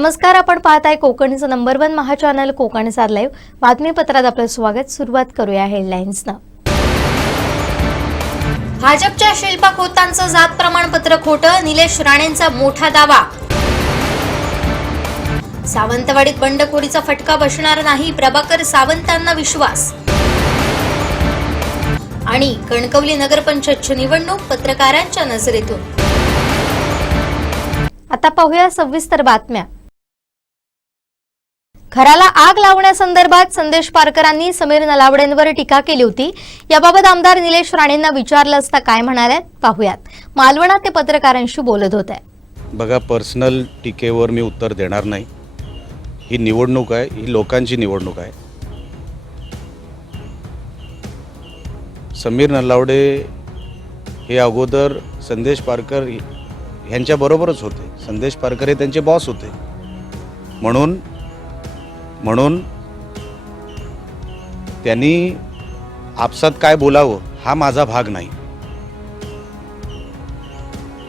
नमस्कार, आपण पाहत आहे कोकणचं नंबर 1 महा चॅनल कोकणचा लाईव्ह बातमीपत्रात आपलं स्वागत। सुरुवात करूया हेडलाईन्सनं। भाजपच्या शिल्पा खोतांचं जात प्रमाणपत्र खोटं, निलेश राणेंचा मोठा दावा। सावंतवाडीत बंडखोरीचा फटका बसणार नाही, प्रभाकर सावंतांना विश्वास। आणि कणकवली नगरपंचायतची निवडणूक पत्रकारांच्या नजरेतून। आता पाहूया सविस्तर बातम्या। घराला आग लावण्यासंदर्भात संदेश पारकरांनी समीर नलावडेंवर टीका केली होती। याबाबत आमदार निलेश राणेंना विचारलं असता काय म्हणाले पाहूयात। मालवणात ते पत्रकारांशी बोलत होते। बघा, पर्सनल टीकेवर मी उत्तर देणार नाही। ही निवडणूक आहे, ही लोकांची निवडणूक आहे। समीर नलावडे हे अगोदर संदेश पारकर यांच्याबरोबरच होते। संदेश पारकर हे त्यांचे बॉस होते। म्हणून त्यांनी आपसात काय बोलावं हा माझा भाग नाही।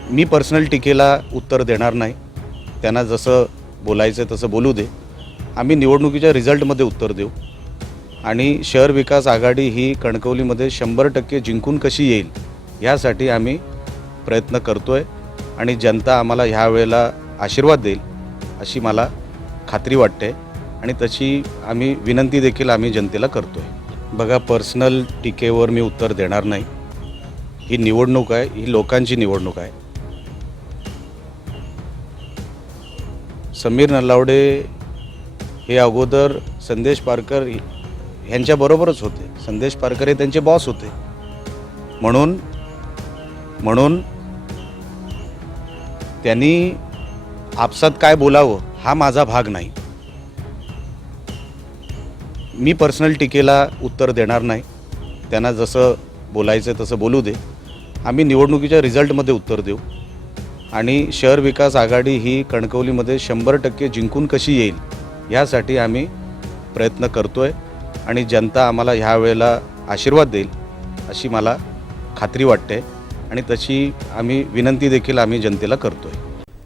मी पर्सनल टीकेला उत्तर देणार नाही। त्यांना जसं बोलायचं तसं बोलू दे। आम्ही निवडणुकीच्या रिझल्टमध्ये उत्तर देऊ आणि शहर विकास आघाडी ही कणकवलीमध्ये 100% जिंकून कशी येईल यासाठी आम्ही प्रयत्न करतोय आणि जनता आम्हाला ह्या वेळेला आशीर्वाद देईल अशी मला खात्री वाटते आणि तशी आम्ही विनंती देखील आम्ही जनतेला करतोय। बघा, पर्सनल टीकेवर मी उत्तर देणार नाही। ही निवडणूक आहे, ही लोकांची निवडणूक आहे। समीर नलावडे हे अगोदर संदेश पारकर यांच्याबरोबरच होते। संदेश पारकर हे त्यांचे बॉस होते। म्हणून त्यांनी आपसात काय बोलावं हा माझा भाग नाही। मी पर्सनल टीकेला उत्तर देणार नाही। त्यांना जसं बोलायचं तसं बोलू दे। आम्ही निवडणुकीच्या रिझल्टमध्ये उत्तर देऊ आणि शहर विकास आघाडी ही कणकवलीमध्ये 100% जिंकून कशी येईल यासाठी आम्ही प्रयत्न करतोय आणि जनता आम्हाला ह्या वेळेला आशीर्वाद देईल अशी मला खात्री वाटते आणि तशी आम्ही विनंती देखील आम्ही जनतेला करतोय।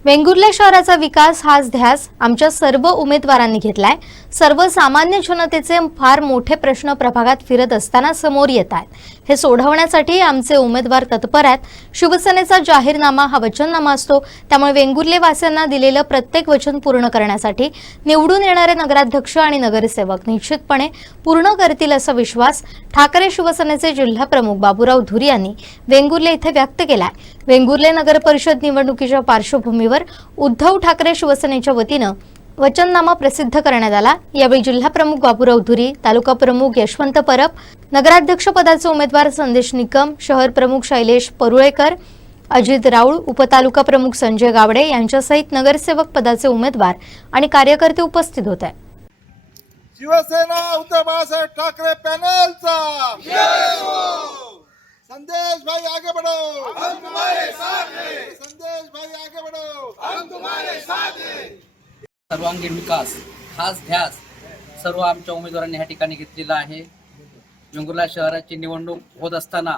वेंगुर्ले शहराचा विकास हाच ध्यास आमच्या सर्व उमेदवारांनी घेतलाय। सर्वसामान्य जनतेचे फार मोठे प्रश्न प्रभागात फिरत असताना समोर येत आहेत। हे सोडवण्यासाठी आमचे उमेदवार तत्पर आहेत। शिवसेनेचा जाहीरनामा हा वचननामा असतो, त्यामुळे वेंगुर्ले वासियांना दिलेलं प्रत्येक वचन पूर्ण करण्यासाठी निवडून येणारे नगराध्यक्ष आणि नगरसेवक निश्चितपणे पूर्ण करतील असा विश्वास ठाकरे शिवसेनेचे जिल्हा प्रमुख बाबूराव धुरी यांनी वेंगुर्ले इथे व्यक्त केलाय। वेंगुर्ले नगर परिषद निवडणुकीच्या पार्श्वभूमीवर उद्धव ठाकरे शिवसेनेच्या वतीनं वचननामा प्रसिद्ध करण्यात आला। यावेळी जिल्हा प्रमुख बाबूराव धुरी, तालुका प्रमुख यशवंत परब, नगराध्यक्ष पदाचे उमेदवार संदेश निकम, शहर प्रमुख शैलेश परुळेकर, अजित राऊळ, उपतालुका प्रमुख संजय गावडे यांच्यासहित नगरसेवक पदाचे उमेदवार आणि कार्यकर्ते उपस्थित होते। शिवसेना उद्धव बाळासाहेब ठाकरे पॅनलचा संदेश भाई आगे बढ़ो, हम तुम्हारे साथ हैं। संदेश भाई आगे बढ़ो, हम तुम्हारे साथ हैं। सर्वांगीण विकास हाच ध्यास सर्व आमच्या उमेदवारांनी ह्या ठिकाणी घेतलेला आहे। वेंगुर्ला शहराची निवडणूक होत असताना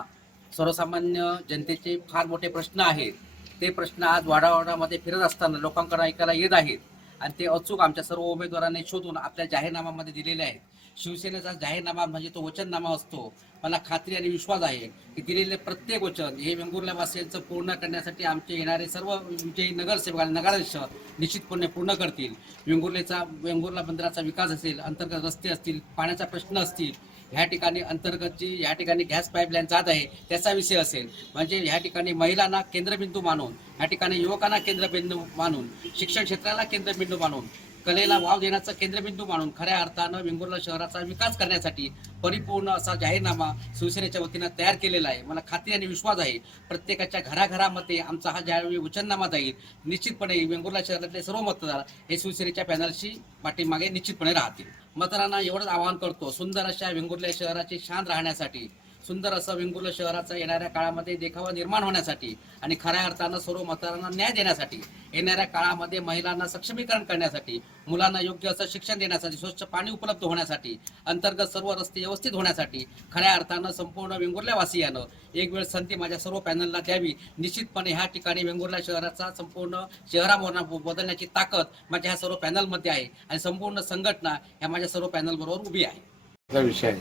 सर्वसामान्य जनतेचे फार मोठे प्रश्न आहेत। ते प्रश्न आज वाडावाडामध्ये फिरत असताना लोकांकडे ऐकायला येत आहेत आणि ते अचूक आमच्या सर्व उमेदवारांनी शोधून आपल्या जाहीरनाम्यामध्ये दिलेले आहेत। शिवसेनेचा जाहीरनामा म्हणजे तो वचननामा असतो। मला खात्री आणि विश्वास आहे की दिलेले प्रत्येक वचन हे वेंगुर्लेवासियांचं पूर्ण करण्यासाठी आमचे येणारे सर्व विजयी नगरसेवक आणि नगराध्यक्ष निश्चितपणे पूर्ण करतील। वेंगुर्ला बंदराचा विकास असेल, अंतर्गत रस्ते असतील, पाण्याचा प्रश्न असतील, ह्या ठिकाणी अंतर्गतची ह्या ठिकाणी गॅस पाईपलाईन जात आहे त्याचा विषय असेल, म्हणजे ह्या ठिकाणी महिलांना केंद्रबिंदू मानून, ह्या ठिकाणी युवकांना केंद्रबिंदू मानून, शिक्षण क्षेत्राला केंद्रबिंदू मानून, कलेला वाव देण्याचा केंद्रबिंदू मानून खऱ्या अर्थानं वेंगुर्ला शहराचा विकास करण्यासाठी परिपूर्ण असा जाहीरनामा शिवसेनेच्या वतीनं तयार केलेला आहे। मला खात्री आणि विश्वास आहे प्रत्येकाच्या घराघरामध्ये आमचा हा ज्यावेळी वचननामा जाईल, निश्चितपणे वेंगुर्ला शहरातले सर्व मतदार हे शिवसेनेच्या पॅनलशी पाठीमागे निश्चितपणे राहतील। मतदारांना एवढंच आवाहन करतो, सुंदर अशा वेंगुर्ला शहराची शान राहण्यासाठी, सुंदर असं वेंगुर्ला शहराचा येणाऱ्या काळामध्ये देखावा निर्माण होण्यासाठी आणि खऱ्या अर्थानं सर्व मतदारांना न्याय देण्यासाठी, येणाऱ्या काळामध्ये महिलांना सक्षमीकरण करण्यासाठी, मुलांना योग्य असं शिक्षण देण्यासाठी, स्वच्छ पाणी उपलब्ध होण्यासाठी, अंतर्गत सर्व रस्ते व्यवस्थित होण्यासाठी खऱ्या अर्थानं संपूर्ण वेंगुर्ल्यावासियानं एक वेळ संधी माझ्या सर्व पॅनलला द्यावी. निश्चितपणे ह्या ठिकाणी वेंगुर्ला शहराचा संपूर्ण शहरावर बदलण्याची ताकद माझ्या ह्या सर्व पॅनलमध्ये आहे आणि संपूर्ण संघटना ह्या माझ्या सर्व पॅनलबरोबर उभी आहे. विषय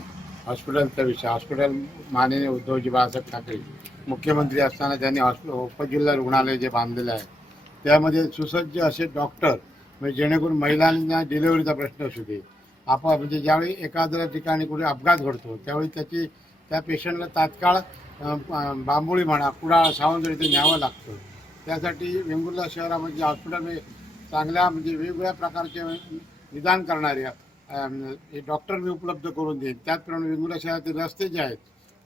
हॉस्पिटलचा विषय. हॉस्पिटल माननीय उद्धवजी बाळासाहेब ठाकरे मुख्यमंत्री असताना त्यांनी उपजिल्हा रुग्णालय जे बांधलेलं आहे त्यामध्ये सुसज्ज असे डॉक्टर, म्हणजे जेणेकरून महिलांना डिलिव्हरीचा प्रश्न असू दे, म्हणजे ज्यावेळी एखाद्या ठिकाणी कुठे अपघात घडतो त्यावेळी त्या पेशंटला तात्काळ बांबोळी म्हणा, कुडाळ, सावंतवाडी इथे न्यावं लागतं. त्यासाठी वेंगुर्ला शहरामध्ये हॉस्पिटल चांगल्या म्हणजे वेगवेगळ्या प्रकारचे निदान करणारे हे डॉक्टर मी उपलब्ध करून देईन. त्याचप्रमाणे वेंगुर्ला शहरातील रस्ते जे आहेत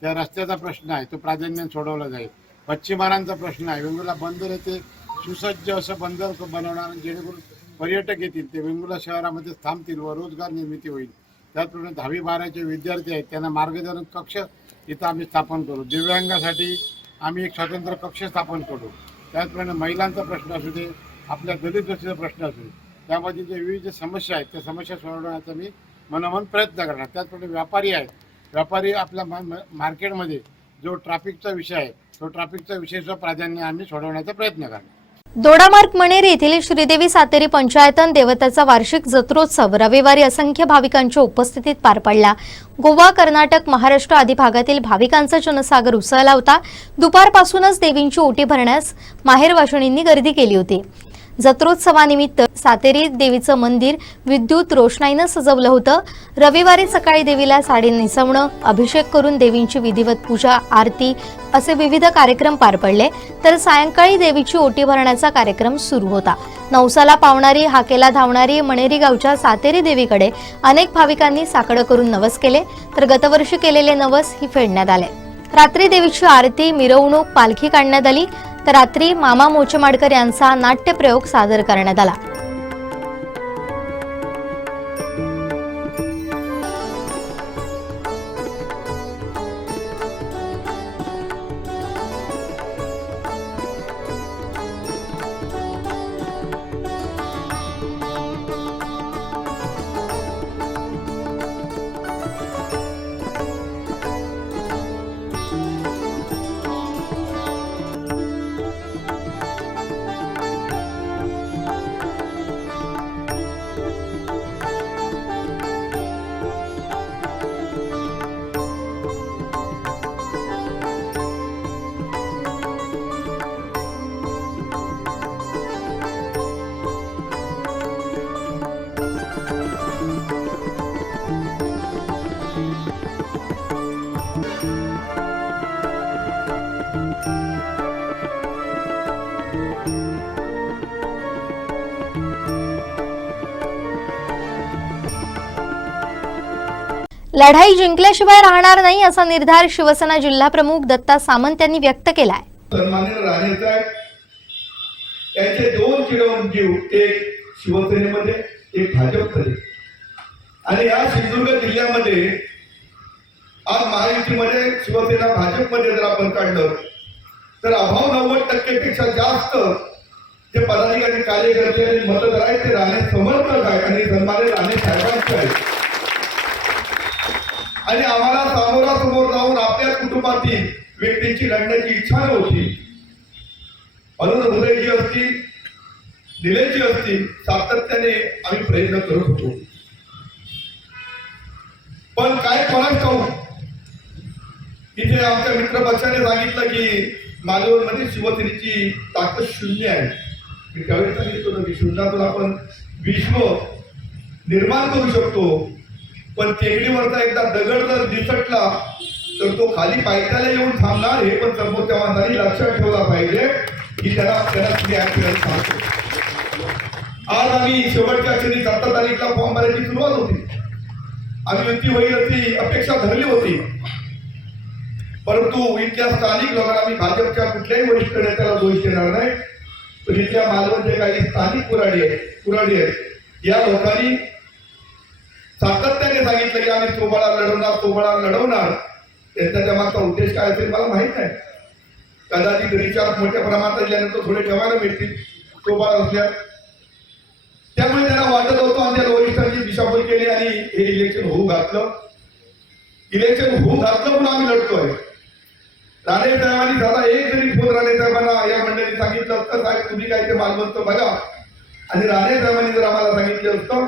त्या रस्त्याचा प्रश्न आहे तो प्राधान्याने सोडवला जाईल. मच्छीमारांचा प्रश्न आहे, वेंगुर्ला बंदर येथे सुसज्ज असं बंदर बनवणार जेणेकरून पर्यटक येतील, ते वेंगुर्ला शहरामध्ये थांबतील व रोजगार निर्मिती होईल. त्याचप्रमाणे 10वी-12वीचे विद्यार्थी आहेत त्यांना मार्गदर्शन कक्ष इथं आम्ही स्थापन करू. दिव्यांगासाठी आम्ही एक स्वतंत्र कक्ष स्थापन करू. त्याचप्रमाणे महिलांचा प्रश्न असू दे, आपल्या दलित वस्तीचा प्रश्न असू दे, त्यामध्ये जे विविध समस्या आहेत त्या समस्या सोडवण्याचा मी मनोमन प्रयत्न करणार. त्याचप्रमाणे व्यापारी आहेत, व्यापारी आपल्या मार्केटमध्ये जो ट्रॅफिकचा विषय आहे तो ट्रॅफिकचा विषयचा प्राधान्य आम्ही सोडवण्याचा प्रयत्न करणार. दोडामार्ग मणेर येथील श्रीदेवी सातेरी पंचायतन देवताचा वार्षिक जत्रोत्सव रविवारी असंख्य भाविकांच्या उपस्थितीत पार पडला. गोवा, कर्नाटक, महाराष्ट्र आदी भागातील भाविकांचा जनसागर उसळला होता. दुपारपासूनच देवींची ओटी भरण्यास माहेरवाशिणींनी गर्दी केली होती. जत्रोत्सवानिमित्त सातेरी देवीचं मंदिर विद्युत रोषणाईनं सजवलं होतं. रविवारी सकाळी देवीला साडी नेसवणं, अभिषेक करून देवींची विधिवत पूजा, आरती असे विविध कार्यक्रम पार पडले. तर सायंकाळी देवीची ओटी भरण्याचा कार्यक्रम सुरू होता. नवसाला पावणारी, हाकेला धावणारी मणेरी गावच्या सातेरी देवीकडे अनेक भाविकांनी साकडं करून नवस केले, तर गतवर्षी केलेले नवस ही फेडण्यात आले. रात्री देवीची आरती, मिरवणूक, पालखी काढण्यात आली. तर रात्री मामा मोचेमाडकर यांचा नाट्यप्रयोग सादर करण्यात आला. लढाई जिंकल्याशिवाय राहणार नाही असा निर्धार शिवसेना जिल्हाप्रमुख दत्ता सामंत यांनी व्यक्त केलाय. सन्माननीय राणेसाहेब यांचे 2 चिरंजीव, एक शिवसेनेमध्ये एक भाजपमध्ये, आणि या सिंधुदुर्ग जिल्ह्यामध्ये आज महायुतीमध्ये शिवसेना भाजपमध्ये जर आपण काढलं तर अभाव 90% पेक्षा जास्त जे पदाधिकारी, कार्यकर्ते आणि मतदार आहेत ते राणे समर्थक आहेत आणि सन्माननीय राणे साहेबांचे आहेत. आणि आम्हाला समोरासमोर जाऊन आपल्या कुटुंबातील व्यक्तींची लढण्याची इच्छा नव्हती. म्हणून हृदयजी असतील, निलेशजी असतील, सातत्याने आम्ही प्रयत्न करत होतो. पण काय कोणाच ठाऊक, इथे आमच्या मित्रपक्षाने सांगितलं की मालवणमध्ये शिवसेनेची ताकद 0 आहे. मी त्यावेळेस सांगितलं होतं की शून्यातून आपण विश्व निर्माण करू शकतो, पण टेकडीवरचा एकदा दगड जर दिसटला तर तो खाली पायथ्याला येऊन थांबणार, हे पण समोरच्या माणसाने लक्षात ठेवला पाहिजे की त्याला सांगतो. आज आम्ही शेवटच्या क्षणी 7 तारीखला फॉर्म भरायची सुरुवात होती. आम्ही युती होईल अशी अपेक्षा धरली होती, परंतु इथल्या स्थानिक लोकांना, आम्ही भाजपच्या कुठल्याही वरिष्ठ नेत्याला दोष देणार नाही, पण इथल्या मालवणचे काही स्थानिक पुराडी आहेत, या लोकांनी सातत्याने सांगितलं की आम्ही तोबाळा लढवणार. त्याच्या मागचा उद्देश काय असेल मला माहित नाही. कदाचित रिचार्ज मोठ्या प्रमाणात दिल्यानंतर थोडे ठेवायला मिळतील सोबत असल्या, त्यामुळे त्यांना वाटत होतं आणि त्या वरिष्ठांची दिशाभूल केली आणि हे इलेक्शन होऊ घातलं. इलेक्शन होऊ घातलं म्हणून आम्ही लढतोय. राणे साहेबांनी साधा एक जरी फोन राणे साहेबांना या मंडळीने सांगितलं असतं, साहेब तुम्ही काय ते मालमत्त बघा, आणि राणे साहेबांनी जर आम्हाला सांगितलं असतं,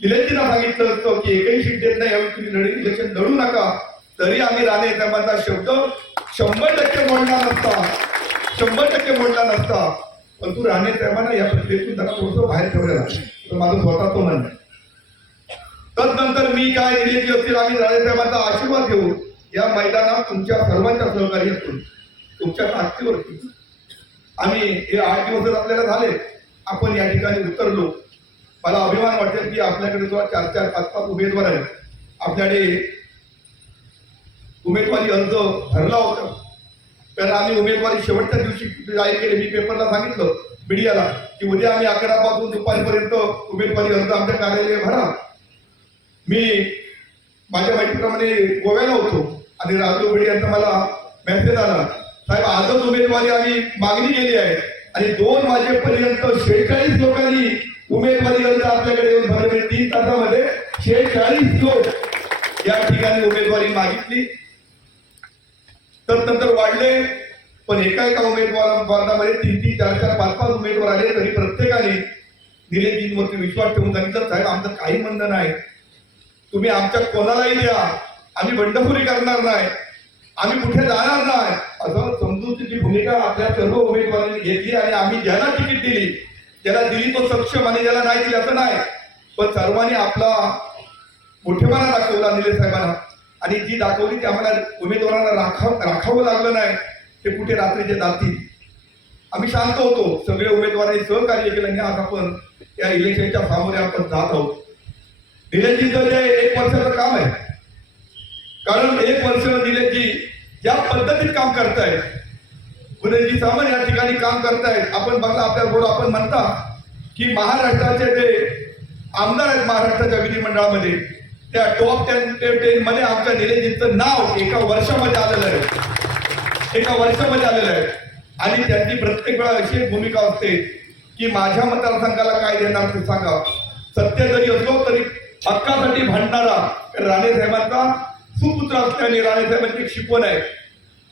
निलेशजीला सांगितलं असतं की एकही सीट देत नाही, यावेळी तुम्ही इलेक्शन लढू नका, तरी आम्ही राणे साहेबांचा शब्द 100% मोडला नसता, 100% मोडला नसता. परंतु राणे साहेबांना या प्रक्रियेतून त्यांना थोडंसं बाहेर ठेवलेलं तर माझं स्वतःचं म्हणणं आहे. तदनंतर मी काय निलेशजी असतील, आम्ही राणे साहेबांचा आशीर्वाद घेऊ या मैदानात तुमच्या सर्वांच्या सहकार्यातून तुमच्या ताकदीवरती आम्ही हे 8 दिवस आपल्याला झाले, आपण या ठिकाणी उतरलो. मला अभिमान वाटेल की आपल्याकडे जो 4-4, 5-5 उमेदवार आहेत. आपल्याकडे उमेदवारी अर्ज भरला होता, कारण आम्ही उमेदवारी शेवटच्या दिवशी जाहीर केले. मी पेपरला सांगितलं मीडियाला की उद्या आम्ही 11 पासून दुपारपर्यंत उमेदवारी अर्ज आमच्या कार्यालयात भरा. मी माझ्या माहितीप्रमाणे गोव्याला होतो आणि राजू बडी यांचा मला मेसेज आला, साहेब आजच उमेदवारी आम्ही मागणी केली आहे आणि 2 वाजेपर्यंत 46 लोकांनी उमेदवारी अर्ज आपल्याकडे येऊन भरले. 3 तासामध्ये 46 लोक या ठिकाणी उमेदवारी मागितली. तर नंतर वाढले, पण एका उमेदवारामध्ये 3-3, 4-4, 5-5 उमेदवार आले, तरी प्रत्येकाने निलेशजींवरती विश्वास ठेवून सांगितलं, साहेब आमचं काही म्हणणं नाही, तुम्ही आमच्या कोणालाही द्या, आम्ही बंडखोरी करणार नाही, आम्ही कुठे जाणार नाही, असं समजूतीची भूमिका आपल्या सर्व उमेदवारांनी घेतली. आणि आम्ही ज्याला तिकीट दिली, ज्याला दिली तो सक्षम आणि ज्याला नाही दिली असं नाही, पण सर्वांनी आपला मोठेपणा दाखवला निलेश साहेबांना, आणि जी दाखवली ती आम्हाला उमेदवारांना राखावं लागलं नाही. ते कुठे रात्रीचे जातील. आम्ही शांत होतो, सगळे उमेदवारांनी सहकार्य केलं आणि आज आपण या इलेक्शनच्या सामोरे आपण जात आहोत. निलेशजीचं जे 1 वर्षाचं काम आहे, कारण 1 वर्ष निलेशजी ज्या पद्धतीत काम करतायत, उदयजी सामंत या ठिकाणी काम करतायत. आपण बघा आपल्याबरोबर आपण म्हणता की महाराष्ट्राचे जे आमदार आहेत महाराष्ट्राच्या विधिमंडळामध्ये, त्या टॉप 10 मध्ये आमच्या निलेशजींचं नाव एका वर्षामध्ये आलेलं आहे, एका वर्षामध्ये आलेलं आहे. आणि त्यांची प्रत्येक वेळा अशी भूमिका असते की माझ्या मतदारसंघाला काय देणार ते सांगा. सत्य जरी असलो तरी हक्कासाठी भांडणारा राणे साहेबांचा सुपुत्र असल्याने राणे साहेबांची शिकवण आहे.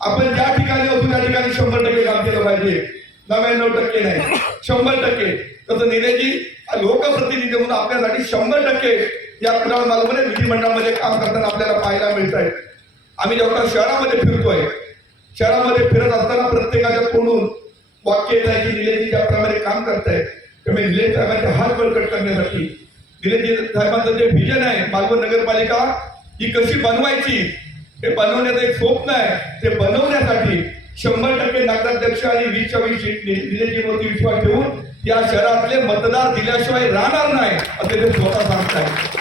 आपण ज्या ठिकाणी असू त्या ठिकाणी 100% काम केलं पाहिजे, 99% नाही, 100%. तसं निलेशजी लोकप्रतिनिधी म्हणून आपल्यासाठी 100% या कुणाल मालवणे विधिमंडळामध्ये काम करताना आपल्याला पाहायला मिळत आहे. आम्ही जेव्हा शहरामध्ये फिरतोय, शहरामध्ये फिरत असताना प्रत्येकाच्या तोंडून वाक्य येत आहे की निलेशजी ज्याप्रमाणे काम करतायत, त्यामुळे निलेश साहेबांचे हात बळकट करण्यासाठी, निलेशजी साहेबांचं जे व्हिजन आहे मालवण नगरपालिका ही कशी बनवायची, हे बनवण्याचं एक स्वप्न आहे, ते बनवण्यासाठी 100% नगराध्यक्ष आणि 20-20 सीट निलेशजींवरती विश्वास ठेवून या शहरातले मतदार दिल्याशिवाय राहणार नाही असे ते स्वतः सांगतायत.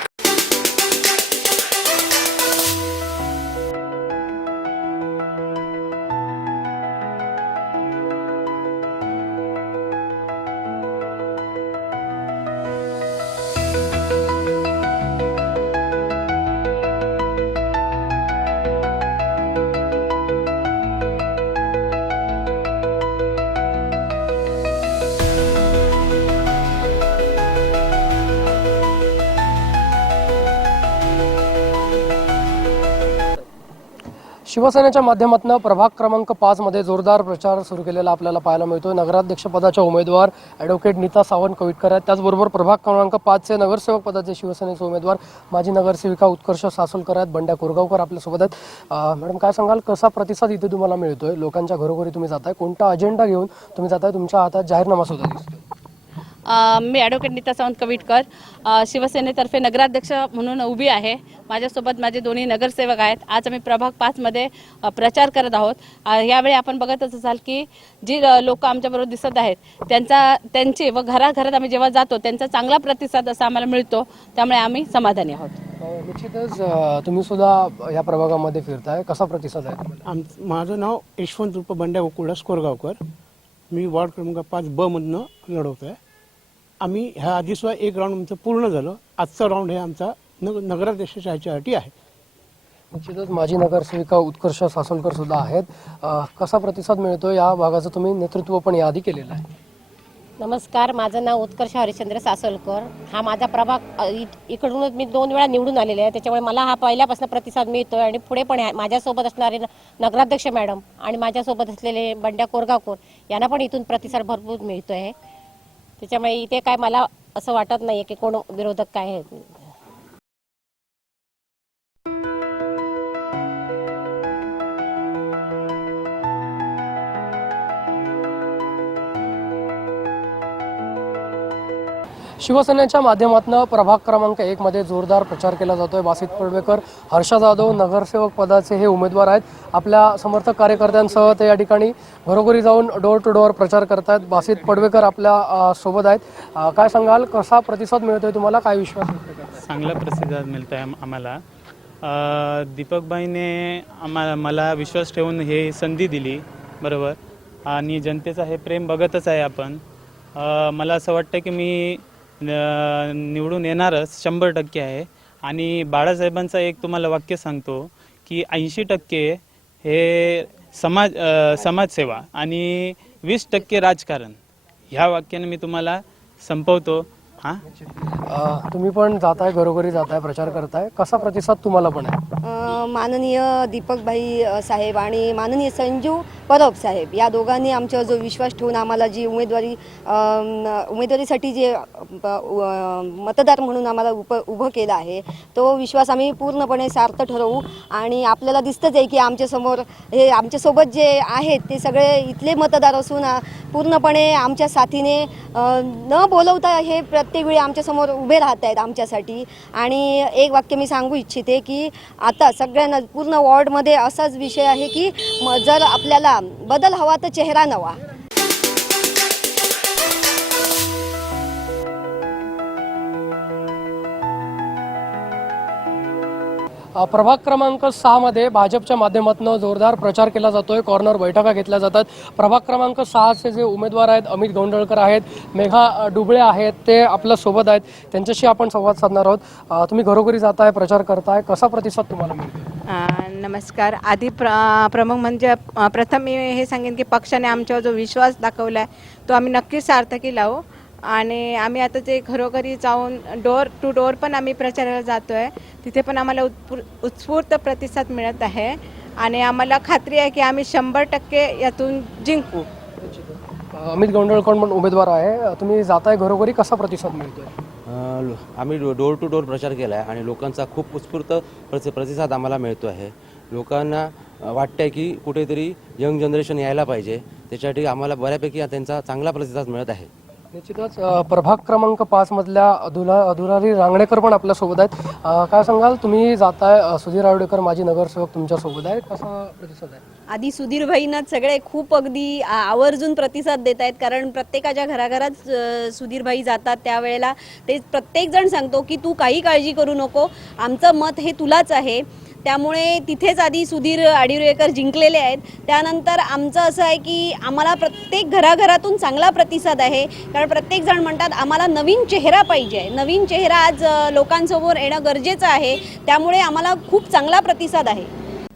शिवसेनेच्या माध्यमातून प्रभाग क्रमांक 5 मध्ये जोरदार प्रचार सुरू केलेला आपल्याला पाहायला मिळतोय. नगराध्यक्षपदाच्या उमेदवार ॲडव्होकेट नीता सावंत कविटकर आहेत. त्याचबरोबर प्रभाग क्रमांक 5 चे नगरसेवक पदाचे शिवसेनेचे उमेदवार माजी नगरसेविका उत्कर्ष सासोलकर आहेत. बंड्या कोरगावकर आपल्यासोबत आहेत. मॅडम काय सांगाल, कसा प्रतिसाद इथे तुम्हाला मिळतोय? लोकांच्या घरोघरी तुम्ही जाताय, कोणता अजेंडा घेऊन तुम्ही जाताय? तुमच्या हातात जाहीरनामा सुद्धा दिसतोय. मी ॲडव्होकेट नीता सावंत कविटकर शिवसेनेतर्फे नगराध्यक्ष म्हणून उभी आहे. माझ्यासोबत माझे दोन्ही नगरसेवक आहेत. आज आम्ही प्रभाग 5 मध्ये प्रचार करत आहोत. यावेळी आपण बघतच असाल की जी लोक आमच्याबरोबर दिसत आहेत त्यांची व घराघरात आम्ही जेव्हा जातो त्यांचा चांगला प्रतिसाद असा आम्हाला मिळतो, त्यामुळे आम्ही समाधानी आहोत. निश्चितच तुम्ही सुद्धा या प्रभागामध्ये फिरताय, कसा प्रतिसाद आहे? माझं नाव यशवंत रूप बंड्या गोकुळदास कोरगावकर. मी वॉर्ड क्रमांक 5B मधनं लढवतो आहे. आम्ही ह्या आधीसुद्धा एक राऊंड आमचं पूर्ण झालं. आजचा राऊंड हे आमचा नगराध्यक्षाच्या ह्याच्यासाठी आहे. निश्चितच माजी नगरसेविका उत्कर्ष सासोलकर सुद्धा आहेत. कसा प्रतिसाद मिळतो या भागाचं तुम्ही नेतृत्व पण याआधी केलेलं आहे? नमस्कार, माझं नाव उत्कर्ष हरिश्चंद्र सासोलकर. हा माझा प्रभाग इकडूनच मी 2 वेळा निवडून आलेले आहे, त्याच्यामुळे मला हा पहिल्यापासून प्रतिसाद मिळतोय आणि पुढे पण माझ्यासोबत असणारे नगराध्यक्ष मॅडम आणि माझ्यासोबत असलेले बंड्या कोरगावकर यांना पण इथून प्रतिसाद भरपूर मिळतोय. त्याच्यामुळे इथे काय मला असं वाटत नाही की कोण विरोधक काय आहेत. शिवसेनेच्या माध्यमातून प्रभाग क्रमांक 1 मध्ये जोरदार प्रचार केला जातोय. बासित पडवेकर, हर्षा जाधव नगरसेवक पदाचे हे उमेदवार आहेत. आपल्या समर्थक कार्यकर्त्यांसह ते या ठिकाणी घरोघरी जाऊन डोर टू डोर प्रचार करतायत. बासित पडवेकर आपल्या सोबत आहेत. काय सांगाल, कसा प्रतिसाद मिळतोय तुम्हाला, काय विश्वास व्यक्त करताय? चांगला प्रतिसाद मिळतो आहे आम्हाला. दीपकबाईने मला विश्वास ठेवून हे संधी दिली, बरोबर, आणि जनतेचं हे प्रेम बघतच आहे आपण. मला असं वाटतं की मी निवडून येणारच 100% आहे. आणि बाळासाहेबांचं एक तुम्हाला वाक्य सांगतो की 80% हे समाजसेवा आणि 20% राजकारण. ह्या वाक्याने मी तुम्हाला संपवतो. हां, तुम्ही पण जाताय, घरोघरी जाताय, प्रचार करताय, कसा प्रतिसाद तुम्हाला पण आहे? माननीय दीपकभाई साहेब आणि माननीय संजू परब साहेब या दोघांनी आमच्यावर जो विश्वास ठेवून आम्हाला जी उमेदवारीसाठी जे मतदार म्हणून आम्हाला उभं केलं आहे, तो विश्वास आम्ही पूर्णपणे सार्थ ठरवू. आणि आपल्याला दिसतंच आहे की आमच्यासमोर हे आमच्यासोबत जे आहेत ते सगळे इथले मतदार असून पूर्णपणे आमच्या साथीने न बोलवता हे प्रत्येक वेळी आमच्यासमोर उभे राहत आहेत आमच्यासाठी. आणि एक वाक्य मी सांगू इच्छिते की आता सगळ्यांना पूर्ण वॉर्डमध्ये असाच विषय आहे की जर आपल्याला बदल हवा तर चेहरा नवा. प्रभाग क्रमांक 6 मध्ये भाजपच्या माध्यमातून जोरदार प्रचार केला जातोय. कॉर्नर बैठका घेतल्या जातात. प्रभाग क्रमांक 6 चे जे उमेदवार आहेत, अमित गौंडळकर आहेत, मेघा डुबळे आहेत, ते आपल्या सोबत आहेत. त्यांच्याशी आपण संवाद साधणार आहोत. तुम्ही घरोघरी जाताय, प्रचार करताय, कसा प्रतिसाद तुम्हाला मिळतो? नमस्कार. आधी प्रमुख म्हणजे प्रथम मी हे सांगेन की पक्षाने आमच्यावर जो विश्वास दाखवला आहे तो आम्ही नक्कीच सार्थकी लावू. आणि आम्ही आता जे घरोघरी जाऊन डोर टू डोर पण आम्ही प्रचाराला जातो आहे, तिथे पण आम्हाला उत्स्फूर्त प्रतिसाद मिळत आहे. आणि आम्हाला खात्री आहे की आम्ही 100% यातून जिंकू. अमित गौंडळकर पण उमेदवार आहे. तुम्ही जाताय घरोघरी, कसा प्रतिसाद मिळतोय? आम्ही डोर टू डोर प्रचार केला आहे आणि लोकांचा खूप उत्स्फूर्त प्रतिसाद आम्हाला मिळतो आहे. लोकांना वाटतं आहे की कुठेतरी यंग जनरेशन यायला पाहिजे, त्याच्यासाठी आम्हाला बऱ्यापैकी त्यांचा चांगला प्रतिसाद मिळत आहे. निश्चितच प्रभाग क्रमांक 5 मधल्या दुलारी रांगणेकर पण आपल्यासोबत आहेत. काय सांगाल, तुम्ही जाताय, सुधीर आवडेकर माजी नगरसेवक तुमच्या सोबत आहेत, कसा प्रतिसाद आहे? आधी सुधीर भाईंना सगळे खूप अगदी आवर्जून प्रतिसाद देत आहेत, कारण प्रत्येकाच्या घराघरात सुधीर भाई जातात. त्यावेळेला ते प्रत्येकजण सांगतो की तू काही काळजी करू नको, आमचं मत हे तुलाच आहे. त्यामुळे तिथेच आधी सुधीर आडिवरेकर जिंकलेले आहेत. त्यानंतर आमचं असं आहे की आम्हाला प्रत्येक घराघरातून चांगला प्रतिसाद आहे, कारण प्रत्येकजण म्हणतात आम्हाला नवीन चेहरा पाहिजे. नवीन चेहरा आज लोकांसमोर येणं गरजेचं आहे, त्यामुळे आम्हाला खूप चांगला प्रतिसाद आहे.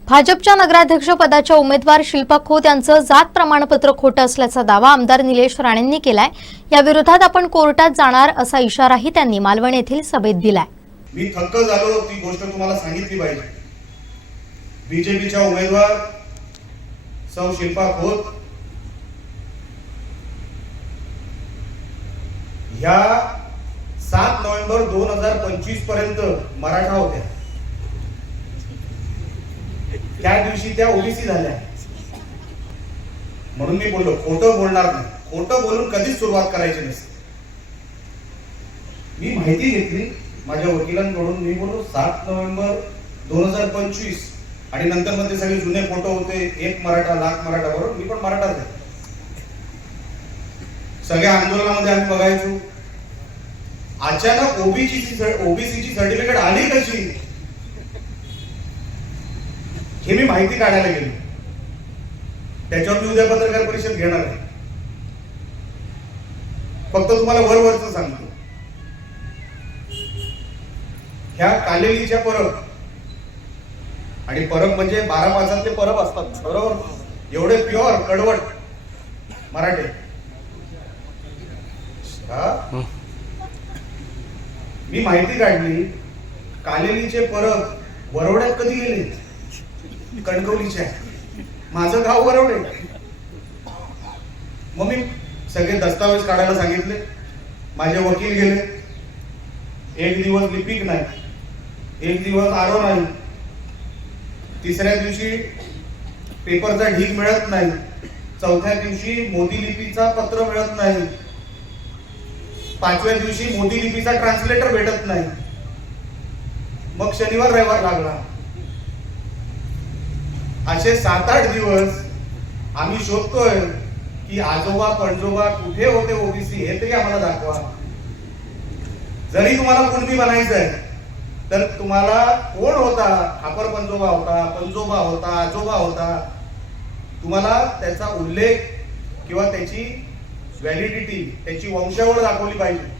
भाजपच्या नगराध्यक्षपदाच्या उमेदवार शिल्पा खोत यांचं जात प्रमाणपत्र खोटं असल्याचा दावा आमदार निलेश राणेंनी केलाय. या विरोधात आपण कोर्टात जाणार असा इशाराही त्यांनी मालवण येथील सभेत दिलाय. मी थक्क झालो, ती गोष्ट तुम्हाला सांगितली पाहिजे. बीजेपीच्या उमेदवार सौ शिल्पा खोत ह्या 7 नोव्हेंबर 2025 पर्यंत मराठा होत्या. त्या दिवशी त्या ओबीसी झाल्या. म्हणून मी बोललो खोटं बोलणार नाही, खोटं बोलून कधीच सुरुवात करायची नसते. मी माहिती घेतली माझ्या वकिलांकडून. मी बोललो 7 नोव्हेंबर 2025 आणि नंतर मध्ये सगळे जुने फोटो होते, 1 मराठा लाख मराठा, बरोबर. मी पण मराठाच आहे. सगळ्या आंदोलनामध्ये आम्ही बघायचो. अचानक ओबीसीची सर्टिफिकेट आली कशी हे मी माहिती काढायला गेलो. त्याच्यावर मी उद्या पत्रकार परिषद घेणार आहे. फक्त तुम्हाला वरवरच सांगतो, ह्या कालेलीच्या परत आणि परब म्हणजे 12 परब असतात, बरोबर? एवढे प्युअर कडवट मराठी. हा? मी माहिती काढली, कालेलीचे परब वरवड्यात कधी गेले? कणकवलीच्या. माझं गाव वरवडे. मग मी सगळे दस्तावेज काढायला सांगितले, माझे वकील गेले. एक दिवस लिपिक नाही, एक दिवस आरो नाही, तिसऱ्या दिवशी पेपरचा ढीग मिळत नाही, चौथ्या दिवशी मोदी लिपीचा पत्र मिळत नाही, पाचव्या दिवशी मोदी लिपीचा ट्रान्सलेटर भेटत नाही. मग शनिवार रविवार लागला. असे 7-8 दिवस आम्ही शोधतोय की आजोबा पणजोबा कुठे होते ओबीसी हे तरी आम्हाला दाखवा. जरी तुम्हाला कुणबी बनायचं आहे तर तुम्हाला कोण होता, खापर पंजोबा होता, पंजोबा होता, आजोबा होता, तुम्हाला त्याचा उल्लेख किंवा त्याची व्हॅलिडिटी, त्याची वंशावळ दाखवली पाहिजे.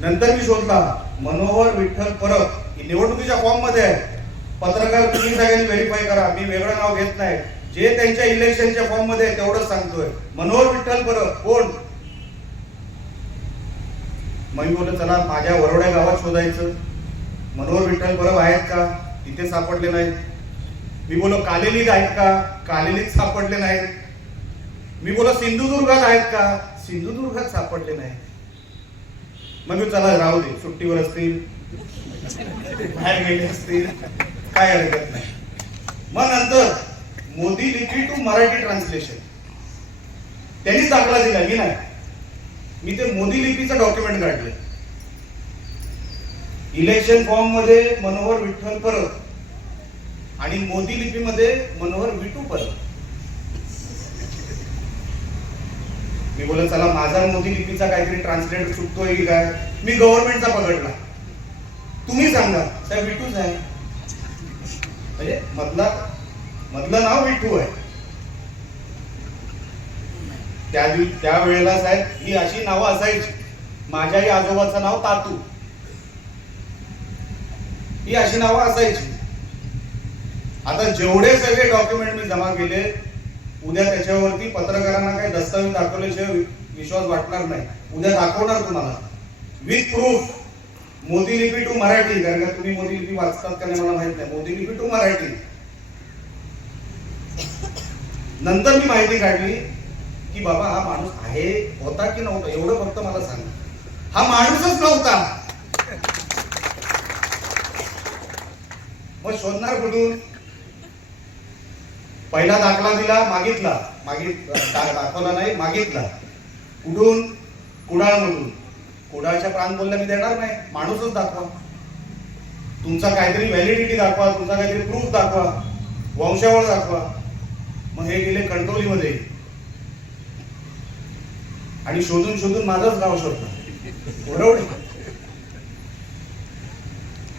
नंतर मी शोधला मनोहर विठ्ठल परब, निवडणुकीच्या फॉर्म मध्ये आहे. पत्रकार तुम्ही सगळ्यांनी व्हेरीफाय करा, मी वेगळं नाव घेत नाही, जे त्यांच्या इलेक्शनच्या फॉर्म मध्ये आहे तेवढंच सांगतोय. मनोहर विठ्ठल परब कोण? मग मी बोललो चला माझ्या वरोड्या गावात शोधायचं. मनोहर विठ्ठल परब आहेत का? तिथे सापडले नाहीत. मी बोलो कालेलीत आहेत का? कालेलीत सापडले नाहीत. मी बोलो सिंधुदुर्गात आहेत का? सिंधुदुर्गात सापडले नाहीत. मग मी चला राहू दे, सुट्टीवर असतील, बाहेर गेले असतील, काय हरकत नाही. मग नंतर मोदी लिपी टू मराठी ट्रान्सलेशन त्यांनीच दाखला दिला, मी नाही. मी ते मोदी लिपीचं डॉक्युमेंट काढले. इलेक्शन फॉर्म मध्ये मनोहर विठ्ठल परब आणि मोदी लिपीमध्ये मनोहर विठू परब. मी बोलत चला माझा मोदी लिपीचा काहीतरी ट्रान्सलेटर चुकतोय की काय. मी गव्हर्नमेंटचा पकडला. तुम्ही सांगा साहेब विठूच आहे, म्हणजे मधलं नाव विठू आहे. त्या वेळेला साहेब ही अशी नावं असायची. माझ्याही आजोबाचं नाव तातू, ही अशी नावं असायची. आता जेवढे सगळे डॉक्युमेंट मी जमा केले, उद्या त्याच्यावरती पत्रकारांना काही दस्तावेज दाखवल्याशिवाय विश्वास वाटणार नाही. उद्या दाखवणार तुम्हाला विथ प्रूफ. मोदी लिपी टू मराठी, कारण का तुम्ही मोदी लिपी वाचतात का नाही मला माहित नाही. मोदी लिपी टू मराठी. नंतर मी माहिती काढली की बाबा हा माणूस आहे, होता की नव्हता एवढं फक्त मला सांगा. हा माणूसच नव्हता. मग शोधणार कुठून? पहिला दाखला दिला, दाखवला नाही, मागितला. कुठून? कुडाळमधून. कुडाळच्या प्रांत बोलल्या मी देणार नाही, माणूसच दाखवा, तुमचा काहीतरी व्हॅलिडिटी दाखवा, तुमचा काहीतरी प्रूफ दाखवा, वंशावळ दाखवा. मग हे गेले कणकवलीमध्ये आणि शोधून शोधून माझंच गाव शोधलं, वरवडे.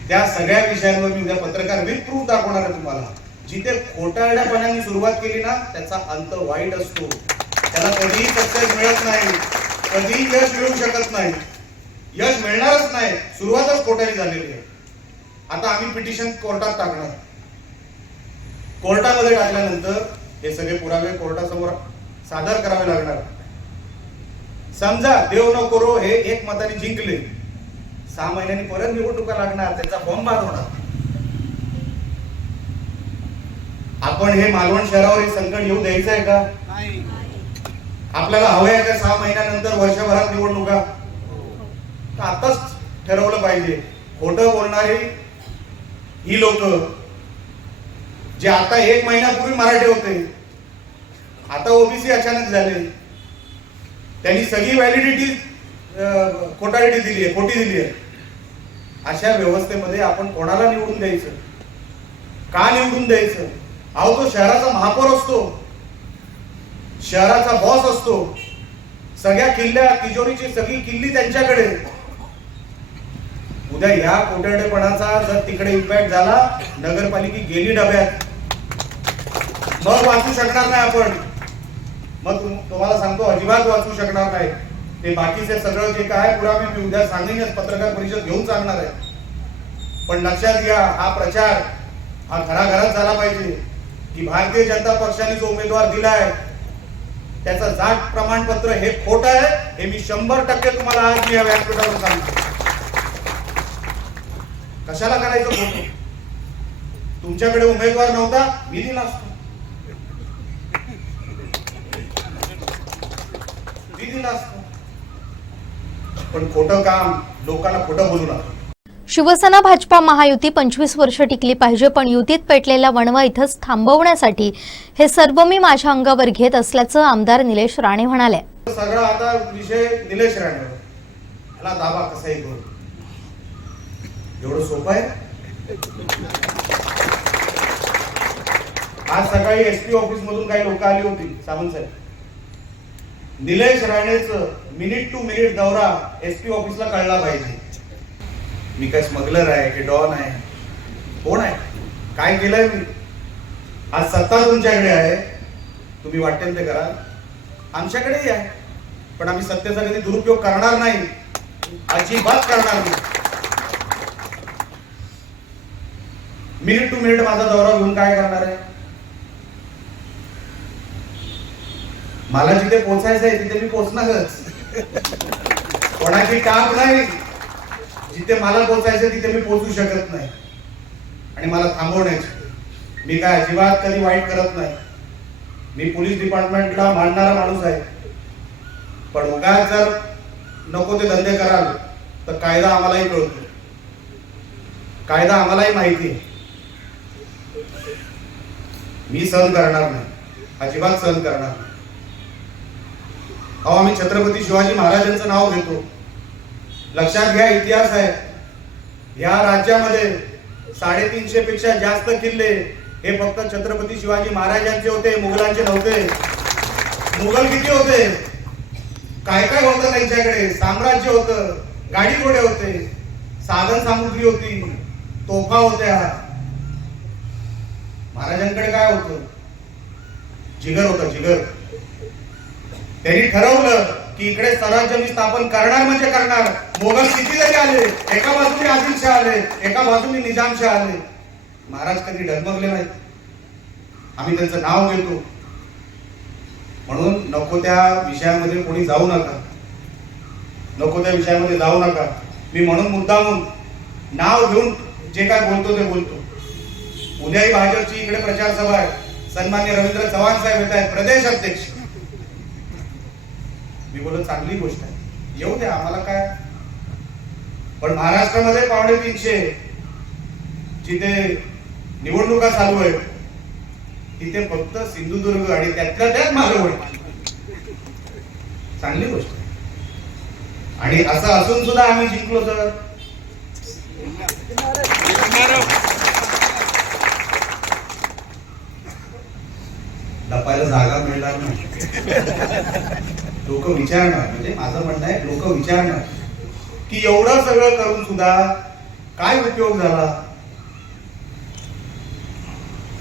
त्या सगळ्या विषयांवर मी उद्या पत्रकार विथ प्रूफ दाखवणार आहे तुम्हाला. जिथे खोटारड्यापणाने सुरुवात केली ना त्याचा अंत वाईट असतो. त्याला कधीही सक्सेस मिळत नाही, कधीही यश मिळू शकत नाही, यश मिळणारच नाही. सुरुवातच खोट्याने झालेली आहे. आता आम्ही पिटिशन कोर्टात टाकणार. कोर्टामध्ये टाकल्यानंतर हे सगळे पुरावे कोर्टासमोर सादर करावे लागणार. समजा देव न करो हे एक मताने जिंकले, 6 महिन्यांनी परत निवडणुका लागणार, त्याचा फॉर्म बाद होणार. आपण हे मालवण शहरावर हे संकट येऊ द्यायचं आहे का? नाही. आपल्याला हवं आहे का 6 महिन्यानंतर वर्षभरात निवडणुका? आताच ठरवलं पाहिजे. खोटं बोलणारी ही लोक जे आता 1 महिन्यापूर्वी मराठी होते, आता ओबीसी अचानक झाले, त्यांनी सगळी व्हॅलिडिटी खोटारडी दिली आहे, खोटी दिली आहे. अशा व्यवस्थेमध्ये आपण कोणाला निवडून द्यायचं? का निवडून द्यायचं? अहो तो शहराचा महापौर असतो, शहराचा बॉस असतो, सगळ्या किल्ल्या तिजोरीची सगळी किल्ली त्यांच्याकडे. उद्या या कोट्याडेपणाचा जर तिकडे इम्पॅक्ट झाला, नगरपालिका गेली डब्यात, मग वाचू शकणार नाही आपण. मग तुम्हाला सांगतो अजिबात वाचू शकणार नाही. ते बाकीचे सगळं जे काय पुरावे मी उद्या सांगेनच, पत्रकार परिषद घेऊन सांगणार आहे. पण लक्षात घ्या, हा प्रचार हा घराघरात झाला पाहिजे की भारतीय जनता पक्षाने जो उमेदवार दिलाय त्याचं जात प्रमाणपत्र हे खोटं आहे, हे मी 100% तुम्हाला आज मी या व्यासपीठावर सांगतो. कशाला करायचं खोटं? तुमच्याकडे उमेदवार नव्हता, मी दिला असतो. पण खोटं काम, लोकांना खोटं बोलू नका. शिवसेना भाजपा महायुती 25 वर्ष टिकली पाहिजे, पण युतीत पेटलेला वणवा इथंच थांबवण्यासाठी हे सर्व मी माझ्या अंगावर घेत असल्याचं आमदार निलेश राणे म्हणाले. सगळा आता विषय निलेश राणे, ह्याला दाबा कसाही करू, एवढं सोपं आहे. आज सकाळी एसपी ऑफिस मधून काही लोक आली होती, सावंत साहेब. निलेश राणेचं मिनिट टू मिनिट दौरा एसपी ऑफिसला कळला पाहिजे. मी काय स्मगलर आहे की डॉन आहे, कोण आहे, काय केलंय मी? आज सत्ता तुमच्याकडे आहे, तुम्ही वाटेल ते करा, आमच्याकडेही आहे, पण आम्ही सत्तेचा कधी दुरुपयोग करणार नाही, अजिबात करणार नाही. मिनिट टू मिनिट माझा दौरा घेऊन काय करणार आहे? मला जिथे पोहोचायचं आहे तिथे मी पोहोचणारच. कोणाची टाप नाही, जिथे मला पोहोचायचं तिथे मी पोहोचू शकत नाही. आणि मला थांबवण्याची मी काय अजिबात कधी वाईट करत नाही. मी पोलीस डिपार्टमेंटला मानणारा माणूस आहे, पण उगाच जर नको ते धंदे कराल तर कायदा आम्हालाही कळतो, कायदा आम्हालाही माहिती आहे. मी सहन करणार नाही, अजिबात सहन करणार नाही. अहो, आम्ही छत्रपती शिवाजी महाराजांचं नाव घेतो. लक्षात घ्या, इतिहास आहे, या राज्यामध्ये 350 पेक्षा जास्त किल्ले हे फक्त छत्रपती शिवाजी महाराजांचे होते, मुघलांचे नव्हते. मुघल किती होते, काय काय होतं त्यांच्याकडे? साम्राज्य होतं, गाडी घोडे होते, साधन सामुग्री होती, तोफा होत्या. महाराजांकडे काय होतं? जिगर होतं, जिगर. त्यांनी ठरवलं की इकडे स्वराज्य मी स्थापन करणार म्हणजे करणार. मोगल किती जरी आले, एका बाजूने आदिलशाह आले, एका बाजूने निजामशाह आले, महाराज कधी डगमगले नाहीत. आम्ही त्यांचं नाव घेतो, म्हणून नको त्या विषयामध्ये कोणी जाऊ नका, नको त्या विषयामध्ये जाऊ नका. मी म्हणून मुद्दामून नाव घेऊन जे काय बोलतो ते बोलतो. उद्याही भाजपची इकडे प्रचार सभा आहे, सन्मान्य रवींद्र चव्हाण साहेब येत आहेत, प्रदेश अध्यक्ष. मी बोलत चांगली गोष्ट आहे, येऊ द्या, आम्हाला काय. पण महाराष्ट्रामध्ये 350 जिथे निवडणुका चालू आहेत तिथे फक्त सिंधुदुर्ग आणि त्यातल्या त्यात मालवण. चांगली गोष्ट आहे. आणि असं असून सुद्धा आम्ही जिंकलो तर लपायला जागा मिळणार नाही. लोक विचारणार, म्हणजे माझं म्हणणं आहे, लोक विचारणार की एवढं सगळं करून सुद्धा काय उपयोग झाला.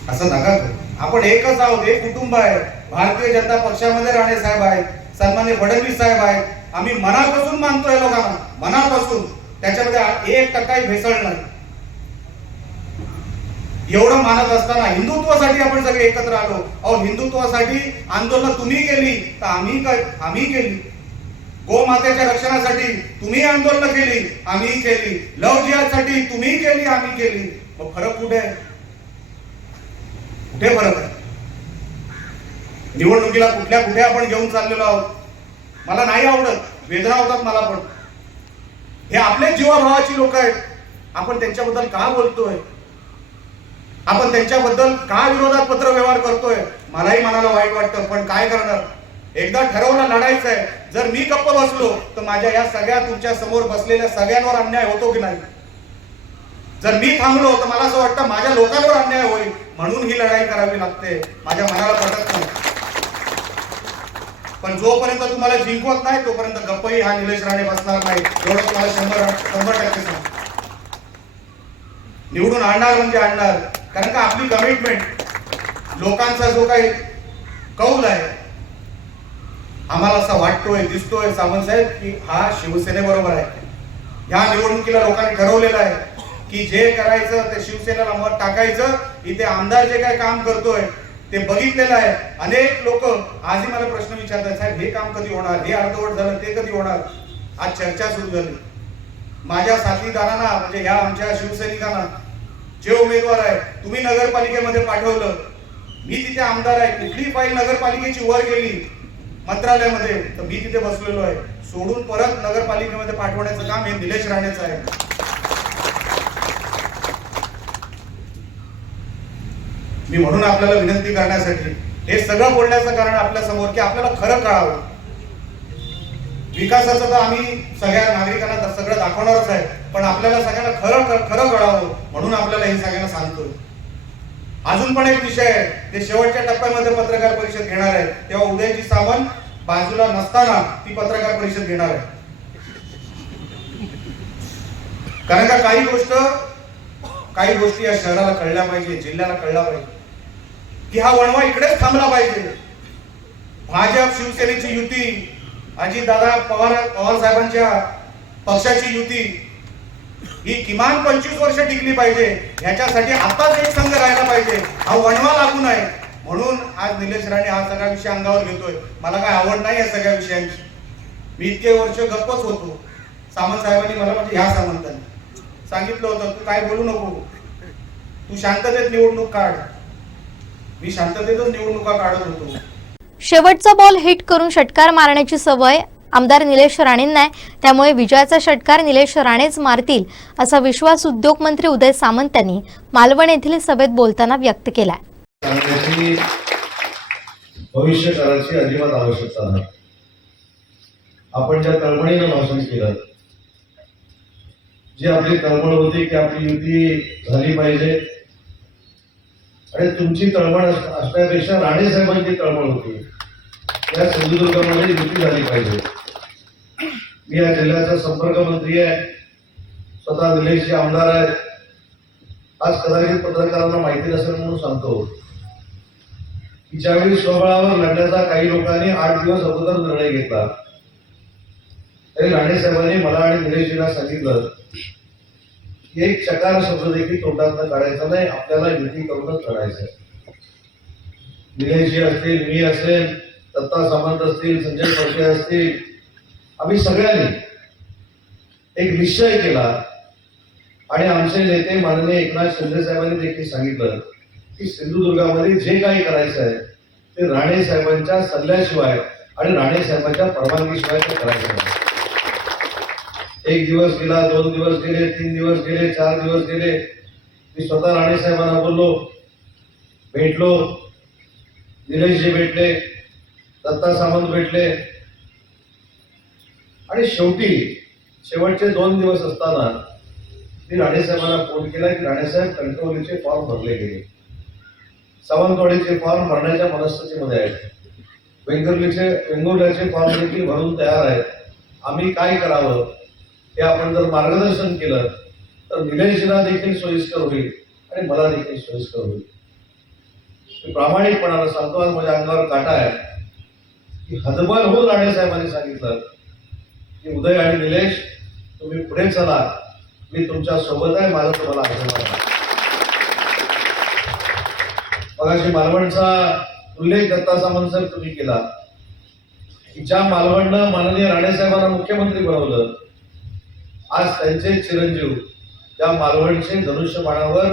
असं नका करू. आपण एकच आहोत, एक कुटुंब आहे. भारतीय जनता पक्षामध्ये राणे साहेब आहेत, सन्मान्य फडणवीस साहेब आहेत. आम्ही मनापासून मानतोय लोकांना, मनापासून. त्याच्यामध्ये 1% भेसळ नाही. एवढं मानत असताना हिंदुत्वासाठी आपण सगळे एकत्र आलो. अहो, हिंदुत्वासाठी आंदोलन तुम्ही केली तर आम्ही केली. गोमातेच्या रक्षणासाठी तुम्ही आंदोलन केली, आम्ही केली. लव जिहादसाठी तुम्ही केली, आम्ही केली. मग फरक कुठे आहे? कुठे फरक आहे? निवडणुकीला कुठे आपण घेऊन चाललेलो आहोत. मला नाही आवडत, वेदना होतात मला, पण हे आपले जीवाभावाची लोक आहेत. आपण त्यांच्याबद्दल का बोलतोय? आपण त्यांच्याबद्दल का विरोधात पत्र व्यवहार करतोय? मलाही मनाला वाईट वाटतं, पण काय करणार? एकदा ठरवलं लढायचं आहे. जर मी गप्प बसलो तर माझ्या या सगळ्या तुमच्या समोर बसलेल्या सगळ्यांवर अन्याय होतो की नाही? जर मी थांबलो तर मला असं वाटतं माझ्या लोकांवर अन्याय होईल, म्हणून ही लढाई करावी लागते. माझ्या मनाला पटत नाही. पण जोपर्यंत तुम्हाला जिंकवत नाही तोपर्यंत गप्पही हा निलेश राणे बसणार नाही, एवढं तुम्हाला 100% सांगतो. निवडून आणणार म्हणजे आणणार, कारण का आपली कमिटमेंट, लोकांचा जो काही कौल आहे, आम्हाला असा वाटतोय, दिसतोय सावंत साहेब की हा शिवसेनेबरोबर आहे. या निवडणुकीला लोकांनी ठरवलेलं आहे की जे करायचं ते शिवसेनेला मत टाकायचं. इथे आमदार जे काय काम करतोय ते बघितलेलं आहे. अनेक लोक आजही मला प्रश्न विचारतात, साहेब हे काम कधी होणार, हे अर्धवट झालं ते कधी होणार. आज चर्चा सुरू झाली. माझ्या साथीदारांना म्हणजे ह्या आमच्या शिवसैनिकांना जे उमेदवार आहे तुम्ही नगरपालिकेमध्ये पाठवलं, मी तिथे आमदार आहे, कुठली फाईल नगरपालिकेची वर गेली मंत्रालयामध्ये तर मी तिथे बसलेलो आहे, सोडून परत नगरपालिकेमध्ये पाठवण्याचं काम हे निलेश राणेचं आहे. मी म्हणून आपल्याला विनंती करण्यासाठी हे सगळं बोलण्याचं कारण आपल्या समोर की आपल्याला खरं कळावं. विकासाचं तर आम्ही सगळ्या नागरिकांना सगळं दाखवणारच आहे, पण आपल्याला सगळ्यांना खरं कळावं म्हणून आपल्याला हे सगळ्यांना सांगतोय. अजून पण एक विषय आहे, ते शेवटच्या टप्प्यामध्ये पत्रकार परिषद घेणार आहे, तेव्हा उदयजी सामंत बाजूला नसताना ती पत्रकार परिषद घेणार आहे. कारण का काही गोष्टी या शहराला कळल्या पाहिजे, जिल्ह्याला कळल्या पाहिजे की हा वणवा इकडेच थांबला पाहिजे. भाजप शिवसेनेची युती, अजितदादा पवार साहेबांच्या पक्षाची युती ही किमान 25 वर्ष टिकली पाहिजे. ह्याच्यासाठी आताच एक संघ राहायला पाहिजे, हा वणवा लागू नये. म्हणून आज निलेश राणे हा सगळा विषय अंगावर घेतोय. मला काय आवड नाही या सगळ्या विषयांची. मी इतके वर्ष गप्पच होतो. सामंत साहेबांनी मला म्हणजे ह्या सामंतांनी सांगितलं होतं, तू काय बोलू नको, तू शांततेत निवडणूक काढ. मी शांततेतच निवडणुका काढत होतो. शेवटचा बॉल हिट करून षटकार मारण्याची सवय आमदार निलेश राणेंना आहे, त्यामुळे विजयाचा षटकार निलेश राणेच मारतील असा विश्वास उद्योगमंत्री उदय सामंत यांनी मालवण येथील सभेत बोलताना व्यक्त केलाय. भविष्य करायची अजिबात आवश्यकता नाही. आपण ज्या तळमळीनं भाषण केलं, जी आपली तळमळ होती की आपली युती झाली पाहिजे, आणि तुमची तळमळ असण्यापेक्षा राणे साहेबांची तळमळ होती या सिंधुदुर्गामध्ये युती झाली पाहिजे. मी या जिल्ह्याचा संपर्क मंत्री आहे, स्वतः निलेशचे आमदार आहेत. आज कदाचित पत्रकारांना माहिती नसेल म्हणून सांगतो की ज्यावेळी स्वबळावर लढण्याचा काही लोकांनी 8 दिवस अगोदर निर्णय घेतला, तरी राणे साहेबांनी मला आणि निलेशजींना सांगितलं की एक चकार शब्द देखील तोंडातनं काढायचा नाही, आपल्याला युती करूनच लढायचं. निलेशजी असतील, मी असेल, दत्ता सामंत असतील, संजय फडके असतील, आम्ही सगळ्यांनी एक निश्चय केला आणि आमचे नेते माननीय एकनाथ शिंदे साहेबांनी देखील सांगितलं की सिंधुदुर्गामध्ये जे काही करायचं आहे ते राणे साहेबांच्या सल्ल्याशिवाय आणि राणे साहेबांच्या परवानगीशिवाय ते करायचं नाही. 1 दिवस गेला, 2 दिवस गेले, 3 दिवस गेले, 4 दिवस गेले. मी स्वतः राणे साहेबांना बोललो, भेटलो, निलेशजी भेटले, दत्ता सामंत भेटले, आणि शेवटचे 2 दिवस असताना मी राणे साहेबांना फोन केला की राणे साहेब, कणकवलीचे फॉर्म भरले गेले, सावंतवाडीचे फॉर्म भरण्याच्या मनस्थितीमध्ये आहेत, वेंगुर्ल्याचे फॉर्म देखील भरून तयार आहेत. आम्ही काय करावं हे आपण जर मार्गदर्शन केलं तर निलेशजींना देखील सोयीस्कर होईल आणि मला देखील सोयीस्कर होईल. मी प्रामाणिकपणानं सांगतो, आज माझ्या अंगावर काटा आहे की हतबल होऊन राणे साहेबांनी सांगितलं की उदय आणि निलेश तुम्ही पुढे चला, मी तुमच्या सोबत आहे, माझा तुम्हाला आशीर्वाद आहे. मगाशी मालवणचा उल्लेख दत्ता सामंत साहेब तुम्ही केला की ज्या मालवणनं माननीय राणे साहेबांना मुख्यमंत्री बनवलं, आज त्यांचे चिरंजीव त्या मालवणचे धनुष्यबाणावर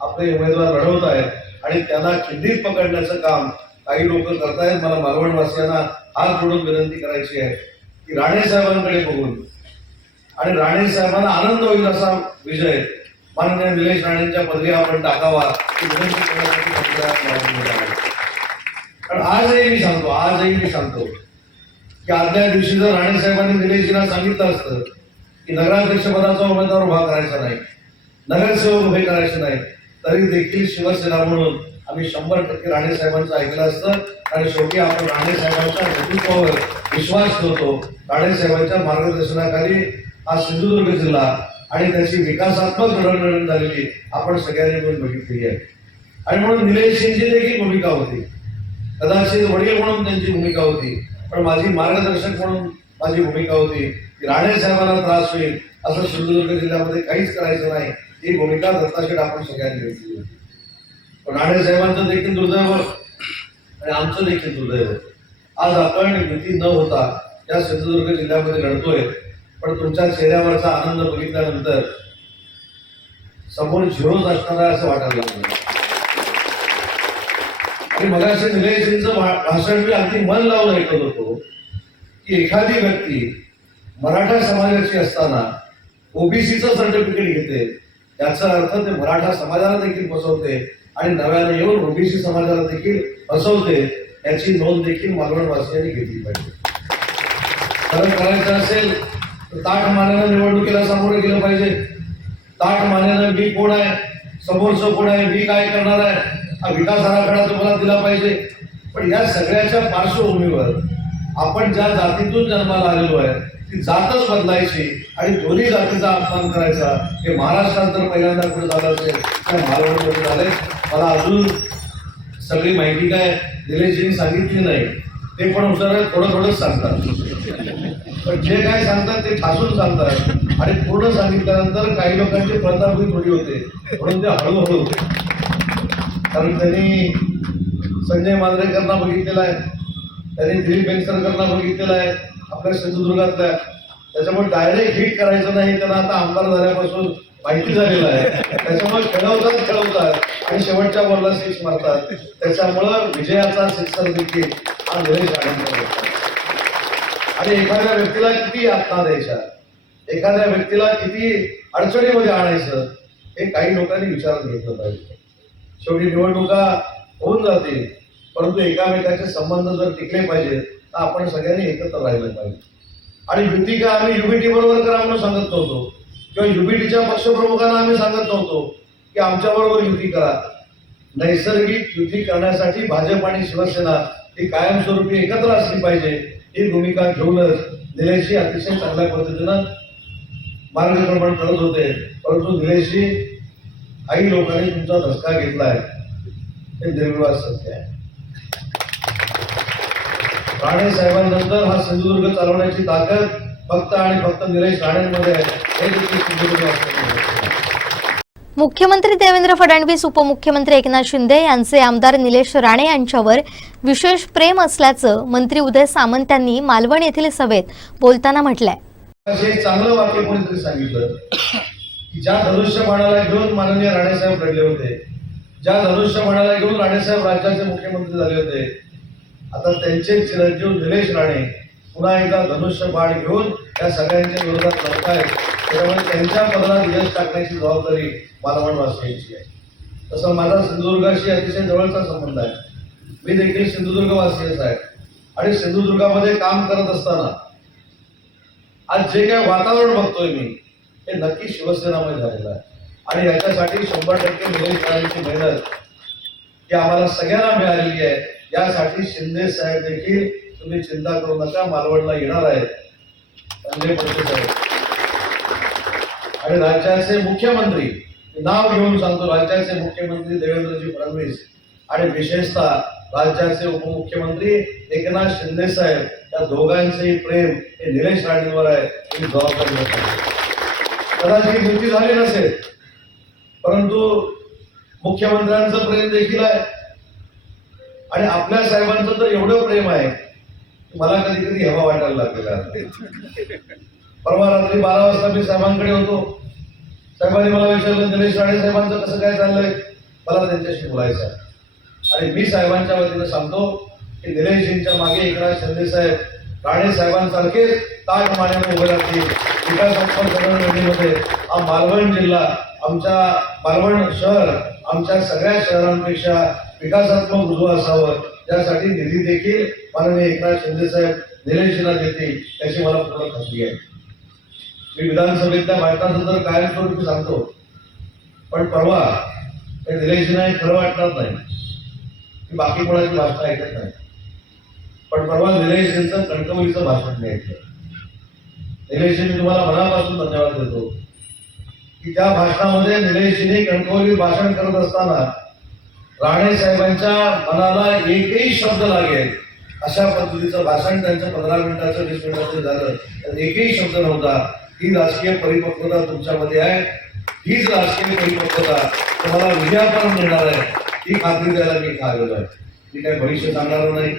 आपले उमेदवार लढवत आहेत आणि त्यांना खिंडीत पकडण्याचं काम काही लोक करतायत. मला मालवणवासियांना हात जोडून विनंती करायची आहे की राणे साहेबांकडे बघून आणि राणे साहेबांना आनंद होईल असा विजय माननीय निलेश राणेंच्या पदरी आपण टाकावा ही विनंती करण्यासाठी. कारण आजही मी सांगतो की आदल्या दिवशी जर राणे साहेबांनी निलेशजींना सांगितलं असतं की नगराध्यक्ष पदाचा उमेदवार उभा करायचा नाही, नगरसेवक उभे करायचे नाही, तरी देखील शिवसेना म्हणून आम्ही 100% राणे साहेबांचं ऐकलं असतं. आणि शेवटी आपण राणे साहेबांच्या नेतृत्वावर विश्वास ठेवतो. राणे साहेबांच्या मार्गदर्शनाखाली हा सिंधुदुर्ग जिल्हा आणि त्याची विकासात्मक जडणघडण झालेली आपण सगळ्यांनी मिळून बघितलेली आहे. आणि म्हणून निलेशजींची देखील भूमिका होती, कदाचित वडील म्हणून त्यांची भूमिका होती, पण माझी मार्गदर्शक म्हणून माझी भूमिका होती की राणे साहेबांना त्रास होईल असं सिंधुदुर्ग जिल्ह्यामध्ये काहीच करायचं नाही. ही भूमिका दत्ताशेठ आपण सगळ्यांनी घेतली होती. पण राणे साहेबांचं देखील दुर्दैव आणि आमचं देखील दुर्दैव, आज आपण युती न होता या सिंधुदुर्ग जिल्ह्यामध्ये लढतोय. पण तुमच्या चेहऱ्यावरचा आनंद बघितल्यानंतर समोर झिरोच असणार आहे असं वाटायला लागलं. आणि मगाशी निलेशजींचं भाषण मी अगदी मन लावून ऐकत होतो की एखादी व्यक्ती मराठा समाजाची असताना ओबीसीचं सर्टिफिकेट घेते, याचा अर्थ ते मराठा समाजाला देखील फसवते आणि नव्याने येऊन ओबीसी समाजाला देखील फसवते, याची नोंद देखील मालवणवासियांनी घेतली पाहिजे. खरं करायचं असेल तर ताठ मानेनं निवडणुकीला सामोरं गेलं पाहिजे. ताठ मानेनं मी कोण आहे, समोरचं कोण आहे, मी काय करणार आहे, हा विकास आराखडा तुम्हाला दिला पाहिजे. पण या सगळ्याच्या पार्श्वभूमीवर आपण ज्या जातीतून जन्माला आलेलो आहे ती जातच बदलायची आणि दोन्ही जातीचा अपमान करायचा, हे महाराष्ट्रात जर पहिल्यांदा कुठे झालं असेल तर मालवणमध्ये झालंय. मला अजून सगळी माहिती काय निलेशजींनी सांगितली नाही, ते पण हुशार थोडं थोडंच सांगतात. पण जे काय सांगतात ते ठासून सांगतात आणि पूर्ण सांगितल्यानंतर काही लोकांची प्रतापी थोडी होते, म्हणून ते हळूहळू होते. कारण त्यांनी संजय मांजरेकरांना बघितलेला आहे, त्यांनी दिलीप वेंगसरकरांना बघितलेला आहे आपल्या सिंधुदुर्गातल्या, त्याच्यामुळे डायरेक्ट हिट करायचं नाही. त्यांना आता आमदार झाल्यापासून माहिती झालेलं आहे, त्याच्यामुळे खेळवतात आणि शेवटच्या बॉलला सिक्स मारतात. त्याच्यामुळं विजयाचा सिक्सर देखील हा निलेश राणेंचा होता. आणि एखाद्या व्यक्तीला किती यातना द्यायच्या, एखाद्या व्यक्तीला किती अडचणीमध्ये आणायचं, हे काही लोकांनी विचारात घेतलं पाहिजे. शेवटी निवडणुका होऊन जातील, परंतु एकामेकाचे संबंध जर टिकले पाहिजे तर आपण सगळ्यांनी एकत्र राहिलं पाहिजे. आणि युती का आम्ही युबीटी बरोबर करा म्हणून सांगत नव्हतो, किंवा युबीटीच्या पक्षप्रमुखांना आम्ही सांगत नव्हतो की आमच्या बरोबर युती करा. नैसर्गिक युती करण्यासाठी भाजप आणि शिवसेना ही कायमस्वरूपी एकत्र असली पाहिजे, ही भूमिका घेऊनच निलेशजी अतिशय चांगल्या पद्धतीनं मार्गक्रमण करत होते. परंतु निलेशजी, काही लोकांनी तुमचा धसका घेतलाय, हे निर्विवाद सत्य आहे. राणे साहेबांनंतर हा सिंधुदुर्ग चालवण्याची ताकद फक्त आणि फक्त निलेश राणेंमध्ये आहे, हे देखील सिंधुदुर्ग मुख्यमंत्री देवेंद्र फडणवीस, उपमुख्यमंत्री एकनाथ शिंदे यांचे आमदार निलेश राणे यांच्यावर विशेष प्रेम असल्याचं मंत्री उदय सामंत यांनी मालवण येथील सभेत बोलताना म्हटलंय. चांगलं वाक्य कोणीतरी सांगितलं की ज्या धनुष्यबाणाला घेऊन माननीय राणेसाहेब लढले होते, ज्या धनुष्यबाणाला घेऊन राणेसाहेब राज्याचे मुख्यमंत्री झाले होते, आता त्यांचे चिरंजीव निलेश राणे पुन्हा एकदा धनुष्यबाण घेऊन या सगळ्यांच्या विरोधात लढतायत. त्यामुळे त्यांच्या पदरात यश टाकण्याची जबाबदारी मालवणवासियांची आहे. तसं माझा सिंधुदुर्गाशी अतिशय जवळचा संबंध आहे. मी देखील सिंधुदुर्गवासीच आहे आणि सिंधुदुर्गामध्ये काम करत असताना आज जे काय वातावरण बघतोय मी, हे नक्की शिवसेनामध्ये झालेलं आहे. आणि याच्यासाठी 100% निलेश राणेंची मेहनत ही आम्हाला सगळ्यांना मिळालेली आहे. यासाठी शिंदे साहेब देखील, तुम्ही चिंता करू नका, मालवणला येणार आहेत संजय पडसे साहेब. आणि राज्याचे मुख्यमंत्री, नाव घेऊन सांगतो, राज्याचे मुख्यमंत्री देवेंद्रजी फडणवीस आणि विशेषतः राज्याचे उपमुख्यमंत्री एकनाथ शिंदे साहेब, या दोघांचे प्रेम हे निलेश राणेंवर आहे. ही जबाबदारी आहे. कदाचित युती झाली नसेल, परंतु मुख्यमंत्र्यांचं प्रेम देखील आहे आणि आपल्या साहेबांचं तर एवढं प्रेम आहे की मला कधी कधी हवा वाटायला लागलेला आहे. परवा रात्री 12 वाजता मी साहेबांकडे होतो. साहेबांनी मला विचारलं, निलेश राणे साहेबांचं कसं काय चाललंय, मला त्यांच्याशी बोलायचं आहे. आणि मी साहेबांच्या वतीनं सांगतो की निलेशजींच्या मागे एकनाथ शिंदे साहेब राणे साहेबांसारखेच ताठ मानेने उभे राहतील. विकासात्मक निधीमध्ये हा मालवण जिल्हा, आमच्या मालवण शहर आमच्या सगळ्या शहरांपेक्षा विकासात्मक रुजू असावं, यासाठी निधी देखील माननीय एकनाथ शिंदे साहेब निलेशजींना देतील, याची मला पूर्ण खात्री आहे. मी विधानसभेतल्या भाषणाचं तर कायमस्वरूपी सांगतो, पण परवा निलेशजींना खरं वाटणार नाही की बाकी कोणाची भाषण ऐकत नाही, पण परवा निलेशजींचं कणकवलीचं भाषण मी ऐकलं. निलेशजी, मी तुम्हाला मनापासून धन्यवाद देतो की त्या भाषणामध्ये निलेशजींनी कणकवली भाषण करत असताना राणे साहेबांच्या मनाला एकही शब्द लागेल अशा पद्धतीचं भाषण त्यांचं 15 मिनिटाचं 20 मिनिटाचं झालं, तर एकही शब्द नव्हता. ही राजकीय परिपक्वता तुमच्यामध्ये आहे, हीच राजकीय परिपक्वता तुम्हाला विजयापर्यंत मिळणार आहे ही खात्री द्यायला मी इथं आलेलो आहे. मी काय भविष्य सांगणार नाही.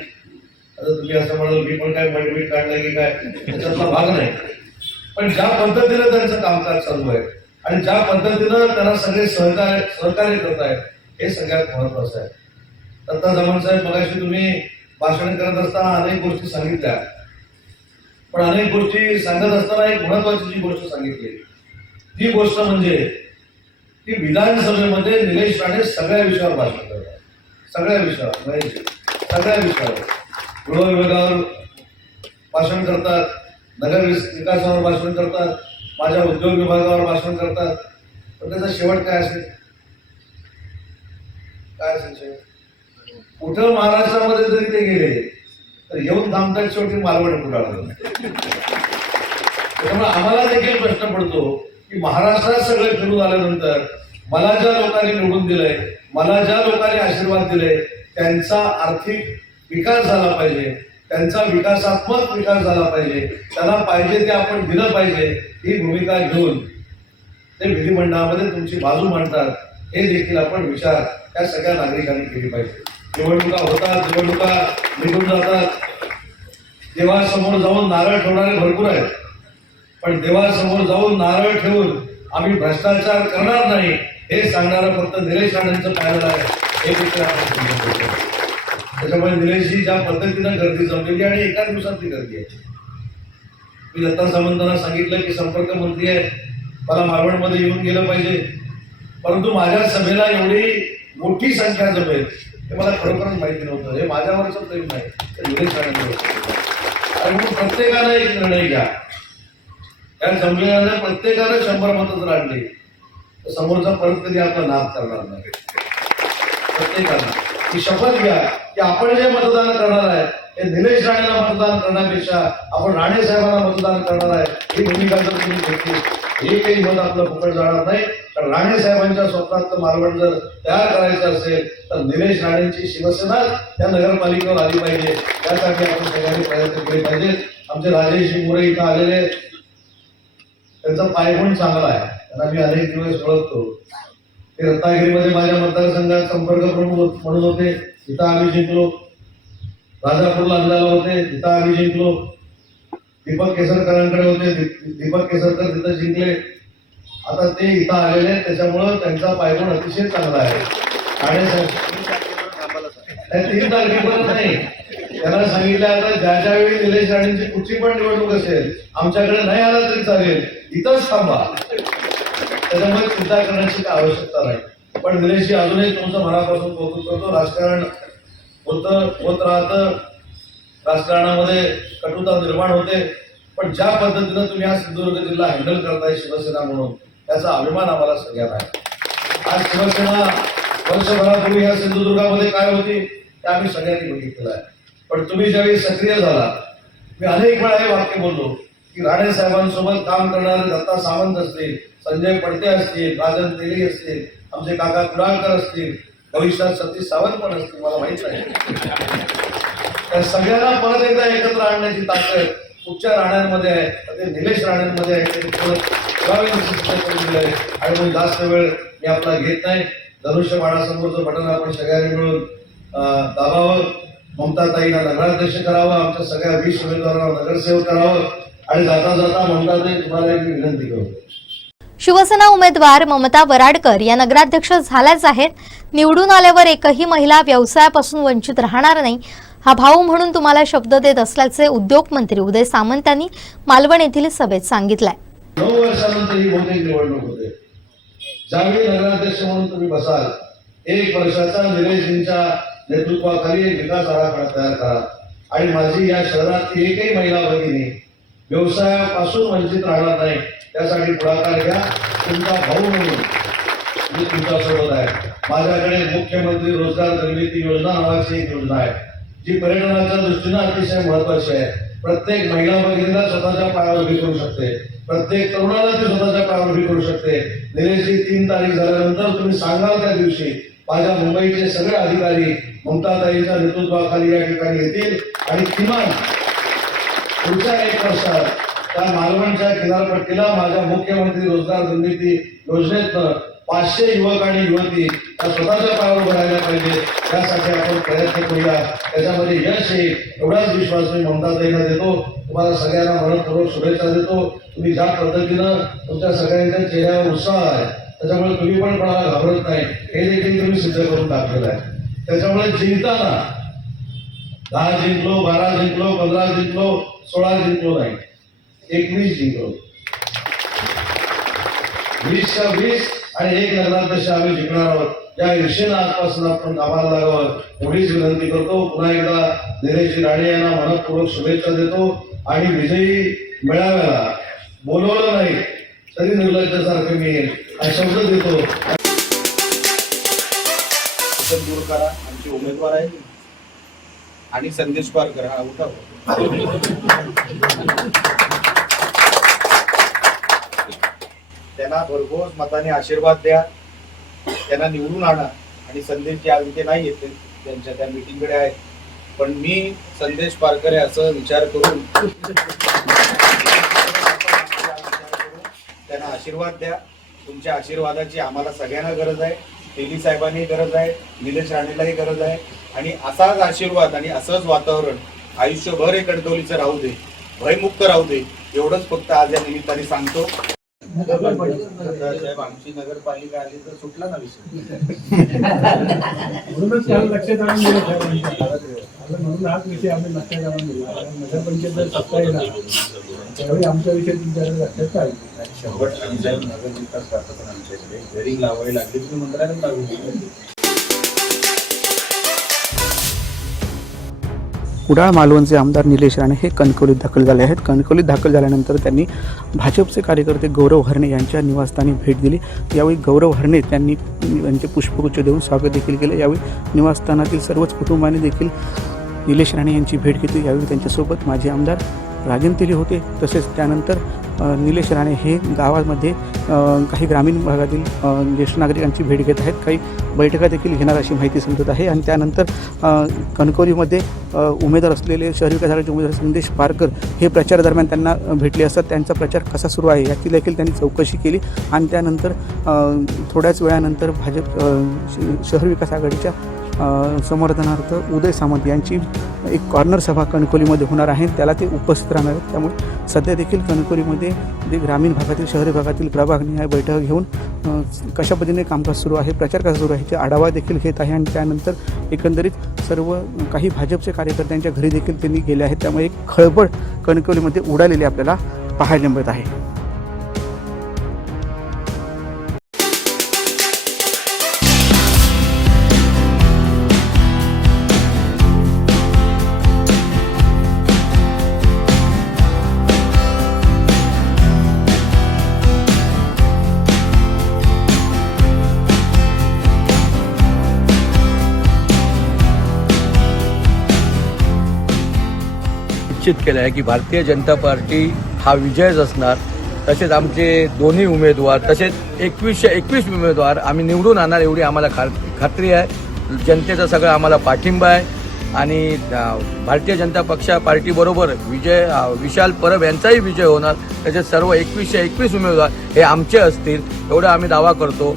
आता तुम्ही असं म्हणाल मी पण काय मडमीट काढलं की काय, त्याच्यातला भाग नाही. पण ज्या पद्धतीनं त्यांचं कामकाज चालू आहे आणि ज्या पद्धतीनं त्यांना सगळे सहकार्य करत आहेत हे सगळ्यात महत्वाचं आहे. दत्ता जमन साहेब, मगाशी तुम्ही भाषण करत असताना अनेक गोष्टी सांगितल्या, पण अनेक गोष्टी सांगत असताना एक महत्वाची जी गोष्ट सांगितली ती गोष्ट म्हणजे की विधानसभेमध्ये निलेश राणे सगळ्या विषयावर भाषण करतात. सगळ्या विषयावर, सगळ्या विषयावर, गृह विभागावर भाषण करतात, नगर विकासावर भाषण करतात, माझ्या उद्योग विभागावर भाषण करतात. पण त्याचा शेवट काय असेल? काय असेल शेवट? कुठं महाराष्ट्रामध्ये जरी ते गेले तर येऊन थांबतात शेवटी मालवण कुठाळा. त्यामुळे आम्हाला देखील प्रश्न पडतो की महाराष्ट्रात सगळं फिरून आल्यानंतर मला ज्या लोकांनी निवडून दिलंय, मला ज्या लोकांनी आशीर्वाद दिले, त्यांचा आर्थिक विकास झाला पाहिजे, त्यांचा विकासात्मक विकास झाला पाहिजे, त्यांना पाहिजे ते आपण दिलं पाहिजे, ही भूमिका घेऊन ते विधिमंडळामध्ये तुमची बाजू मांडतात. हे देखील आपण विचार त्या सगळ्या नागरिकांनी केली पाहिजे. निवडणुका होतात, निवडणुका निघून जातात. देवासमोर जाऊन नारळ ठेवणारे भरपूर आहेत, पण देवासमोर जाऊन नारळ ठेवून आम्ही भ्रष्टाचार करणार नाही हे सांगणारं फक्त निलेश राणेंचं पॅनल आहे. हे देखील आपण समजून घेतो. त्याच्यामुळे निलेशजी ज्या पद्धतीनं गर्दी जमलेली आणि एकाच दिवसात ती गर्दी आहे. मी दत्ता सामंतांना सांगितलं की संपर्क मंत्री आहे, मला मालवणमध्ये येऊन गेलं पाहिजे, परंतु माझ्या सभेला एवढी मोठी संख्या जमेल हे मला खरोखरच माहिती नव्हतं. हे माझ्यावरचं प्रेम नाही, तर निलेश राणेंवर. आणि म्हणून प्रत्येकानं एक निर्णय घ्या. या जमलेल्याने प्रत्येकानं 100 मतं जर आणली तर समोरचा परत कधी आपला नाद करणार नाही. प्रत्येकानं ही शपथ घ्या की आपण जे मतदान करणार आहे हे निलेश राणेला मतदान करण्यापेक्षा आपण राणे साहेबांना मतदान करणार आहे ही भूमिका जर तुम्ही घेतली, एकही मत आपलं फुकट जाणार नाही. कारण राणे साहेबांच्या स्वप्नातलं मालवण जर तयार करायचं असेल तर निलेश राणेंची शिवसेना त्या नगरपालिकेवर आली पाहिजे. त्यासाठी आपण सगळ्यांनी प्रयत्न केले पाहिजे. आमचे राजेश मोरे इथं आलेले, त्यांचा पायगुण चांगला आहे, त्यांना मी अनेक दिवस ओळखतो. ते रत्नागिरीमध्ये माझ्या मतदारसंघात संपर्क प्रमुख म्हणून होते, तिथं आम्ही जिंकलो. राजापूरला अंदाला होते, तिथं आम्ही जिंकलो. दीपक केसरकरांकडे होते, दीपक केसरकर तिथं जिंकले. आता ते इथं आलेले आहेत, त्याच्यामुळं त्यांचा पायगुण अतिशय चांगला आहे. ठाणे 3 तारखेपर्यंत नाही, त्यांना सांगितलं आता ज्या वेळी निलेश राणेंची कुठची पण निवडणूक असेल आमच्याकडे नाही आला तरी चालेल, इथंच थांबा. त्याच्यामुळे चिंता करण्याची काही आवश्यकता नाही. पण निलेशजी अजूनही तुमचं मनापासून कौतुक करतो. राजकारण होत राहतं, राजकारणामध्ये कटुता निर्माण होते, पण ज्या पद्धतीनं तुम्ही हा सिंधुदुर्ग जिल्हा हँडल करताय शिवसेना म्हणून त्याचा अभिमान आम्हाला सगळ्यांना आहे. आज शिवसेना वर्षभरापूर्वी ह्या सिंधुदुर्गामध्ये काय होती ते आम्ही सगळ्यांनी बघितलेलं आहे. पण तुम्ही ज्यावेळी सक्रिय झाला, मी अनेक वेळा हे वाक्य बोललो की राणे साहेबांसोबत काम करणारे दत्ता सावंत असतील, संजय पडते असतील, राजन तेली असतील, आमचे काका कुडाळकर असतील, भविष्यात सतीश सावंत पण असतील, मला माहित नाही. त्या सगळ्यांना परत एकदा एकत्र आणण्याची ताकद कुठच्या राण्यांमध्ये आहे, ते निलेश राणेंमध्ये आहे. आणि मग जास्त वेळ मी आपला घेत नाही. धनुष्यबाणासमोरचं बटन आपण सगळ्यांनी मिळून दाबावं, ममताताईंना नगराध्यक्ष करावं, आमच्या सगळ्या 20 उमेदवारांना नगरसेवक करावं आणि जाता जाता ममताताई तुम्हाला एक विनंती करतो. शिवसेना उमेदवार ममता वराडकर या नगराध्यक्ष झाल्याच आहेत. निवडून आल्यावर एकही महिला व्यवसायापासून वंचित राहणार नाही हा भाऊ म्हणून तुम्हाला शब्द देत असल्याचे उद्योगमंत्री उदय सामंत यांनी मालवण येथील सभेत सांगितलंय. 9 वर्षानंतर ही बहुतेक निवडणूक होते. ज्यावेळी नगराध्यक्ष म्हणून तुम्ही बसाल, 1 वर्षाचा निलेशजींच्या नेतृत्वाखाली एक विकास आराखडा तयार करा आणि माझी या शहरातली एकही महिला भगिनी व्यवसायापासून वंचित राहणार नाही त्यासाठी पुढाकार घ्या. तुमचा भाऊ म्हणून मी तुमच्यासोबत आहे. माझ्याकडे मुख्यमंत्री रोजगार निर्मिती योजना नावाची एक योजना आहे जी पर्यटनाच्या दृष्टीनं अतिशय महत्वाची आहे. प्रत्येक महिला भगिनीला स्वतःच्या पायावर उभी करू शकते, प्रत्येक तरुणाला ती स्वतःच्या पायावर उभी करू शकते. निलेशजी 3 तारीख झाल्यानंतर तुम्ही सांगाल त्या दिवशी माझ्या मुंबईचे सगळे अधिकारी ममताताईंच्या नेतृत्वाखाली या ठिकाणी येतील आणि किमान पुढच्या 1 वर्षात त्या मालवणच्या किनारपट्टीला माझ्या मुख्यमंत्री रोजगार निर्मिती योजनेतनं 500 युवक आणि युवती या स्वतःच्या पायावर उभं राहायला पाहिजे, त्यासाठी आपण प्रयत्न करूया. त्याच्यामध्ये यश येईल एवढाच विश्वास मी ममताताईंना देतो. तुम्हाला सगळ्यांना मनपूर्वक शुभेच्छा देतो. तुम्ही ज्या पद्धतीनं तुमच्या सगळ्यांच्या चेहऱ्यावर उत्साह आहे, त्याच्यामुळे तुम्ही पण कोणाला घाबरत नाही हे देखील तुम्ही सिद्ध करून दाखवलं आहे. त्याच्यामुळे जिंकताना 10 जिंकलो, 12 जिंकलो, 15 जिंकलो, 16 जिंकलो नाही, 21 जिंकलो. 20च्या 20 आणि 1 नगराध्यक्ष आम्ही जिंकणार आहोत. या ईर्षेनं आजपासून आपण कामाला लागावं एवढीच विनंती करतो. पुन्हा एकदा निलेश राणे यांना मनपूर्वक शुभेच्छा देतो आणि विजयी मेळाव्याला बोलवलं नाही तरी निर्लज्जासारखं मी हा शब्द देतो. दूर करा, आमचे उमेदवार आहेत आणि संदेश पारकर हा उठाव त्यांना भरघोस मताने आशीर्वाद द्या, त्यांना निवडून आणा. आणि संदेश जे अजून ते नाही येते त्यांच्या त्या मीटिंगकडे आहेत, पण मी संदेश पारकर आहे असं विचार करून त्यांना आशीर्वाद द्या. तुमच्या आशीर्वादाची आम्हाला सगळ्यांना गरज आहे. तेली साहेबांनी गरज आहे, निलेश राणेलाही गरज आहे. आणि असाच आशीर्वाद आणि असंच वातावरण आयुष्यभर हे कणकवलीचं राहू दे, भयमुक्त राहू दे, एवढंच फक्त आज या निमित्ताने सांगतो. साहेब आमची नगरपालिका आली तर सुटला ना विषय. म्हणूनच त्याला लक्षात आणून दिलं, म्हणून हाच विषय आम्ही लक्षात आणून दिला. नगरपंचायत जर सत्ता येणार त्यावेळी आमचा विषय तुमच्याकडे लक्षात आला. 100% साहेब नगर विकास करतात आमच्याकडे घरी लावावी लागली तुम्ही मंत्रालयात लावली. कुडाळ मालवणचे आमदार निलेश राणे हे कणकवलीत दाखल झाले आहेत. कणकवलीत दाखल झाल्यानंतर त्यांनी भाजपचे कार्यकर्ते गौरव हरणे यांच्या निवासस्थानी भेट दिली. यावेळी गौरव हरणे त्यांनी त्यांचे पुष्पगुच्छ देऊन स्वागत देखील केले. यावेळी निवासस्थानातील सर्वच कुटुंबांनी देखील निलेश राणे यांची भेट घेतली. यावेळी त्यांच्यासोबत माजी आमदार राजन तेली होते. तसेच त्यानंतर निलेश राणे हे गावामध्ये काही ग्रामीण भागातील ज्येष्ठ नागरिकांची भेट घेत आहेत. काही बैठका देखील घेणार अशी माहिती समजत आहे. आणि त्यानंतर कणकवलीमध्ये उमेदवार असलेले शहरी विकास आघाडीचे उमेदवार संदेश पारकर हे प्रचार दरम्यान त्यांना भेटले असतात. त्यांचा प्रचार कसा सुरू आहे याची देखील त्यांनी चौकशी केली. आणि त्यानंतर थोड्याच वेळानंतर भाजप शहरी विकास आघाडीच्या समर्थनार्थ उदय सामंत यांची एक कॉर्नर सभा कणकवलीमध्ये होणार आहे, त्याला ते उपस्थित राहणार आहेत. त्यामुळे सध्या देखील कणकवलीमध्ये जे ग्रामीण भागातील शहरी भागातील प्रभागनिहाय बैठक घेऊन कशा पद्धतीने कामकाज सुरू आहे, प्रचार कसा सुरू आहे याचा आढावा देखील घेत आहे. आणि त्यानंतर एकंदरीत सर्व काही भाजपच्या कार्यकर्त्यांच्या घरी देखील त्यांनी गेले आहेत. त्यामुळे एक खळबळ कणकवलीमध्ये उडालेली आपल्याला पाहायला मिळत आहे. निश्चित केलं आहे की भारतीय जनता पार्टी हा विजयच असणार. तसेच आमचे दोन्ही उमेदवार तसेच 21 उमेदवार आम्ही निवडून आणणार एवढी आम्हाला खात्री आहे. जनतेचा सगळा आम्हाला पाठिंबा आहे आणि भारतीय जनता पार्टीबरोबर विशाल परब यांचाही विजय होणार. तसेच सर्व 21 उमेदवार हे आमचे असतील एवढा आम्ही दावा करतो.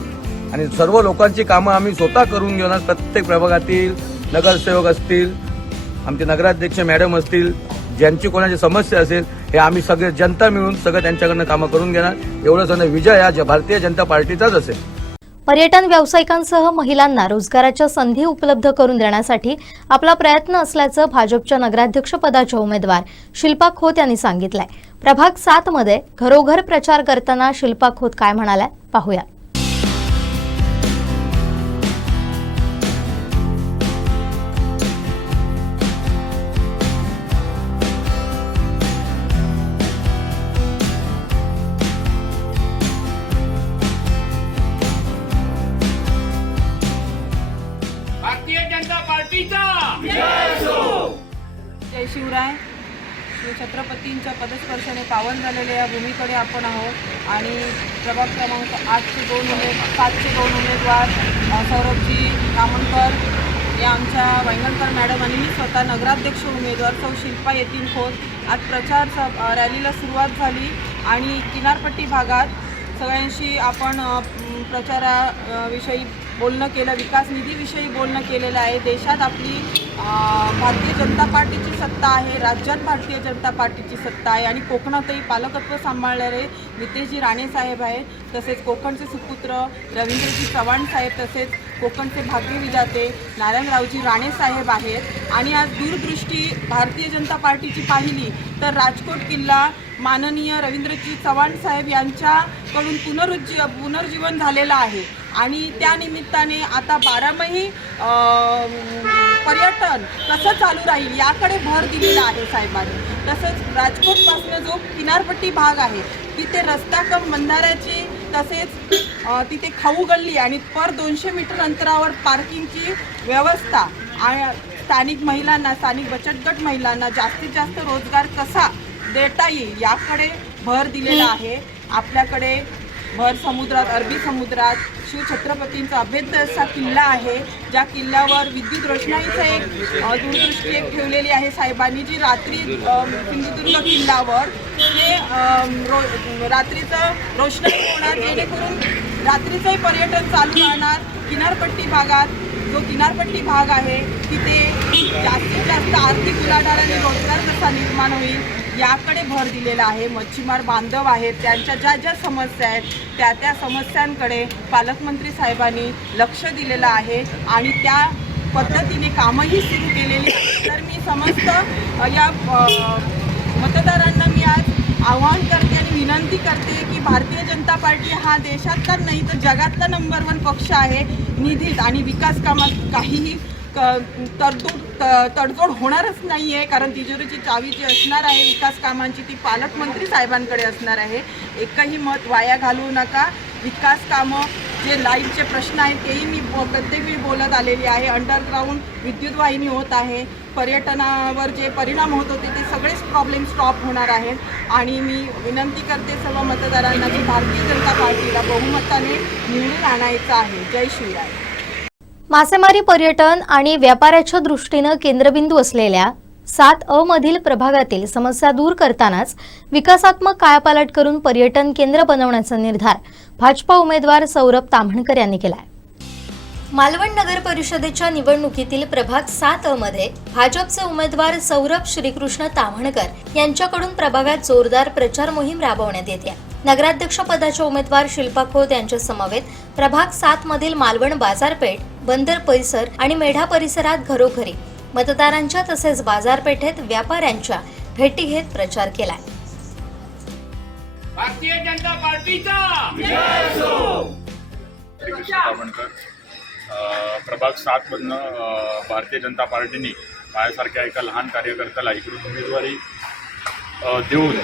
आणि सर्व लोकांची कामं आम्ही स्वतः करून घेणार. प्रत्येक प्रभागातील नगरसेवक असतील, आमचे नगराध्यक्ष मॅडम असतील, ज्यांची कोणाची समस्या असेल हे आम्ही सगळे जनता मिळून सगळं त्यांच्याकडनं कामं करून घेणार. एवढंच विजय हा भारतीय जनता पार्टीचाच असेल. पर्यटन व्यावसायिकांसह महिलांना रोजगाराच्या संधी उपलब्ध करून देण्यासाठी आपला प्रयत्न असल्याचं भाजपच्या नगराध्यक्षपदाच्या उमेदवार शिल्पा खोत यांनी सांगितलंय. प्रभाग 7 मध्ये घरोघर प्रचार करताना शिल्पा खोत काय म्हणाल्या पाहूया. जय शिवराय. छत्रपतींच्या पदस्पर्शाने पावन झालेल्या या भूमीकडे आपण आहोत आणि प्रभाग क्रमांक 7चे 2 उमेदवार सौरभजी कामणकर या आमच्या वैंगणकर मॅडम आणि मी स्वतः नगराध्यक्ष उमेदवार सौ शिल्पा यतीन खोत आज रॅलीला सुरुवात झाली आणि किनारपट्टी भागात सगळ्यांशी आपण प्रचाराविषयी बोलणं केलं, विकास निधीविषयी बोलणं केलेलं आहे. देशात आपली भारतीय जनता पार्टीची सत्ता आहे, राज्यात भारतीय जनता पार्टीची सत्ता आहे आणि कोकणातही पालकत्व सांभाळणारे नितेशजी राणे साहेब आहे, तसेच कोकणचे सुपुत्र रवींद्रजी चव्हाण साहेब, तसेच कोकणचे भाग्यविधाते नारायणरावजी राणे साहेब आहेत. आणि आज दूरदृष्टी भारतीय जनता पार्टीची पाहिली तर राजकोट किल्ला माननीय रवींद्रजी चव्हाण साहेब यांच्याकडून पुनर्जीवन झालेलं आहे आणि त्या निमित्ताने आता बारामही पर्यटन कसं चालू राहील याकडे भर दिलेला आहे साहेबांनी. तसंच राजकोटपासून जो किनारपट्टी भाग आहे तिथे रस्ता कम बंधाऱ्याची, तसेच तिथे खाऊ गल्ली आणि पर 200 मीटर अंतरावर पार्किंगची व्यवस्था आणि स्थानिक महिलांना, स्थानिक बचत गट महिलांना जास्तीत जास्त रोजगार कसा देता येईल याकडे भर दिलेला आहे. आपल्याकडे भर समुद्रात, अरबी समुद्रात शिवछत्रपतींचा अभेद्य असा किल्ला आहे, ज्या किल्ल्यावर विद्युत रोषणाईचं एक दूरदृष्टी ठेवलेली आहे साहेबांनी, जी रात्री सिंधुदुर्ग किल्ल्यावर हे रात्रीचं रोषणाई होणार, जेणेकरून रात्रीचंही पर्यटन चालू राहणार. किनारपट्टी भागात जो किनारपट्टी भाग आहे तिथे जास्तीत जास्त आर्थिक उलाढाल आणि रोजगार कसा निर्माण होईल याकडे भर दिलेला आहे. मच्छीमार बांधव आहेत, त्यांच्या ज्या ज्या समस्या आहेत त्या समस्यांकडे पालकमंत्री साहेबांनी लक्ष दिलेलं आहे आणि त्या पद्धतीने कामही सुरू केलेली आहेत. तर मी समस्त या मतदारांना मी आज आवाहन करते आणि विनंती करते की भारतीय जनता पार्टी हा देशातला नाही तर जगातला नंबर 1 पक्ष आहे. निधीत आणि विकास कामात काहीही तडजोड होणारच नाही आहे, कारण तिजोरीची चावी जी असणार आहे विकास कामांची ती पालकमंत्री साहेबांकडे असणार आहे. एकही मत वाया घालवू नका. विकास कामं जे लाईटचे प्रश्न आहेत तेही मी प्रत्येक वेळी बोलत आलेली आहे. अंडरग्राऊंड विद्युत वाहिनी होत आहे, पर्यटनावर जे परिणाम होत होते ते सगळेच प्रॉब्लेम स्टॉप होणार आहेत आणि मी विनंती करते सर्व मतदारांना की भारतीय जनता पार्टीला बहुमताने निवडून आणायचं आहे. जय शिवराय. मासेमारी, पर्यटन आणि व्यापाराच्या दृष्टीनं केंद्रबिंदू असलेल्या 7A मधील प्रभागातील समस्या दूर करतानाच विकासात्मक कायापालट करून पर्यटन केंद्र बनवण्याचा निर्धार भाजपा उमेदवार सौरभ ताम्हणकर यांनी केलाय. मालवण नगर परिषदेच्या निवडणुकीतील प्रभाग 7A मध्ये भाजपचे उमेदवार सौरभ श्रीकृष्ण ताम्हणकर यांच्याकडून प्रभागात जोरदार प्रचार मोहीम राबवण्यात येते. नगराध्यक्ष पदाच्या उमेदवार शिल्पा खोत यांच्या समवेत प्रभाग 7 मधील मालवण बाजारपेठ, बंदर परिसर आणि मेढा परिसरात घरोघरी मतदारांच्या तसेच बाजारपेठेत व्यापाऱ्यांच्या भेटी घेत प्रचार केलाय. भारतीय जनता पार्टीचा प्रभाग 7 मधनं भारतीय जनता पार्टीने माझ्यासारख्या एका लहान कार्यकर्त्याला इकडून उमेदवारी देऊन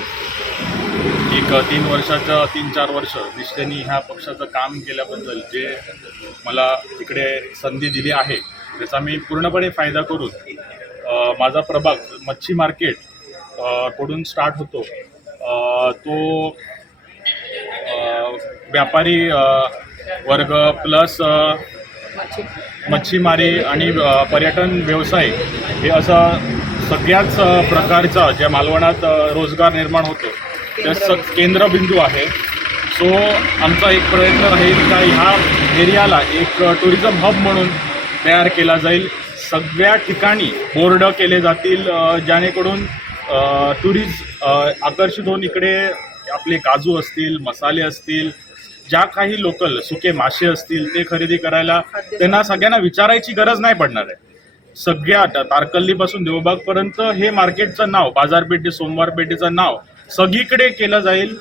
एक 3-4 वर्ष निष्ठेने ह्या पक्षाचं काम केल्याबद्दल जे मला इकडे संधी दिली आहे त्याचा मी पूर्णपणे फायदा करून माझा प्रभाग मच्छी मार्केट कडून स्टार्ट होतो तो व्यापारी वर्ग प्लस मच्छीमारी आणि पर्यटन व्यवसाय हे असं सगळ्याच प्रकारचा ज्या मालवणात रोजगार निर्माण होतो त्या केंद्रबिंदू आहे. सो आमचा एक प्रयत्न राहील का ह्या एरियाला एक टुरिझम हब म्हणून तयार केला जाईल. सगळ्या ठिकाणी बोर्ड केले जातील जेणेकरून आकर्षित होऊन इकडे आपले काजू असतील, मसाले असतील, ज्या काही लोकल सुके मासे असतील ते खरेदी करायला त्यांना सगळ्यांना विचारायची गरज नाही पडणार आहे. सगळ्या तारकल्लीपासून देवबागपर्यंत हे मार्केटचं नाव, बाजारपेठे, सोमवार पेठेचं नाव सगळीकडे केलं जाईल.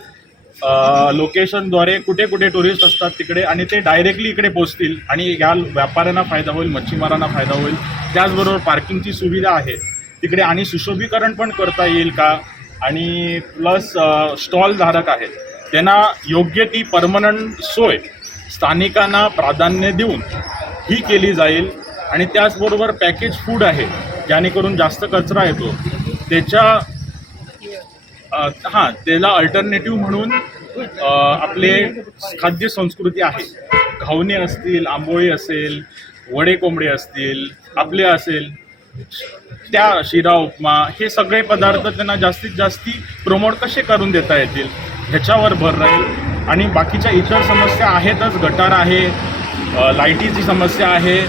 लोकेशनद्वारे कुठे कुठे टुरिस्ट असतात तिकडे आणि ते डायरेक्टली इकडे पोहोचतील आणि या व्यापाऱ्यांना फायदा होईल, मच्छीमारांना फायदा होईल. त्याचबरोबर पार्किंगची सुविधा आहे तिकडे आणि सुशोभीकरण पण करता येईल का आणि प्लस स्टॉल धारक आहेत त्यांना योग्य ती परमनंट सोय स्थानिकांना प्राधान्य देऊन ही केली जाईल. आणि त्याचबरोबर पॅकेज फूड आहे जेणेकरून जास्त कचरा येतो त्याला अल्टरनेटिव्ह म्हणून आपले खाद्य संस्कृती आहे. घावणे असतील, आंबोळी असेल, वडे कोंबडे असतील, आपले असेल त्या शिरा उपमा हे सगळे पदार्थ त्यांना जास्तीत जास्ती प्रमोट कसे करून देता येतील ह्याच्यावर भर राहील. आणि बाकीच्या इतर समस्या आहेतच, गटार आहे, लाईटीची समस्या आहे,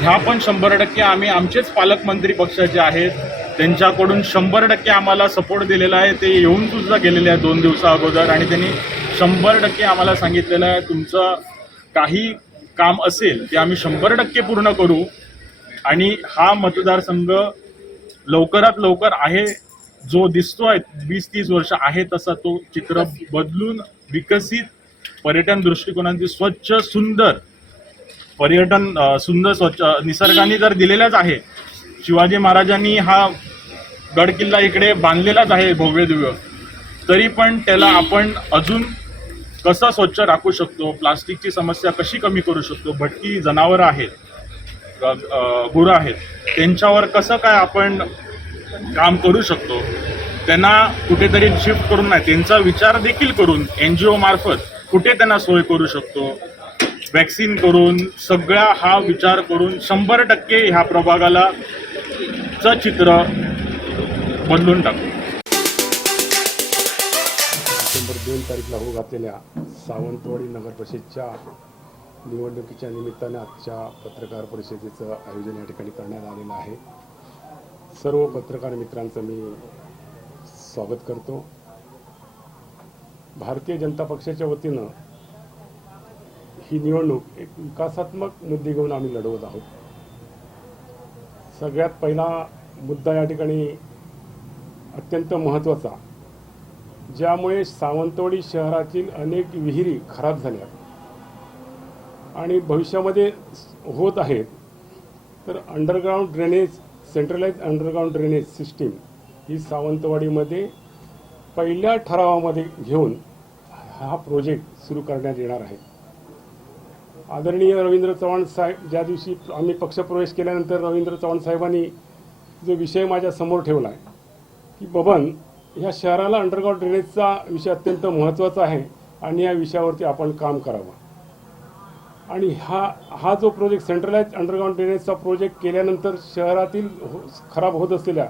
ह्या पण 100% आम्ही आमचेच पालकमंत्री पक्षाचे आहेत त्यांच्याकडून 100% आम्हाला सपोर्ट दिलेला आहे. ते येऊन सुद्धा गेलेले आहेत 2 दिवसा अगोदर आणि त्यांनी 100% आम्हाला सांगितलेलं आहे तुमचं काही काम असेल ते आम्ही 100% पूर्ण करू. आणि हा मतदारसंघ लवकरात लवकर आहे जो दिसतोय 20-30 वर्ष आहे तसा तो चित्र बदलून विकसित पर्यटन दृष्टिकोनाची स्वच्छ सुंदर पर्यटन सुंदर स्वच्छ निसर्गाने जर दिलेलाच आहे. शिवाजी महाराजांनी हा गड किल्ला इकडे बांधलेलाच आहे भव्य दिव्य, तरी पण त्याला आपण अजून कसं स्वच्छ राखू शकतो, प्लास्टिकची समस्या कशी कमी करू शकतो, भटकी जनावरं आहेत, गुरं आहेत, त्यांच्यावर कसं काय आपण काम करू शकतो, त्यांना कुठेतरी शिफ्ट करून नाही त्यांचा विचार देखील करून NGO मार्फत कुठे त्यांना सोय करू शकतो, वॅक्सिन करून सगळा हा विचार करून 100% ह्या प्रभागाला चं चित्र बदलून टाकू. डिसेंबर 2 तारीखला होऊ घातलेल्या सावंतवाडी नगर परिषदच्या निवडणुकीच्या निमित्ताने आजच्या पत्रकार परिषदेचं आयोजन या ठिकाणी करण्यात आलेलं आहे. सर्व पत्रकार मित्रांचं मी स्वागत करतो. भारतीय जनता पक्षाच्या वतीनं ही निवडणूक एक विकासात्मक मुद्दे घेऊन आम्ही लढवत आहोत. सगळ्यात पहिला मुद्दा या ठिकाणी अत्यंत महत्त्वाचा, ज्यामुळे सावंतवाडी शहरातील अनेक विहिरी खराब झाल्या आणि भविष्यामध्ये होत आहेत, तर underground drainage, centralize underground drainage system ही सावंतवाडीमध्ये पहिल्या ठरावामध्ये घेऊन हा प्रोजेक्ट सुरू करण्यात येणार आहे. आदरणीय रवींद्र चव्हाण साहेब, ज्या दिवशी आम्ही पक्षप्रवेश केल्यानंतर रवींद्र चव्हाण साहेबांनी जो विषय माझ्या समोर ठेवला आहे की बबन ह्या शहराला अंडरग्राऊंड ड्रेनेजचा विषय अत्यंत महत्त्वाचा आहे आणि या विषयावरती आपण काम करावं. आणि हा जो प्रोजेक्ट सेंट्रलाइज अंडरग्राऊंड ड्रेनेजचा प्रोजेक्ट केल्यानंतर शहरातील खराब होत असलेल्या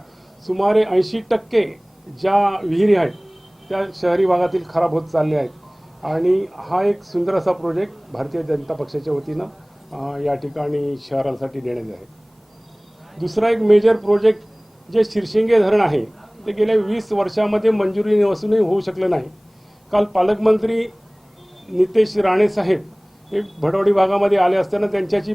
सुमारे 80% ज्या विहिरी आहेत त्या शहरी भागातील खराब होत चालल्या आहेत. आणि हा एक सुंदर असा प्रोजेक्ट भारतीय जनता पक्षाच्या वतीनं या ठिकाणी शहरासाठी देण्यात आहे. दुसरा एक मेजर प्रोजेक्ट जे शिरशिंगे धरण आहे ते गेल्या 20 वर्षामध्ये मंजुरी असूनही होऊ शकलं नाही. काल पालकमंत्री नितेश राणे साहेब हे भटवाडी भागामध्ये आले असताना त्यांच्याशी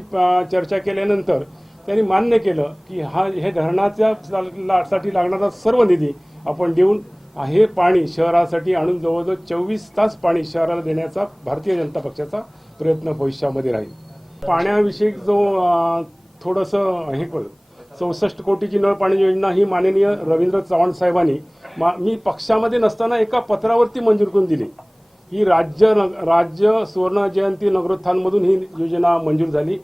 चर्चा केल्यानंतर त्यांनी मान्य केलं की हे धरणाच्या साठी लागणारा सर्व निधी आपण देऊन हे पाणी शहरासाठी आणून जवळजवळ 24 तास पाणी शहराला देण्याचा भारतीय जनता पक्षाचा प्रयत्न भविष्यामध्ये राहील. पाण्याविषयी जो थोडंसं हे 64 कोटीची नळ पाणी योजना ही माननीय रवींद्र चव्हाण साहेबांनी मी पक्षामध्ये नसताना एका पत्रावरती मंजूर करून दिली. ही राज्य सुवर्ण जयंती नगरोत्थानमधून ही योजना मंजूर झाली.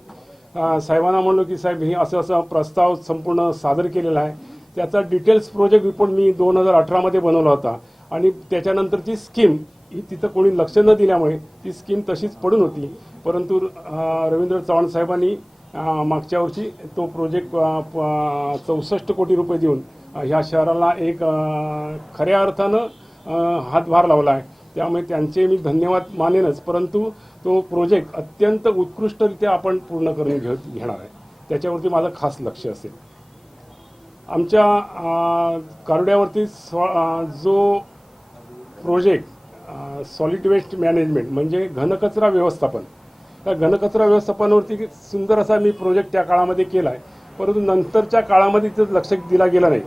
साहेबांना म्हणलो की साहेब ही असं प्रस्ताव संपूर्ण सादर केलेला आहे. त्याचा डिटेल्स प्रोजेक्ट रिपोर्ट मी 2018मध्ये बनवला होता आणि त्याच्यानंतरची स्कीम ही तिथं कोणी लक्ष न दिल्यामुळे ती स्कीम तशीच पडून होती. परंतु रवींद्र चव्हाण साहेबांनी मागच्या वर्षी तो प्रोजेक्ट 64 कोटी रुपये देऊन ह्या शहराला एक खऱ्या अर्थानं हातभार लावला आहे. त्यामुळे त्यांचे मी धन्यवाद मानेनच, परंतु तो प्रोजेक्ट अत्यंत उत्कृष्टरित्या आपण पूर्ण करून घेणार आहे. त्याच्यावरती माझं खास लक्ष असेल. आमच्या कारड्यावरती जो प्रोजेक्ट सॉलिड वेस्ट मॅनेजमेंट म्हणजे घनकचरा व्यवस्थापन, त्या घनकचरा व्यवस्थापनावरती सुंदर असा मी प्रोजेक्ट त्या काळामध्ये केला आहे. परंतु नंतरच्या काळामध्ये त्याचं लक्ष दिला गेला नाही.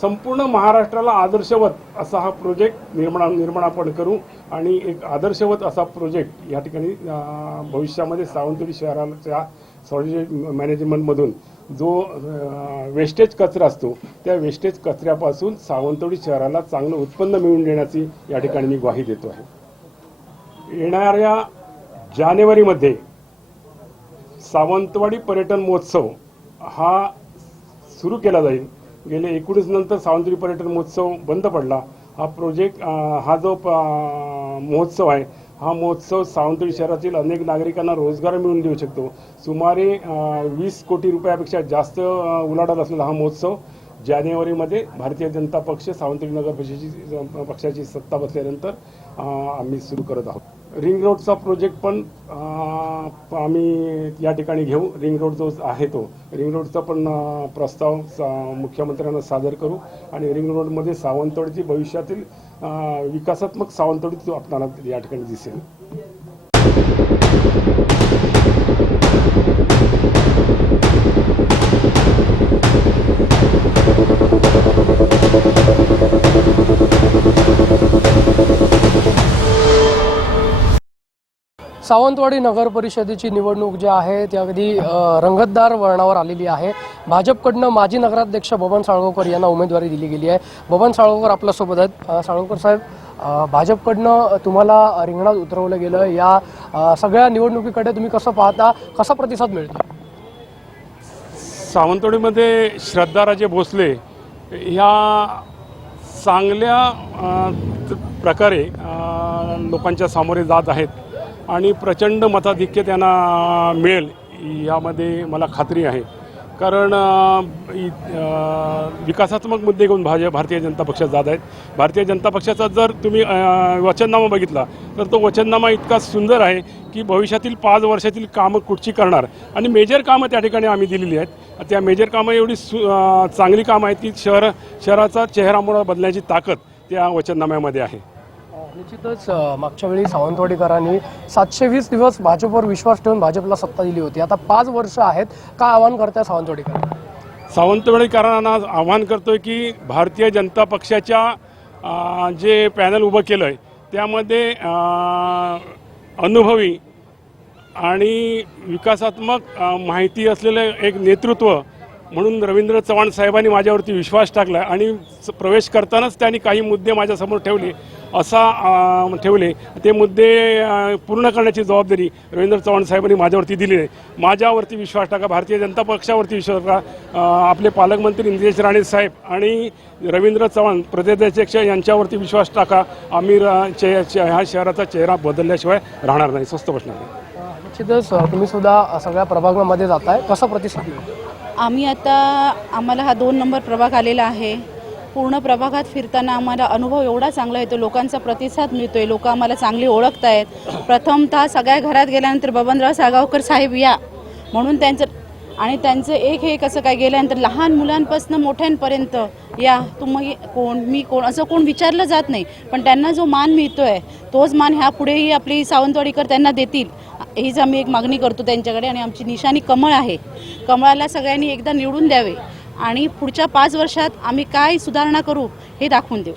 संपूर्ण महाराष्ट्राला आदर्शवत असा हा प्रोजेक्ट निर्माण आपण करू आणि एक आदर्शवत असा प्रोजेक्ट या ठिकाणी भविष्यामध्ये सावंतवाडी शहराच्या सॉलिड मॅनेजमेंटमधून जो वेस्टेज कचरा असतो त्या वेस्टेज कचऱ्यापासून सावंतवाडी शहराला चांगलं उत्पन्न मिळवून देण्याची या ठिकाणी मी ग्वाही देतो आहे. येणाऱ्या जानेवारीमध्ये सावंतवाडी पर्यटन महोत्सव हा सुरू केला जाईल. गेले 19 नंतर सावंतवाडी पर्यटन महोत्सव बंद पडला. हा प्रोजेक्ट हा जो महोत्सव आहे हा महोत्सव सावंतवाडी शहरातील अनेक नागरिकांना रोजगार मिळवून देऊ शकतो. सुमारे 20 कोटी रुपयापेक्षा जास्त उलाढाल असलेला हा महोत्सव जानेवारीमध्ये भारतीय जनता पक्ष सावंतवाडी नगर पक्षाची सत्ता बसल्यानंतर आम्ही सुरू करत आहोत. रिंग रोडचा प्रोजेक्ट पण आम्ही या ठिकाणी घेऊ. रिंग रोड जो आहे तो रिंग रोडचा पण प्रस्ताव मुख्यमंत्र्यांना सादर करू आणि रिंग रोडमध्ये सावंतवाडीची भविष्यातील विकासात्मक सावंतवाडी आपल्याला या ठिकाणी दिसेल. सावंतवाडी नगर परिषदेची निवडणूक जी आहे ती अगदी रंगतदार वळणावर आलेली आहे. भाजपकडनं माजी नगराध्यक्ष बबन साळगावकर यांना उमेदवारी दिली गेली आहे. बबन साळगावकर आपल्यासोबत आहेत. साळगावकर साहेब, भाजपकडनं तुम्हाला रिंगणात उतरवलं गेलं. या सगळ्या निवडणुकीकडे तुम्ही कसं पाहता, कसा प्रतिसाद मिळतो? सावंतवाडीमध्ये श्रद्धाराजे भोसले ह्या चांगल्या प्रकारे लोकांच्या सामोरे जात आहेत आणि प्रचंड मताधिक्य त्यांना मिळेल यामध्ये मला खात्री आहे. कारण विकासात्मक मुद्दे घेऊन भारतीय जनता पक्षात जात आहेत. भारतीय जनता पक्षाचा जर तुम्ही वचननामा बघितला तर तो वचननामा इतका सुंदर आहे की भविष्यातील 5 वर्षातील कामं कुठची करणार आणि मेजर कामं त्या ठिकाणी आम्ही दिलेली आहेत. त्या मेजर कामं एवढी चांगली कामं आहेत की शहराचा चेहरामोहरा बदलण्याची ताकद त्या वचननाम्यामध्ये आहे. निश्चितच मागच्या वेळी सावंतवाडीकरांनी 720 दिवस भाजपवर विश्वास ठेवून भाजपला सत्ता दिली होती. आता 5 वर्ष आहेत. काय आव्हान करताय सावंतवाडीकर? सावंतवाडीकरांना आव्हान करतोय की भारतीय जनता पक्षाच्या जे पॅनल उभं केलं आहे त्यामध्ये अनुभवी आणि विकासात्मक माहिती असलेलं एक नेतृत्व म्हणून रवींद्र चव्हाण साहेबांनी माझ्यावरती विश्वास टाकला आणि प्रवेश करतानाच त्यांनी काही मुद्दे माझ्यासमोर ठेवले ते मुद्दे पूर्ण करण्याची जबाबदारी रवींद्र चव्हाण साहेबांनी माझ्यावरती दिली आहे. माझ्यावरती विश्वास टाका, भारतीय जनता पक्षावरती विश्वास टाका. आपले पालकमंत्री निलेश राणे साहेब आणि रवींद्र चव्हाण प्रदेशाध्यक्ष यांच्यावरती विश्वास टाका. आम्ही ह्या शहराचा चेहरा बदलल्याशिवाय राहणार नाही, स्वस्त बसणार नाही. निश्चितच तुम्ही सुद्धा सगळ्या प्रभागामध्ये जाताय, कसा प्रतिसाद मिळतो? आम्ही आता आम्हाला हा 2 नंबर प्रभाग आलेला आहे. पूर्ण प्रभागात फिरताना आम्हाला अनुभव एवढा चांगला येतो, लोकांचा प्रतिसाद मिळतोय, लोक आम्हाला चांगली ओळखत आहेत. प्रथमतः सगळ्या घरात गेल्यानंतर बबनराव साळगावकर साहेब या म्हणून त्यांचं एक हे कसं काय गेल्यानंतर लहान मुलांपासून मोठ्यांपर्यंत या तुम्ही कोण मी कोण असं कोण विचारलं जात नाही. पण त्यांना जो मान मिळतोय तोच मान ह्या पुढेही आपली सावंतवाडीकर त्यांना देतील हीच आम्ही एक मागणी करतो त्यांच्याकडे. आणि आमची निशाणी कमळ आहे. कमळाला सगळ्यांनी एकदा निवडून द्यावे आणि पुढच्या 5 वर्षात आम्ही काय सुधारणा करू हे दाखवून देऊ.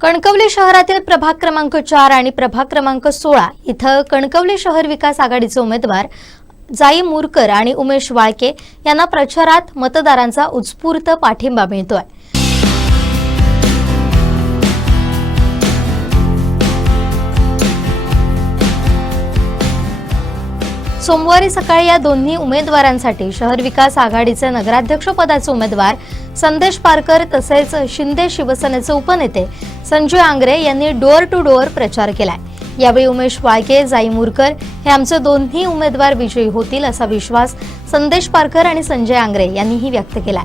कणकवली शहरातील प्रभाग क्रमांक 4 आणि प्रभाग क्रमांक 16 इथं कणकवली शहर विकास आघाडीचे उमेदवार जाई मुरकर आणि उमेश वाळके यांना प्रचारात मतदारांचा उत्स्फूर्त पाठिंबा मिळतोय. सोमवारी सकाळी या दोन्ही उमेदवारांसाठी शहर विकास आघाडीचे नगराध्यक्ष पदाचे उमेदवार संदेश पारकर तसेच शिंदे शिवसेनेचे उपनेते संजय आंग्रे यांनी डोअर टू डोअर प्रचार केलाय. यावेळी उमेश वाळके, जाई मुरकर हे आमचे दोन्ही उमेदवार विजयी होतील असा विश्वास संदेश पारकर आणि संजय आंग्रे यांनीही व्यक्त केला.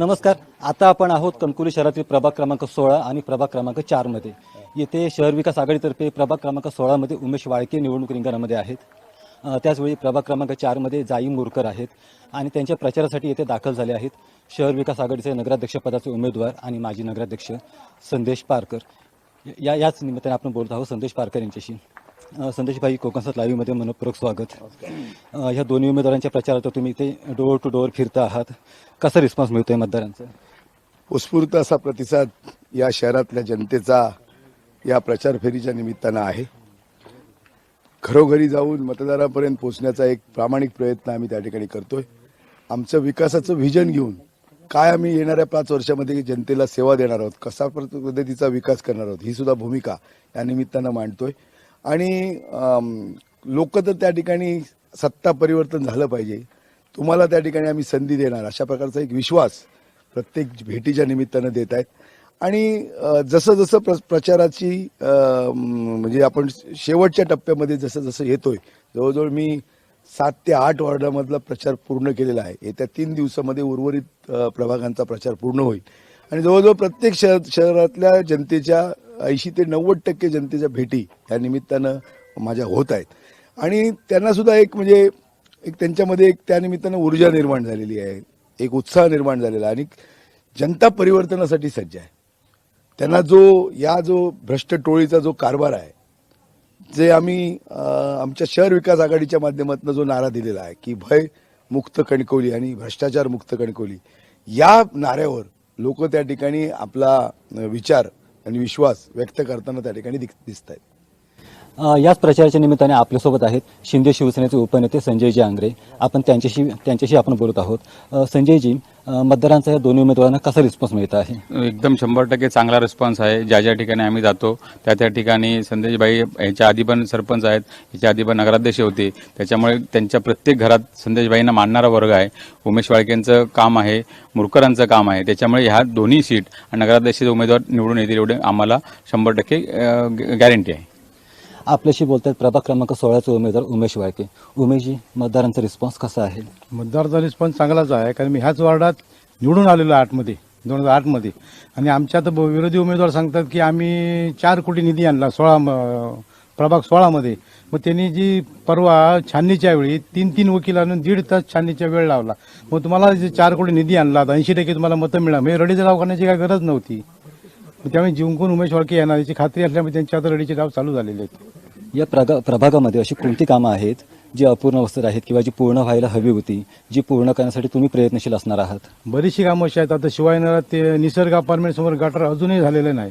नमस्कार. आता आपण आहोत कणकवली शहरातील प्रभाग क्रमांक 16 आणि प्रभाग क्रमांक 4 मध्ये. येथे शहर विकास आघाडीतर्फे प्रभाग क्रमांक 16 मध्ये उमेश वाळके निवडणूक रिंगणामध्ये आहेत. त्याचवेळी प्रभाग क्रमांक 4 मध्ये जाई मुरकर आहेत आणि त्यांच्या प्रचारासाठी येथे दाखल झाले आहेत शहर विकास आघाडीचे नगराध्यक्ष पदाचे उमेदवार आणि माजी नगराध्यक्ष संदेश पारकर. याच निमित्ताने आपण बोलत आहोत संदेश पारकर यांच्याशी. संदेशभाई, कोकणसात लाईव्हमध्ये मनपूर्वक स्वागत. ह्या दोन्ही उमेदवारांच्या प्रचारात तुम्ही इथे डोअर टू डोअर फिरता आहात. कसा रिस्पॉन्स मिळतोय मतदारांचा? उत्स्फूर्त असा प्रतिसाद या शहरातल्या जनतेचा या प्रचार फेरीच्या निमित्तानं आहे. घरोघरी जाऊन मतदारांपर्यंत पोहोचण्याचा एक प्रामाणिक प्रयत्न आम्ही त्या ठिकाणी करतोय. आमचं विकासाचं व्हिजन घेऊन काय आम्ही येणाऱ्या 5 वर्षामध्ये जनतेला सेवा देणार आहोत, कसा पद्धतीचा विकास करणार आहोत, ही सुद्धा भूमिका या निमित्तानं मांडतोय. आणि लोक तर त्या ठिकाणी सत्ता परिवर्तन झालं पाहिजे, तुम्हाला त्या ठिकाणी आम्ही संधी देणार, अशा प्रकारचा एक विश्वास प्रत्येक भेटीच्या निमित्तानं देत आहेत. आणि जसं जसं प्रचाराची म्हणजे आपण शेवटच्या टप्प्यामध्ये जसं जसं येतोय, जवळजवळ मी 7 ते 8 वॉर्डामधला प्रचार पूर्ण केलेला आहे. येत्या 3 दिवसामध्ये उर्वरित प्रभागांचा प्रचार पूर्ण होईल आणि जवळजवळ प्रत्येक शहरातल्या जनतेच्या 80 ते 90% जनतेच्या भेटी या निमित्तानं माझ्या होत आहेत. आणि त्यांना सुद्धा एक म्हणजे एक त्यांच्यामध्ये एक त्या निमित्तानं ऊर्जा निर्माण झालेली आहे, एक उत्साह निर्माण झालेला आहे आणि जनता परिवर्तनासाठी सज्ज आहे. त्यांना जो भ्रष्ट टोळीचा जो कारभार आहे, जे आम्ही आमच्या शहर विकास आघाडीच्या माध्यमातून जो नारा दिलेला आहे की भय मुक्त कणकवली आणि भ्रष्टाचार मुक्त कणकवली, या नाऱ्यावर लोक त्या ठिकाणी आपला विचार आणि विश्वास व्यक्त करताना त्या ठिकाणी दिसत आहेत. याच प्रचाराच्या निमित्ताने आपल्यासोबत आहेत शिंदे शिवसेनेचे उपनेते संजयजी आंग्रे. आपण त्यांच्याशी आपण बोलत आहोत. संजयजी, मतदारांचा या दोन्ही उमेदवारांना कसा रिस्पॉन्स मिळत आहे? एकदम 100% चांगला रिस्पॉन्स आहे. ज्या ज्या ठिकाणी आम्ही जातो त्या ठिकाणी संदेशभाई याच्या आधी पण सरपंच आहेत, याच्या आधी पण नगराध्यक्ष होते, त्याच्यामुळे त्यांच्या प्रत्येक घरात संदेशभाईंना मानणारा वर्ग आहे. उमेश वाळकेंचं काम आहे, मुरकरांचं काम आहे, त्याच्यामुळे ह्या दोन्ही सीट आणि नगराध्यक्षाचे उमेदवार निवडून येतील एवढे आम्हाला 100% गॅरंटी आहे. आपल्याशी बोलतात प्रभाग क्रमांक 16चे उमेदवार उमेश वाळके. उमेशजी, मतदारांचा रिस्पॉन्स कसा आहे? मतदारांचा रिस्पॉन्स चांगलाच आहे, कारण मी ह्याच वार्डात निवडून आलेलो आहे 2008 मध्ये. आणि आमच्या तर विरोधी उमेदवार सांगतात की आम्ही 4 कोटी निधी आणला प्रभाग 16 मध्ये. मग त्यांनी जी परवा छाननीच्या वेळी 3 वकील आणून 1.5 तास छाननीचा वेळ लावला. मग तुम्हाला जे 4 कोटी निधी आणला, 80% तुम्हाला मतं मिळाली, म्हणजे रडीचे डाव करण्याची काही गरज नव्हती. त्यामुळे जिंकून उमेश वाळके येणार याची खात्री असल्यामुळे त्यांच्या आता रडीचे डाव चालू झालेले आहेत. या प्रभागामध्ये अशी कोणती कामं आहेत जी अपूर्ण अवस्थेत आहेत किंवा जी पूर्ण व्हायला हवी होती, जी पूर्ण करण्यासाठी तुम्ही प्रयत्नशील असणार आहात? बरीचशी कामं अशी आहेत. आता शिवायनगरात ते निसर्ग अपार्टमेंट समोर गटर अजूनही झालेलं नाही.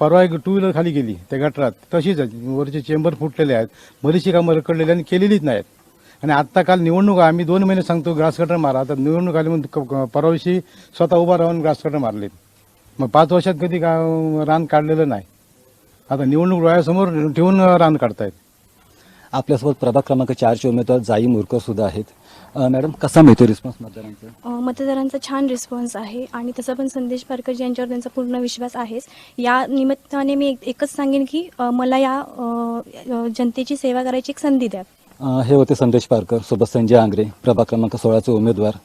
परवा एक 2 व्हीलर खाली गेली त्या गटरात, तशीच आहे. वरचे चेंबर फुटलेले आहेत. बरीचशी कामं रखडलेली आणि केलेलीच नाहीत. आणि आत्ता काल निवडणूक आम्ही 2 महिने सांगतो ग्रास कटर मारा, आता निवडणूक आली म्हणून परवाशी स्वतः उभा राहून ग्रास कटर मारले. मग 5 वर्षात कधी रान काढलेलं नाही. आता निवडणूक डोळ्यासमोर ठेवून रान काढतायत. आपल्यासोबत प्रभाग क्रमांक 4चे उमेदवार जाई मुरकर सुद्धा आहेत. मॅडम, कसा मिळतो रिस्पॉन्स मतदारांचा? मतदारांचा छान रिस्पॉन्स आहे आणि तसा पण संदेश पारकर यांच्यावर त्यांचा पूर्ण विश्वास आहेच. या निमित्ताने मी एकच सांगेन की मला या जनतेची सेवा करायची एक संधी द्या. हे होते संदेश पारकर, सोबत संजय आंग्रे, प्रभाग क्रमांक 16चे उमेदवार,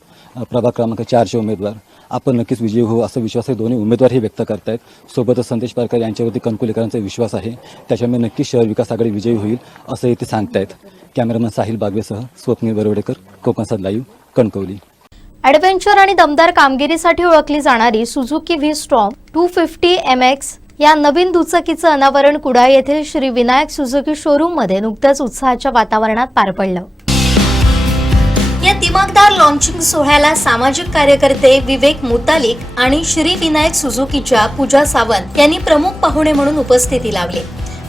प्रभाग क्रमांक 4चे उमेदवार. आपण नक्कीच विजयी होऊ असा विश्वास हे दोन्ही उमेदवार हे व्यक्त करतायत. सोबतच संदेश पारकर यांच्यावरती कणकवलीकरांचा विश्वास आहे, त्याच्यामुळे नक्कीच शहर विकास आघाडी विजयी होईल असंही ते सांगतायत. कॅमेरामन साहिल बागवेसह स्वप्नील बरोडेकर, कोकणसात लाईव्ह, कणकवली. ॲडव्हेंचर आणि दमदार कामगिरीसाठी ओळखली जाणारी सुझुकी व्ही-स्टॉर्म 250 MX या नवीन दुचाकीचं अनावरण कुडाळ येथील श्री विनायक सुझुकी शोरूममध्ये नुकत्याच उत्साहाच्या वातावरणात पार पडलं. या दिमागदार लॉन्चिंग सोहळ्याला सामाजिक कार्यकर्ते विवेक मुतालिक आणि श्री विनायक सुझुकीच्या पूजा सावंत यांनी प्रमुख पाहुणे म्हणून उपस्थिती लावली.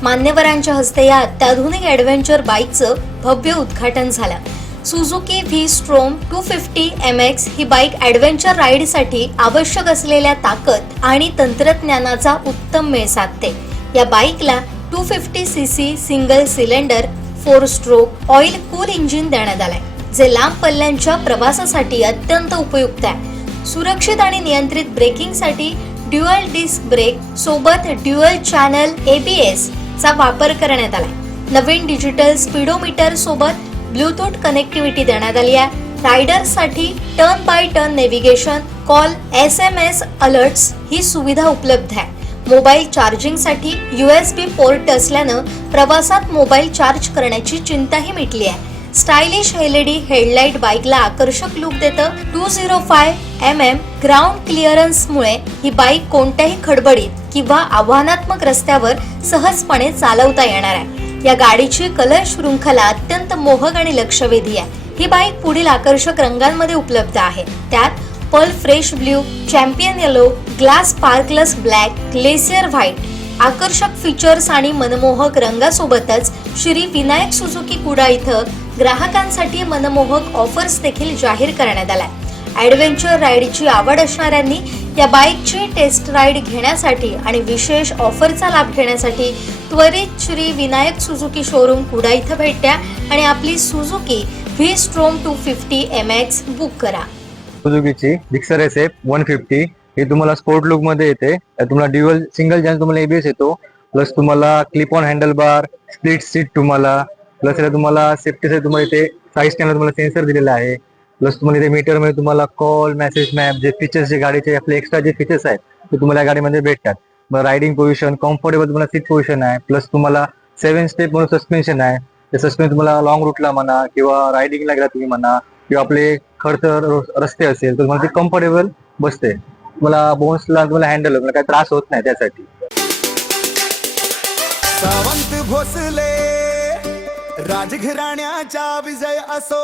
मान्यवरांच्या हस्ते या अत्याधुनिक ॲडव्हेंचर बाईकचं भव्य उद्घाटन झालं. सुझुकी व्ही-स्ट्रोम 250 MX ही बाईक ॲडव्हेंचर राईडसाठी आवश्यक असलेल्या ताकद आणि तंत्रज्ञानाचा उत्तम मेळ साधते. या बाईकला 250cc single cylinder 4 stroke oil cool engine देण्यात आलंय, जे लांब पल्ल्यांच्या प्रवासासाठी अत्यंत उपयुक्त आहे. सुरक्षित आणि नियंत्रित ब्रेकिंगसाठी ड्युअल डिस्क ब्रेक सोबत ड्युअल चॅनल ABS चा वापर करण्यात आलाय. नवीन डिजिटल स्पीडोमीटर सोबत ब्लूटूथ कनेक्टिव्हिटी देण्यात आली आहे. रायडर्ससाठी turn by turn navigation, call, SMS alerts ही सुविधा उपलब्ध आहे. मोबाईल चार्जिंगसाठी USB पोर्ट असल्यानं प्रवासात मोबाईल चार्ज करण्याची चिंताही मिटली आहे. स्टायलिश LED हेडलाइट बाईकला आकर्षक लुक देतं. 205 mm ग्राउंड क्लिअरन्समुळे ही बाईक कोणत्याही खडबडीत किंवा आव्हानात्मक रस्त्यावर सहजपणे चालवता येणार आहे. या गाडीची कलर शृंखला अत्यंत मोहक आणि लक्षवेधी आहे. ही बाईक पुढील आकर्षक रंगांमध्ये उपलब्ध आहे. त्यात pearl fresh blue, champion yellow, glass sparkles black, glacier white आकर्षक फीचर्स आणि मनमोहक रंगासोबतच श्री विनायक सुझुकी कुडा इथं ग्राहकांसाठी मनमोहक ऑफर्स देखील जाहीर करण्यात आलाय. ॲडव्हेंचर राईडची आवड असणाऱ्यांनी या बाईकची टेस्ट राईड घेण्यासाठी आणि विशेष ऑफरचा लाभ घेण्यासाठी त्वरित श्री विनायक सुझुकी शोरूम कुडा इथं भेट द्या आणि आपली सुझुकी व्ही-स्ट्रोम 250 MX बुक करा. सुझुकीची जिक्सर SF 150 हे तुम्हाला स्पोर्ट लुक मध्ये येते. तुम्हाला ड्युअल सिंगल जॅन तुम्हाला ABS येतो, प्लस तुम्हाला clip on handle bar, split seat तुम्हाला, प्लस तुम्हाला सेफ्टीसाठी तुम्हाला इथे साईड स्टँडला तुम्हाला सेन्सर दिलेला आहे. प्लस तुम्हाला इथे मीटर मध्ये तुम्हाला कॉल, मेसेज मॅप, जे फीचर्स जे गाडीचे आपले एक्स्ट्रा जे फीचर्स आहेत ते तुम्हाला या गाडीमध्ये भेटतात. मग रायडिंग पोझिशन, कम्फर्टेबल तुम्हाला सीट पोझिशन आहे, प्लस तुम्हाला 7 स्टेप म्हणून सस्पेन्शन आहे. ते सस्पेन्शन तुम्हाला लॉंग रूटला म्हणा किंवा रायडिंगला गेला तुम्ही म्हणा किंवा आपले खडतर रस्ते असेल तर तुम्हाला ते कम्फर्टेबल बसते. तुम्हाला बोन्सला तुम्हाला हँडल तुम्हाला काही त्रास होत नाही त्यासाठी. सावंत भोसले राजघराण्याचा विजय असो,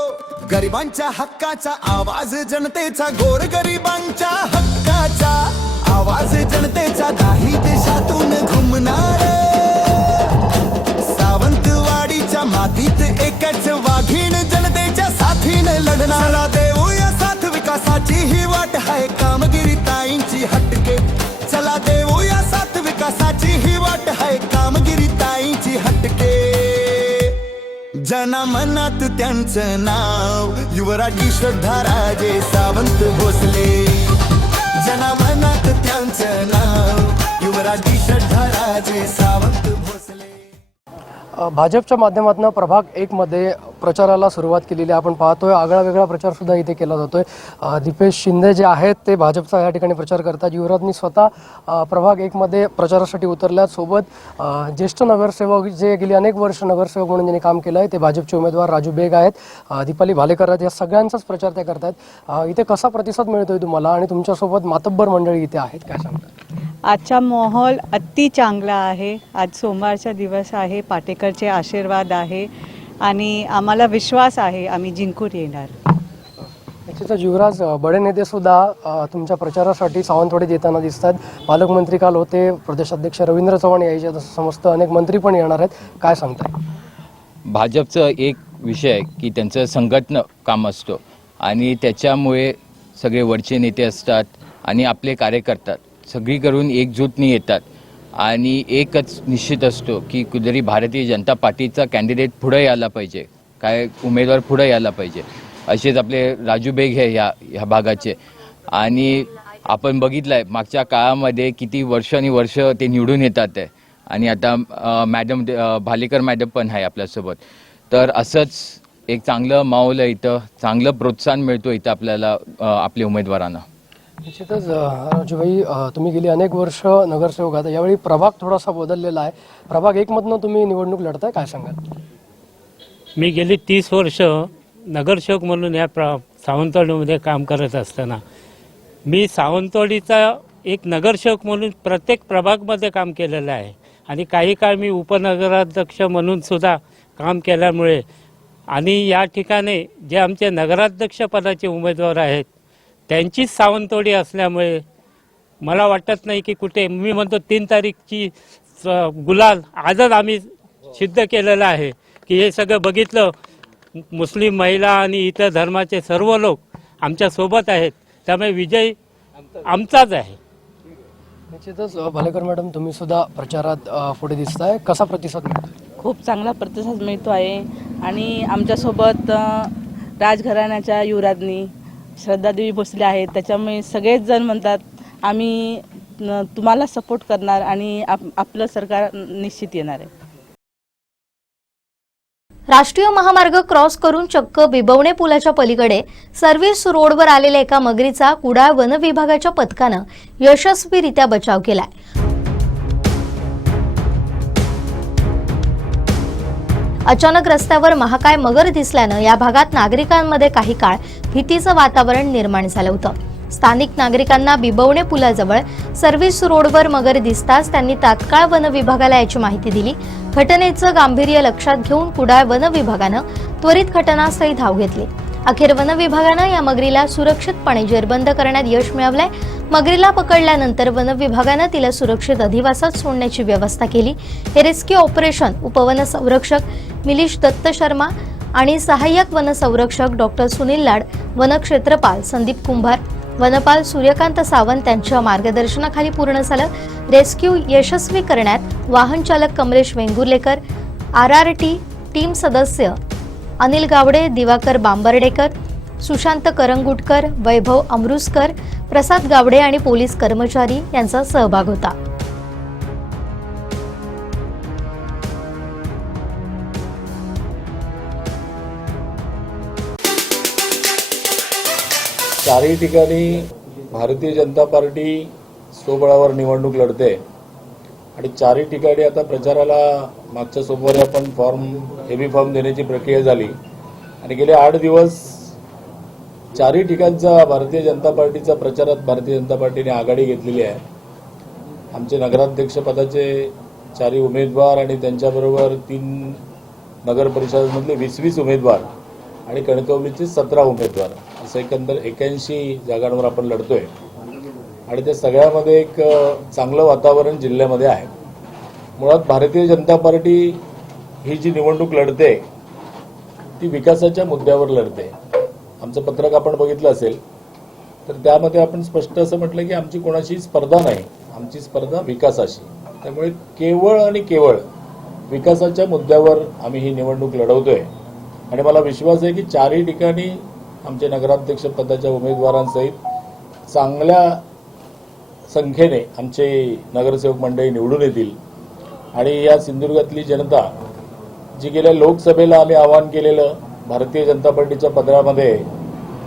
गरिबांच्या हक्काचा आवाज, जनतेचा गोरगरिबांच्या हक्काचा आवाज, जनतेचा काही देशातून घुमणार. सावंतवाडीच्या मातीत एकच वाघीण जनतेच्या साथीने लढणारा. देऊया साथ विकासाची ही वाट आहे कामगिरी ताईंची हटके. चला देऊया साथ विकासाची ही वाट आहे कामगिरी ताईंची हटके. जनमनात त्यांचं नाव युवराजी श्रद्धाराजे सावंत भोसले. जनमनात त्यांचं नाव युवराजी श्रद्धाराजे सावंत भोसले. भाजपच्या माध्यमातून प्रभाग 1 मध्ये प्रचाराला सुरुवात केलेली आपण पाहतोय. आगळा वेगळा प्रचार सुद्धा इथे केला जातोय. दीपेश शिंदे जे आहेत ते भाजपचा या ठिकाणी प्रचार करतात. युवराजनी स्वतः प्रभाग 1 मध्ये प्रचारासाठी उतरल्यात. सोबत ज्येष्ठ नगरसेवक जे गेली अनेक वर्ष नगरसेवक म्हणून ज्यांनी काम केलं आहे ते भाजपचे उमेदवार राजू बेग आहेत, दीपाली भालेकर आहेत, या सगळ्यांचाच प्रचार ते करतात. इथे कसा प्रतिसाद मिळतोय तुम्हाला आणि तुमच्यासोबत मातब्बर मंडळी इथे आहेत, काय सांगतात? आजचा माहोल अति चांगला आहे. आज सोमवारचा दिवस आहे, पाटेकरचे आशीर्वाद आहे आणि आम्हाला विश्वास आहे आम्ही जिंकून येणार. निश्चितच युवराज, बडे नेते सुद्धा तुमच्या प्रचारासाठी सावंतवाडीत येताना दिसतात. पालकमंत्री काल होते, प्रदेशाध्यक्ष रवींद्र चव्हाण यायचे, तसं समजतं अनेक मंत्री पण येणार आहेत, काय सांगताय? भाजपचं एक विषय आहे की त्यांचं संघटन काम असतं आणि त्याच्यामुळे सगळे वरचे नेते असतात आणि आपले कार्यकर्ता सगळीकडून एकजूटने येतात आणि एकच निश्चित असतो की कुठेतरी भारतीय जनता पार्टीचा कॅन्डिडेट पुढे यायला पाहिजे, काय उमेदवार पुढे यायला पाहिजे. असेच आपले राजू बेग हे ह्या भागाचे आणि आपण बघितलं आहे मागच्या काळामध्ये किती वर्षानुवर्ष ते निवडून येतात आहे आणि आता मॅडम भालेकर मॅडम पण आहे आपल्यासोबत. तर असंच एक चांगलं माहोल आहे इथं, चांगलं प्रोत्साहन मिळतो इथं आपल्याला आपल्या उमेदवारांना. निश्चितच राजूभाई, तुम्ही गेली अनेक वर्ष नगरसेवक आहात. यावेळी प्रभाग थोडासा बदललेला आहे. प्रभाग 1 मधनं तुम्ही निवडणूक लढताय, काय सांगाल? मी गेली 30 वर्ष नगरसेवक म्हणून या सावंतवाडीमध्ये काम करत असताना मी सावंतवाडीचा एक नगरसेवक म्हणून प्रत्येक प्रभागमध्ये काम केलेलं आहे आणि काही काळ मी उपनगराध्यक्ष म्हणून सुद्धा काम केल्यामुळे आणि या ठिकाणी जे आमचे नगराध्यक्ष पदाचे उमेदवार आहेत त्यांचीच सावंतवाडी असल्यामुळे मला वाटत नाही की कुठे, मी म्हणतो 3 तारीखची गुलाल आजच आम्ही सिद्ध केलेलं आहे की हे सगळं बघितलं मुस्लिम महिला आणि इतर धर्माचे सर्व लोक आमच्या सोबत आहेत, त्यामुळे विजय आमचाच आहे. निश्चितच भालेकर मॅडम, तुम्ही सुद्धा प्रचारात पुढे दिसताय, कसा प्रतिसाद मिळतो? खूप चांगला प्रतिसाद मिळतो आहे आणि आमच्यासोबत राजघराण्याच्या युवराज्ञी श्रद्धादेवी भोसले आहेत. त्याच्यामुळे सगळेच जण म्हणतात आम्ही तुम्हाला सपोर्ट करणार आणि आपलं सरकार निश्चित येणार आहे. राष्ट्रीय महामार्ग क्रॉस करून चक्क बिबवणे पुलाच्या पलीकडे सर्व्हिस रोडवर आलेल्या एका मगरीचा कुडाळ वन विभागाच्या पथकानं यशस्वीरित्या बचाव केलाय. अचानक रस्त्यावर महाकाय मगर दिसल्यानं या भागात नागरिकांमध्ये काही काळ भीतीचं वातावरण निर्माण झालं होतं. स्थानिक नागरिकांना बिबवणे पुलाजवळ सर्व्हिस रोडवर मगर दिसताच त्यांनी तात्काळ वन विभागाला याची माहिती दिली. घटनेचं गांभीर्य लक्षात घेऊन कुडाळ वन विभागानं त्वरित घटनास्थळी धाव घेतली. अखेर वन विभागानं या मगरीला सुरक्षितपणे जेरबंद करण्यात यश मिळवलंय. मगरीला पकडल्यानंतर वन विभागानं तिला सुरक्षित अधिवासात सोडण्याची व्यवस्था केली. हे रेस्क्यू ऑपरेशन उपवन संरक्षक मिलिश दत्त शर्मा आणि सहाय्यक वन संरक्षक डॉक्टर सुनील लाड, वन क्षेत्रपाल संदीप कुंभार, वनपाल सूर्यकांत सावंत यांच्या मार्गदर्शनाखाली पूर्ण झालं. रेस्क्यू यशस्वी करण्यात वाहन चालक कमलेश वेंगुर्लेकर, RRT टीम सदस्य अनिल गावडे, दिवाकर बांबर्डेकर, सुशांत करंगुटकर, वैभव अमरुसकर, प्रसाद गावडे आणि पोलीस कर्मचारी यांचा सहभाग होता. चारही ठिकाणी भारतीय जनता पार्टी स्वबळावर निवडणूक लढते आणि चारही ठिकाणी आता प्रचाराला मागच्या सोमवारी आपण हेवी फॉर्म देण्याची प्रक्रिया झाली आणि गेले 8 दिवस चारही ठिकाणचा भारतीय जनता पार्टीचा प्रचारात भारतीय जनता पार्टीने आघाडी घेतलेली आहे. आमचे नगराध्यक्ष पदाचे 4 उमेदवार आणि त्यांच्याबरोबर 3 नगर परिषदांमधले 20 उमेदवार आणि कणकवलीचे 17 उमेदवार, असं एकंदर 81 जागांवर आपण लढतोय आणि त्या सगळ्यामध्ये एक चांगलं वातावरण जिल्ह्यामध्ये आहे. मुळात भारतीय जनता पार्टी ही जी निवडणूक लढते ती विकासाच्या मुद्द्यावर लढते. आमचं पत्रक आपण बघितलं असेल तर त्यामध्ये आपण स्पष्ट असं म्हटलं की आमची कोणाशी स्पर्धा नाही, आमची स्पर्धा विकासाशी. त्यामुळे केवळ आणि केवळ विकासाच्या मुद्द्यावर आम्ही ही निवडणूक लढवतोय आणि मला विश्वास आहे की चारही ठिकाणी आमचे नगराध्यक्ष पदाच्या उमेदवारांसहित चांगल्या संख्येने आमचे नगरसेवक मंडळी निवडून येतील आणि या सिंधुदुर्गातली जनता जी गेल्या लोकसभेला आम्ही आवाहन केलेलं भारतीय जनता पार्टीच्या पदरामध्ये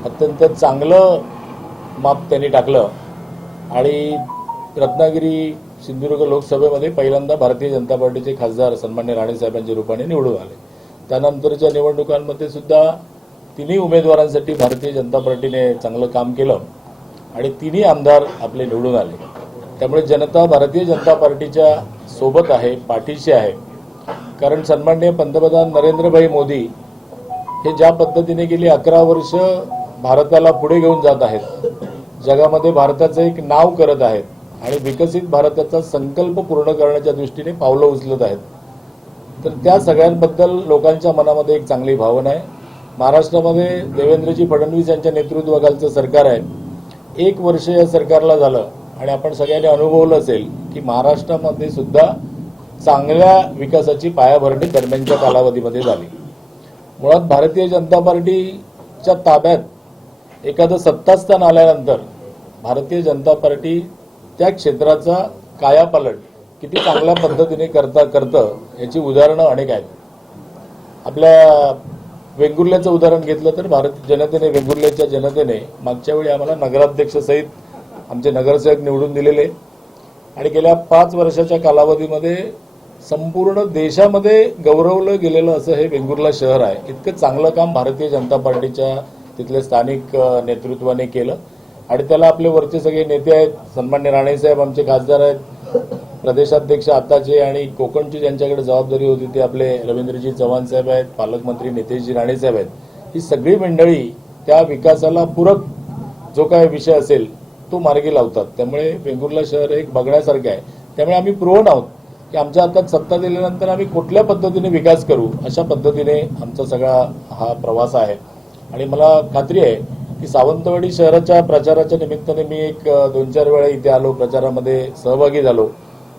अत्यंत चांगलं माप त्यांनी टाकलं आणि रत्नागिरी सिंधुदुर्ग लोकसभेमध्ये पहिल्यांदा भारतीय जनता पार्टीचे खासदार सन्मान्य राणेसाहेबांच्या रूपाने निवडून आले. त्यानंतरच्या निवडणुकांमध्ये सुद्धा तिन्ही उमेदवारांसाठी भारतीय जनता पार्टीने चांगलं काम केलं आणि तिन्ही आमदार आपले निवडून आले. त्यामुळे जनता भारतीय जनता पार्टीच्या सोबत आहे, पाठीशी आहे. कारण सन्माननीय पंतप्रधान नरेंद्रभाई मोदी हे ज्या पद्धतीने गेली 11 वर्ष भारताला पुढे घेऊन जात आहेत, जगामध्ये भारताचं एक नाव करत आहेत आणि विकसित भारताचा संकल्प पूर्ण करण्याच्या दृष्टीने पावलं उचलत आहेत, तर त्या सगळ्यांबद्दल लोकांच्या मनामध्ये एक चांगली भावना आहे. महाराष्ट्रामध्ये देवेंद्रजी फडणवीस यांच्या नेतृत्वाखालचं सरकार आहे. 1 वर्ष या सरकारला झालं आणि आपण सगळ्यांनी अनुभवलं असेल की महाराष्ट्रामध्ये सुद्धा चांगल्या विकासाची पायाभरणी दरम्यानच्या कालावधीमध्ये झाली. मुळात भारतीय जनता पार्टीच्या ताब्यात एखादं सत्तास्थान आल्यानंतर भारतीय जनता पार्टी त्या क्षेत्राचा कायापालट किती चांगल्या पद्धतीने करतं याची उदाहरणं अनेक आहेत. आपल्या वेंगुर्ल्याचं उदाहरण घेतलं तर वेंगुर्ल्याच्या जनतेने मागच्या वेळी आम्हाला नगराध्यक्ष सहित आमचे नगरसेवक निवडून दिलेले आणि गेल्या 5 वर्षाच्या कालावधीमध्ये संपूर्ण देशामध्ये गौरवलं गेलेलं असं हे वेंगुर्ला शहर आहे. इतकं चांगलं काम भारतीय जनता पार्टीच्या तिथल्या स्थानिक नेतृत्वाने केलं आणि त्याला आपले वरचे सगळे नेते आहेत. सन्मान्य राणेसाहेब आमचे खासदार आहेत, प्रदेशाध्यक्ष आताचे आणि कोकणची ज्यांच्याकडे जबाबदारी होती ते आपले रवींद्रजी चव्हाण साहेब आहेत, पालकमंत्री नितेशजी राणेसाहेब आहेत. ही सगळी मंडळी त्या विकासाला पूरक जो काय विषय असेल तो मार्गी लावतात. त्यामुळे वेंगुर्ला शहर एक बघण्यासारखं आहे. त्यामुळे आम्ही प्रोन आहोत की आमच्या हातात सत्ता दिल्यानंतर आम्ही कुठल्या पद्धतीने विकास करू, अशा पद्धतीने आमचा सगळा हा प्रवास आहे. आणि मला खात्री आहे की सावंतवाडी शहराच्या प्रचाराच्या निमित्ताने मी एक 2-4 वेळा इथे आलो, प्रचारामध्ये सहभागी झालो,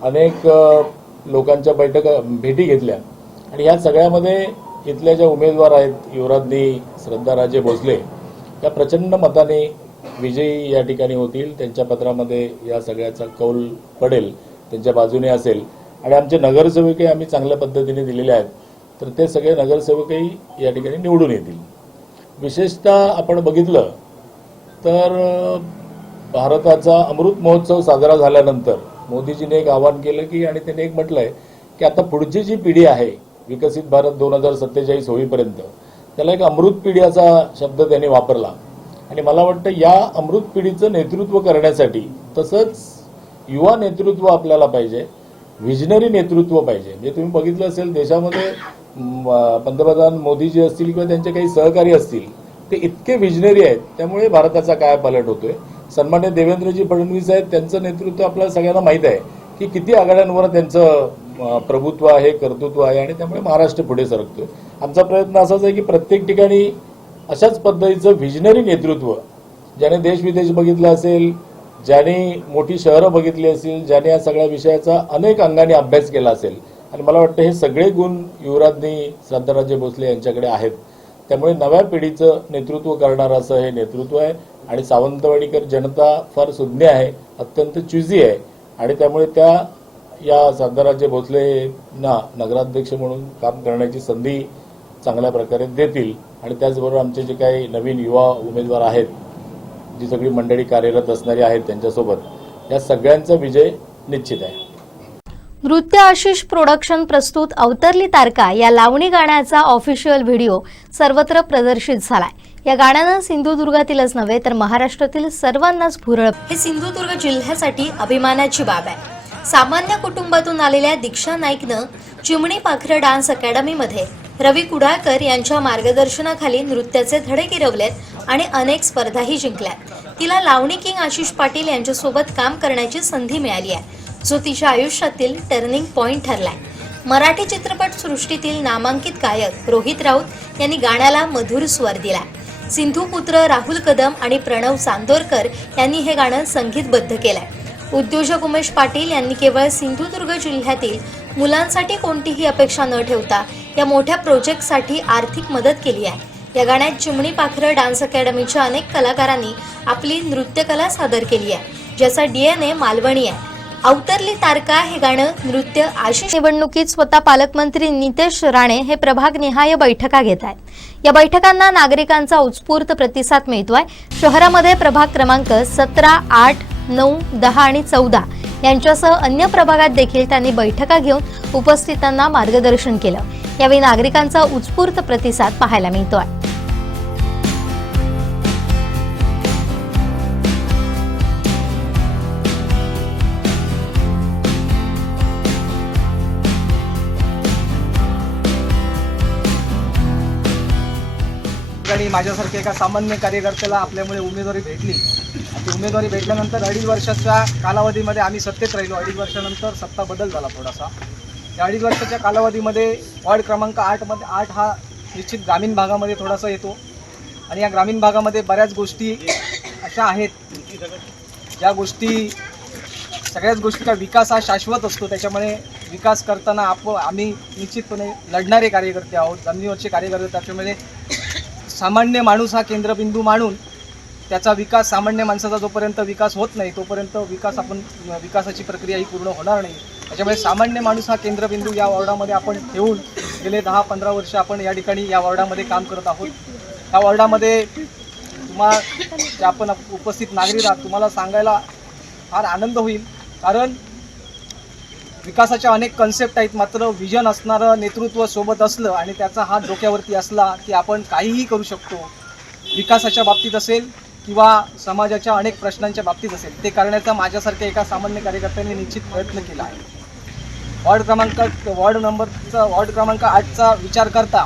अनेक लोकांच्या भेटी घेतल्या. आणि ह्या सगळ्यामध्ये इथल्या ज्या उमेदवार आहेत, युवराज्ञी श्रद्धाराजे भोसले, त्या प्रचंड मताने विजयी या ठिकाणी होतील. त्यांच्या पत्रामध्ये या सगळ्याचा कौल पडेल, त्यांच्या बाजूने असेल. आणि आमचे नगरसेवकही आम्ही चांगल्या पद्धतीने दिलेले आहेत, तर ते सगळे नगरसेवकही या ठिकाणी निवडून येतील. विशेषतः आपण बघितलं तर भारताचा अमृत महोत्सव साजरा झाल्यानंतर मोदीजीने एक आवाहन केलं की, आणि त्यांनी एक म्हटलंय की आता पुढची जी पिढी आहे विकसित भारत 2047 होईपर्यंत, त्याला एक अमृत पिढी असा शब्द त्यांनी वापरला. आणि मला वाटतं या अमृत पिढीचं नेतृत्व करण्यासाठी, तसंच युवा नेतृत्व आपल्याला पाहिजे, व्हिजनरी नेतृत्व पाहिजे. म्हणजे तुम्ही बघितलं असेल देशामध्ये पंतप्रधान मोदीजी असतील किंवा त्यांचे काही सहकारी असतील, ते इतके व्हिजनरी आहेत, त्यामुळे भारताचा कायापालट होतोय. सन्मान्य देवेंद्रजी फडणवीस आहेत, त्यांचं नेतृत्व आपल्याला सगळ्यांना माहीत आहे की किती आघाड्यांवर त्यांचं प्रभुत्व आहे, कर्तृत्व आहे, आणि त्यामुळे महाराष्ट्र पुढे सरकतोय. आमचा प्रयत्न असाच आहे की प्रत्येक ठिकाणी अशाच पद्धतीचं व्हिजनरी नेतृत्व, ज्याने देश विदेश बघितला असेल, ज्याने मोठी शहरं बघितली असतील, ज्याने या सगळ्या विषयाचा अनेक अंगाने अभ्यास केला असेल, आणि मला वाटतं हे सगळे गुण युवराज्ञी श्रद्धाराजे भोसले यांच्याकडे आहेत. त्यामुळे नव्या पिढीचं नेतृत्व करणारं असं हे नेतृत्व आहे. आणि सावंतवाडीकर जनता फार सुज्ञ आहे, अत्यंत चुजी आहे, आणि त्यामुळे त्या या श्रद्धाराजे भोसलेंना नगराध्यक्ष म्हणून काम करण्याची संधी चांगल्या प्रकारे देतील. आणि त्याचबरोबर आमचे जे काही नवीन युवा उमेदवार आहेत, जी सगळी मंडळी कार्यरत असणारी आहेत, त्यांच्यासोबत या सगळ्यांचा विजय निश्चित आहे. नृत्य आशिष प्रोडक्शन प्रस्तुत अवतरली तारका या लावणी गाण्याचा ऑफिशियल व्हिडिओ सर्वत्र प्रदर्शित झालाय. या गाण्यानं सिंधुदुर्गातीलच नव्हे तर महाराष्ट्रातील सर्वांनाच भुरळ. हे सिंधुदुर्ग जिल्ह्यासाठी अभिमानाची बाब आहे. सामान्य कुटुंबातून आलेल्या दीक्षा नाईकनं चिमणी पाखरं डान्स अकॅडमीमध्ये रवी कुडाळकर यांच्या मार्गदर्शनाखाली नृत्याचे धडे गिरवलेत आणि अनेक स्पर्धाही जिंकल्यात. तिला लावणी किंग आशिष पाटील यांच्यासोबत काम करण्याची संधी मिळाली आहे, जो तिच्या आयुष्यातील टर्निंग पॉइंट ठरलाय. मराठी चित्रपट सृष्टीतील नामांकित गायक रोहित राऊत यांनी गाण्याला मधुर स्वर दिलाय. सिंधुपुत्र राहुल कदम आणि प्रणव चांदोरकर यांनी हे गाणं संगीतबद्ध केलंय. उद्योजक उमेश पाटील यांनी केवळ सिंधुदुर्ग जिल्ह्यातील मुलांसाठी कोणतीही अपेक्षा न ठेवता या मोठ्या प्रोजेक्टसाठी आर्थिक मदत केली आहे. या गाण्यात चिमणी पाखरं डान्स अकॅडमीच्या अनेक कलाकारांनी आपली नृत्यकला सादर केली आहे, ज्याचा DNA मालवणी आहे. अवतरली तारका हे गाणं नृत्य आशिष. निवडणुकीत स्वतः पालकमंत्री नितेश राणे हे प्रभागनिहाय बैठका घेत आहेत. या बैठकांना नागरिकांचा उत्स्फूर्त प्रतिसाद मिळतोय. शहरामध्ये प्रभाग क्रमांक 17, 8, 9, 10 आणि 14 यांच्यासह अन्य प्रभागात देखील त्यांनी बैठका घेऊन उपस्थितांना मार्गदर्शन केलं. यावेळी नागरिकांचा उत्स्फूर्त प्रतिसाद पाहायला मिळतोय. आणि माझ्यासारख्या एका सामान्य कार्यकर्त्याला आपल्यामुळे उमेदवारी भेटली. ती उमेदवारी भेटल्यानंतर 2.5 वर्षाच्या कालावधीमध्ये आम्ही सत्तेत राहिलो. 2.5 वर्षानंतर सत्ता बदल झाला थोडासा. या 2.5 वर्षाच्या कालावधीमध्ये वॉर्ड क्रमांक 8 हा निश्चित ग्रामीण भागामध्ये थोडासा येतो. आणि या ग्रामीण भागामध्ये बऱ्याच गोष्टी अशा आहेत ज्या गोष्टी, सगळ्याच गोष्टीचा विकास हा शाश्वत असतो. त्याच्यामुळे विकास करताना आम्ही निश्चितपणे लढणारे कार्यकर्ते आहोत, जमिनीवरचे कार्यकर्ते. त्याच्यामुळे सामान्य माणूस हा केंद्रबिंदू मानून त्याचा विकास, सामान्य माणसाचा जोपर्यंत विकास होत नाही तोपर्यंत विकासाची प्रक्रिया ही पूर्ण होणार नाही. त्याच्यामुळे सामान्य माणूस हा केंद्रबिंदू या वॉर्डामध्ये आपण ठेवून गेले 10-15 वर्ष आपण या ठिकाणी या वॉर्डामध्ये काम करत आहोत. या वॉर्डामध्ये जे आपण उपस्थित नागरिक आहात, तुम्हाला सांगायला फार आनंद होईल, कारण विकासाच्या अनेक कन्सेप्ट आहेत. मात्र विजन असणारं नेतृत्व सोबत असलं आणि त्याचा हात डोक्यावरती असला की आपण काहीही करू शकतो. विकासाच्या बाबतीत असेल किंवा समाजाच्या अनेक प्रश्नांच्या बाबतीत असेल, ते करण्याचा माझ्यासारख्या एका सामान्य कार्यकर्त्यांनी निश्चित प्रयत्न केला आहे. वॉर्ड क्रमांक 8चा विचार करता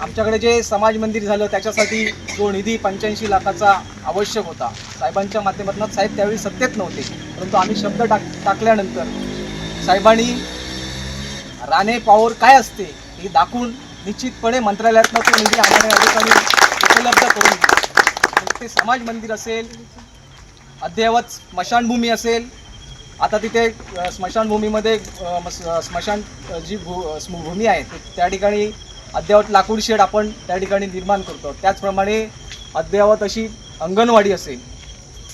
आमच्याकडे जे समाज मंदिर झालं त्याच्यासाठी जो निधी 85 लाखाचा आवश्यक होता, साहेबांच्या माध्यमातून, साहेब त्यावेळी सत्तेत नव्हते, परंतु आम्ही शब्द टाकल्यानंतर साहेबांनी राणे पॉवर काय असते हे दाखवून निश्चितपणे मंत्रालयातनं तो निधी आम्हाला या ठिकाणी उपलब्ध करून दिली. मग ते समाज मंदिर असेल, अद्ययावत स्मशानभूमी असेल, आता तिथे स्मशानभूमीमध्ये स्मशान जी भूमी आहे त्या ठिकाणी अद्ययावत लाकूड शेड आपण त्या ठिकाणी निर्माण करतो. त्याचप्रमाणे अद्ययावत अशी अंगणवाडी असेल,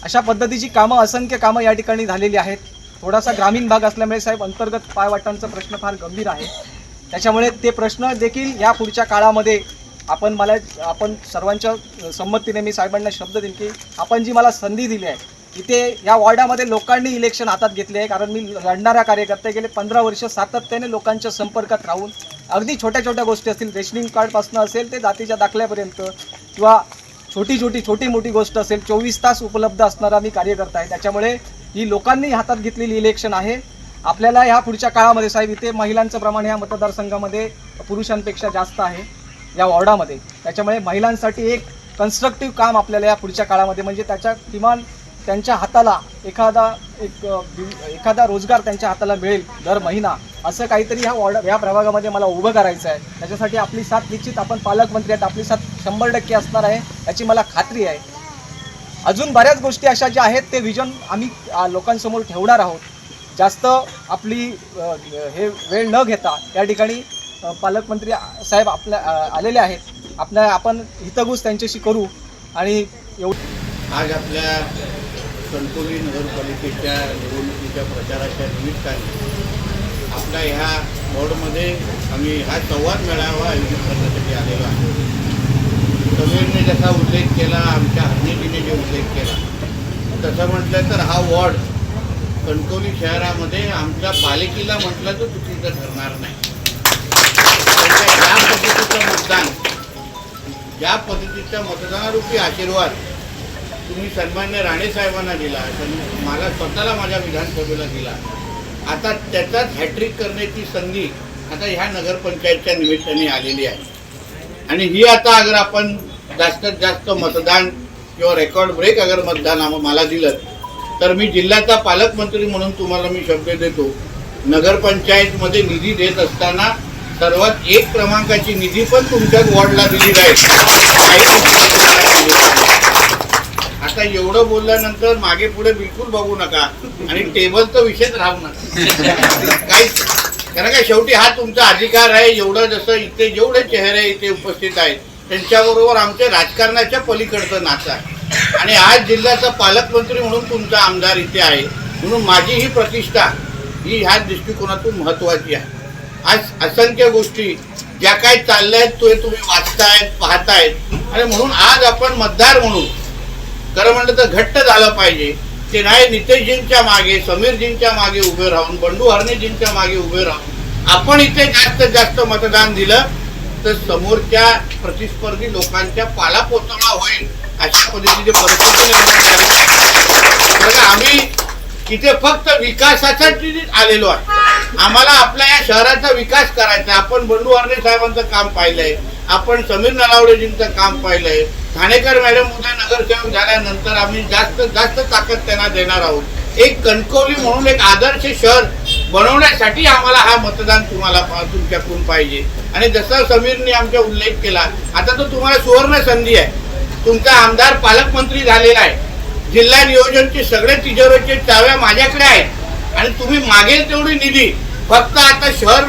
अशा पद्धतीची कामं, असंख्य कामं या ठिकाणी झालेली आहेत. थोडासा ग्रामीण भाग असल्यामुळे साहेब अंतर्गत पायवाटांचा प्रश्न फार गंभीर आहे. त्याच्यामुळे ते प्रश्न देखील या पुढच्या काळामध्ये आपण सर्वांच्या संमतीने मी साहेबांना शब्द देईन की आपण जी मला संधी दिली आहे, इथे या वॉर्डामध्ये लोकांनी इलेक्शन हातात घेतले आहे. कारण मी लढणारा कार्यकर्ता गेले 15 वर्ष सातत्याने लोकांच्या संपर्कात राहून अगदी छोट्या छोट्या गोष्टी असतील, रेशनिंग कार्डपासून असेल ते जातीच्या दाखल्यापर्यंत किंवा छोटी मोठी गोष्ट असेल, 24 तास उपलब्ध असणारा मी कार्यकर्ता आहे. त्याच्यामुळे ही लोकांनी हातात घेतलेली इलेक्शन आहे. आपल्याला ह्या पुढच्या काळामध्ये साहेब इथे महिलांचं प्रमाण ह्या मतदारसंघामध्ये पुरुषांपेक्षा जास्त आहे या वॉर्डामध्ये. त्याच्यामुळे महिलांसाठी एक कन्स्ट्रक्टिव्ह काम आपल्याला या पुढच्या काळामध्ये, म्हणजे त्याच्या किमान त्यांच्या हाताला एखादा रोजगार त्यांच्या हाताला मिळेल दर महिना, असं काहीतरी ह्या प्रभागामध्ये मला उभं करायचं आहे. त्याच्यासाठी आपली साथ निश्चित, आपण पालकमंत्री आहेत, आपली साथ 100% असणार आहे याची मला खात्री आहे. अजून बऱ्याच गोष्टी अशा ज्या आहेत ते विजन आम्ही लोकांसमोर ठेवणार आहोत. जास्त आपली हे वेळ न घेता या ठिकाणी पालकमंत्री साहेब आलेले आहेत. आपण हितगुज त्यांच्याशी करू. आणि आज आपल्या कणकवली नगरपालिकेच्या निवडणुकीच्या प्रचाराच्या निमित्ताने आपल्या ह्या वॉर्डमध्ये आम्ही हा संवाद मेळावा आयोजित करण्यासाठी आलेलो आहे. समीरने जसा उल्लेख केला, आमच्या हरणीजीने जे उल्लेख केला, तसं म्हटलं तर हा वॉर्ड कणकवली शहरामध्ये आमच्या पालिकेला म्हटलं तर चुकीचं ठरणार नाही. ज्या पद्धतीचं मतदान, ज्या पद्धतीचा मतदानारूपी आशीर्वाद तुम्ही सन्मान्य राणे साहेबांना दिला, मला स्वतःला माझ्या विधानसभेला दिला, आता त्याचाच हॅट्रिक करण्याची संधी आता ह्या नगरपंचायतच्या निमित्ताने आलेली आहे. आणि ही आता अगर आपण जास्तीत जास्त मतदान किंवा रेकॉर्ड ब्रेक अगर मतदान मला दिलं तर मी जिल्ह्याचा पालकमंत्री म्हणून तुम्हाला मी शब्द देतो, नगरपंचायतमध्ये निधी देत असताना सर्वात 1 क्रमांकाची निधी पण तुमच्याच वॉर्डला दिली जाईल. आता एवढं बोलल्यानंतर मागे पुढे बिलकुल बघू नका आणि टेबलचा विषयच राहू नका काहीच, कारण काय शेवटी हा तुमचा अधिकार आहे. एवढं जसं इथे जेवढे चेहरे इथे उपस्थित आहेत त्यांच्याबरोबर आमच्या राजकारणाच्या पलीकडचं नातं आहे. आणि आज जिल्ह्याचा पालकमंत्री म्हणून तुमचा आमदार इथे आहे, म्हणून माझी ही प्रतिष्ठा ही ह्या दृष्टिकोनातून महत्त्वाची आहे. आज असंख्य गोष्टी ज्या काही चालल्या आहेत ते तुम्ही वाचतायत, पाहतायत, आणि म्हणून आज आपण मतदार म्हणून खरं म्हटलं तर घट्ट झालं पाहिजे. ते नाही नितेशजींच्या मागे, समीरजींच्या मागे उभे राहून, बंडू हरणेजींच्या मागे उभे राहून आपण इथे जास्तीत जास्त मतदान दिलं तर समोरच्या प्रतिस्पर्धी लोकांच्या पालापोतळा होईल अशा पद्धतीची परिस्थिती निर्माण झाली. आम्ही इथे फक्त विकासासाठी आलेलो आहे. आम्हाला आपल्या या शहराचा विकास करायचा. आपण बंडू हरणे साहेबांचं काम पाहिलंय, आपण समीर नलावडेजींचं काम पाहिलंय, ठाणेकर मॅडम उद्या नगरसेवक झाल्यानंतर आम्ही जास्त ताकद त्यांना देणार आहोत. एक कणकवली म्हणून एक आदर्श शहर बनवण्यासाठी आम्हाला हा मतदान तुमच्याकडून पाहिजे. आणि जसं समीरने आमचा उल्लेख केला, आता तर तुम्हाला सुवर्ण संधी आहे. तुमचा आमदार पालकमंत्री झालेला आहे, जिल्हा नियोजनचे सगळे तिजोरीचे चाव्या माझ्याकडे आहेत आणि तुम्ही मागेल तेवढी निधी फक्त आता शहर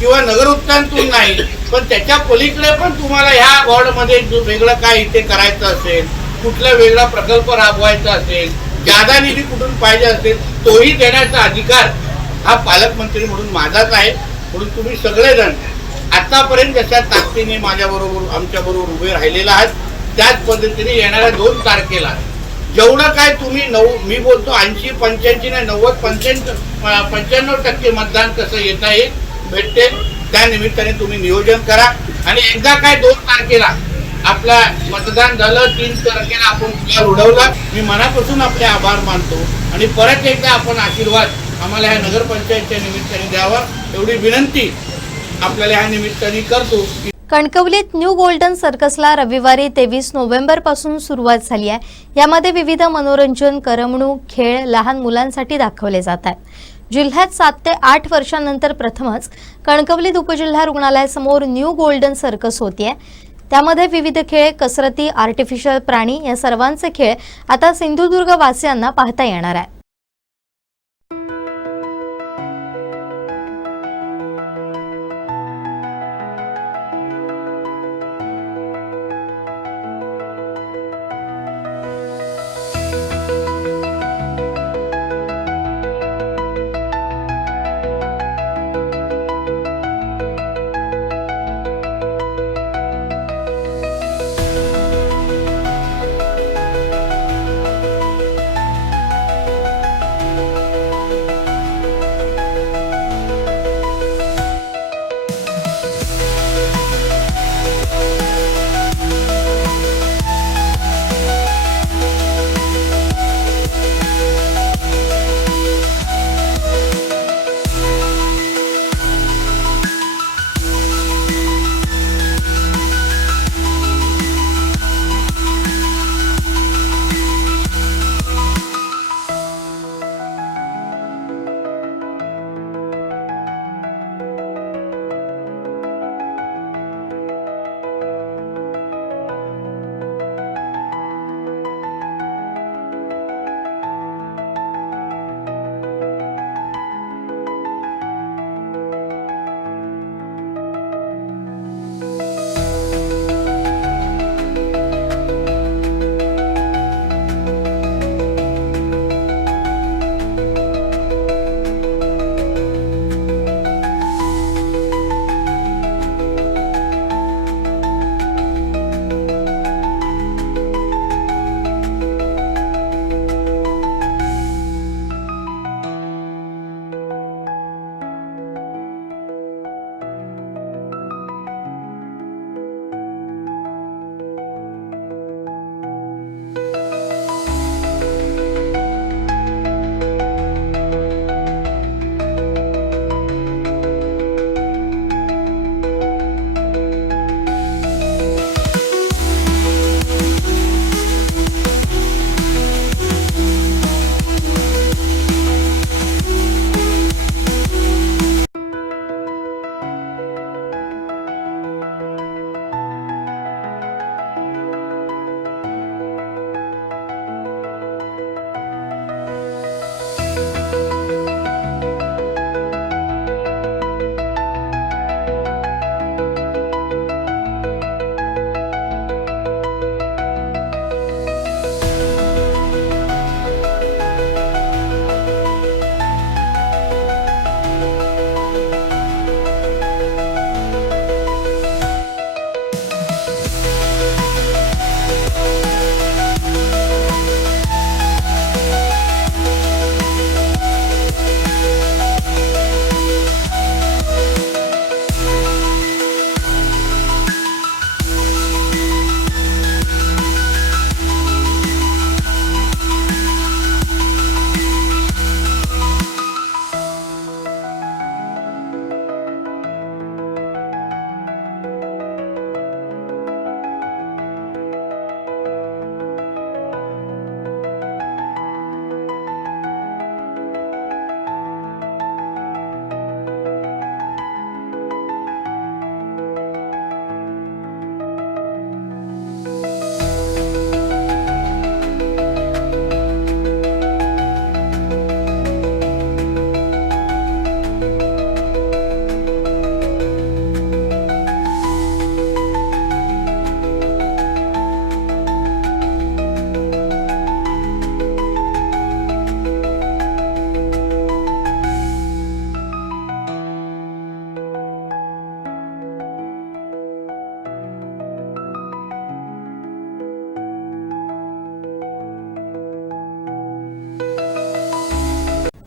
किंवा नगर उत्थानातून नाही पण त्याच्या पलीकडे पण तुम्हाला ह्या वॉर्डमध्ये वेगळं काय इथे करायचं असेल, कुठला वेगळा प्रकल्प राबवायचा असेल, जादा निधी कुठून पाहिजे असेल, तोही देण्याचा अधिकार हा पालकमंत्री म्हणून माझाच आहे. म्हणून तुम्ही सगळेजण आतापर्यंत जशा ताकदीने माझ्याबरोबर आमच्याबरोबर उभे राहिलेला आहात त्याच पद्धतीने येणाऱ्या 2 तारखेला जेवढं काय तुम्ही मी बोलतो 80, 85 नाही 90, 95% मतदान कसं येता येईल भेटते, त्या निमित्ताने तुम्ही नियोजन करा. आणि एकदा काय 2 तारखेला आपला मतदान झालं, 3 तारखेला आपण गुलाल उडवला, मी मनापासून आपले आभार मानतो. आणि परत एकदा आपण आशीर्वाद आम्हाला ह्या नगरपंचायतच्या निमित्ताने द्यावा एवढी विनंती आपल्याला ह्या निमित्ताने करतो. कणकवलीत न्यू गोल्डन सर्कसला रविवारी 23 नोव्हेंबरपासून सुरुवात झाली आहे. यामध्ये विविध मनोरंजन, करमणूक, खेळ लहान मुलांसाठी दाखवले जात आहेत. जिल्ह्यात 7 ते 8 वर्षांनंतर प्रथमच कणकवलीत उपजिल्हा रुग्णालयासमोर न्यू गोल्डन सर्कस होतीये। त्यामध्ये विविध खेळ, कसरती, आर्टिफिशियल प्राणी या सर्वांचे खेळ आता सिंधुदुर्ग वासियांना पाहता येणार आहे।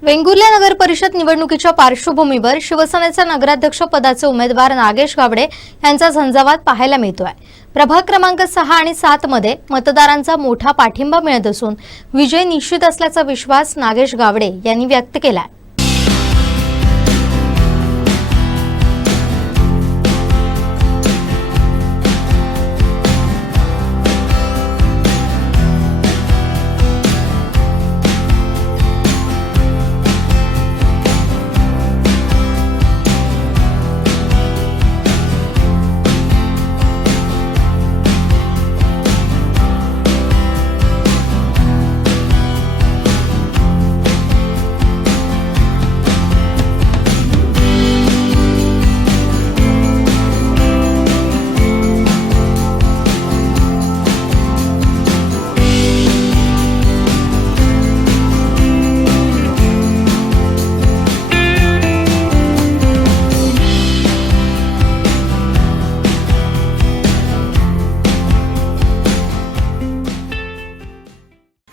वेंगुर्ला नगर परिषद निवडणुकीच्या पार्श्वभूमीवर शिवसेनेच्या नगराध्यक्ष पदाचे उमेदवार नागेश गावडे यांचा झंझावात पाहायला मिळतोय। प्रभाग क्रमांक 6 आणि 7 मध्ये मतदारांचा मोठा पाठिंबा मिळत असून विजय निश्चित असल्याचा विश्वास नागेश गावडे यांनी व्यक्त केला।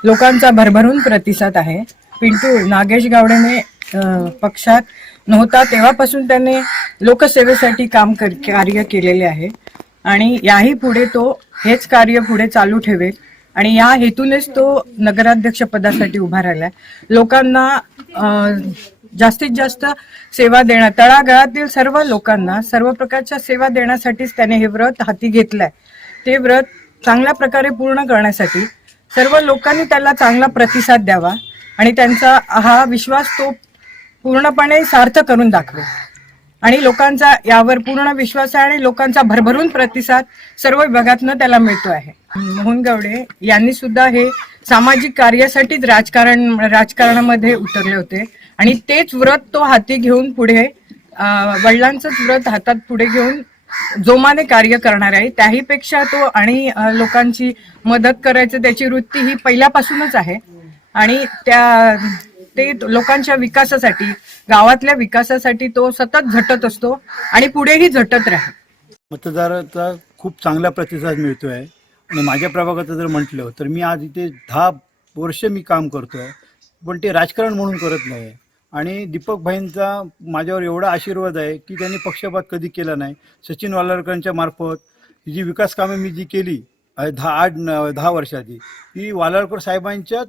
लोकांचा भरभरून प्रतिसाद आहे. पिंटू नागेश गावडेने पक्षात नव्हता तेव्हापासून त्याने लोकसेवेसाठी कार्य केलेले आहे आणि याही पुढे तो हेच कार्य पुढे चालू ठेवेल आणि या हेतूनेच तो नगराध्यक्ष पदासाठी उभा राहिलाय. लोकांना जास्तीत जास्त सेवा देण्यात, तळागाळातील सर्व लोकांना सर्व प्रकारच्या सेवा देण्यासाठीच त्याने हे व्रत हाती घेतलंय. ते व्रत चांगल्या प्रकारे पूर्ण करण्यासाठी सर्व लोकांनी त्याला चांगला प्रतिसाद द्यावा आणि त्यांचा हा विश्वास तो पूर्णपणे सार्थ करून दाखवेल आणि लोकांचा यावर पूर्ण विश्वास आहे आणि लोकांचा भरभरून प्रतिसाद सर्व विभागातनं त्याला मिळतो आहे. मोहन गावडे यांनी सुद्धा हे सामाजिक कार्यासाठीच राजकारणामध्ये उतरले होते आणि तेच व्रत तो हाती घेऊन पुढे वडिलांचंच व्रत हातात पुढे घेऊन जोमाने कार्य करणार आहे. त्याही पेक्षा तो आणि लोकांची मदत करायचं त्याची वृत्ती ही पहिल्यापासूनच आहे आणि ते लोकांच्या विकासासाठी, गावातल्या विकासासाठी तो सतत झटत असतो आणि पुढेही झटत राहील. मतदाराचा खूप चांगला प्रतिसाद मिळतोय आणि माझ्या प्रभागाचं जर म्हटलं तर मी आज इथे 10 वर्ष मी काम करतोय, पण ते राजकारण म्हणून करत नाही. आणि दीपक भाईंचा माझ्यावर एवढा आशीर्वाद आहे की त्यांनी पक्षपात कधी केला नाही. सचिन वालारकरांच्या मार्फत जी विकास कामे मी जी केली 10 वर्षाची, ती वालारकर साहेबांच्या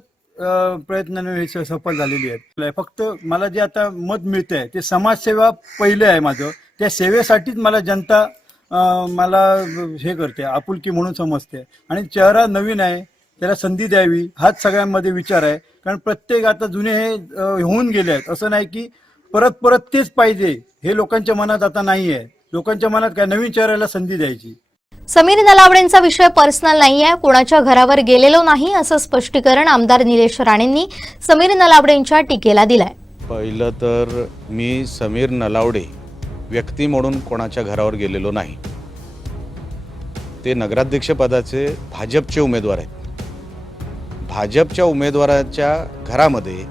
प्रयत्नाने सफल झालेली आहेत. फक्त मला जे आता मत मिळतं आहे ते समाजसेवा पहिले आहे माझं. त्या सेवेसाठीच मला जनता मला हे करते, आपुलकी म्हणून समजते आणि चेहरा नवीन आहे, त्याला संधी द्यावी हाच सगळ्यांमध्ये विचार आहे. कारण प्रत्येक आता जुने हे होऊन गेले आहेत, असं नाही की परत तेच पाहिजे हे लोकांच्या मनात आता नाही आहे. लोकांच्या मनात काय नवीन चेहऱ्याला संधी द्यायची. समीर नलावडेंचा विषय पर्सनल नाहीये, कोणाच्या घरावर गेलेलो नाही असं स्पष्टीकरण आमदार निलेश राणेंनी समीर नलावडेंच्या टीकेला दिलंय. पहिलं तर मी समीर नलावडे व्यक्ती म्हणून कोणाच्या घरावर गेलेलो नाही. ते नगराध्यक्ष पदाचे भाजपचे उमेदवार आहेत. भाजपच्या उमेदवाराच्या घरामध्ये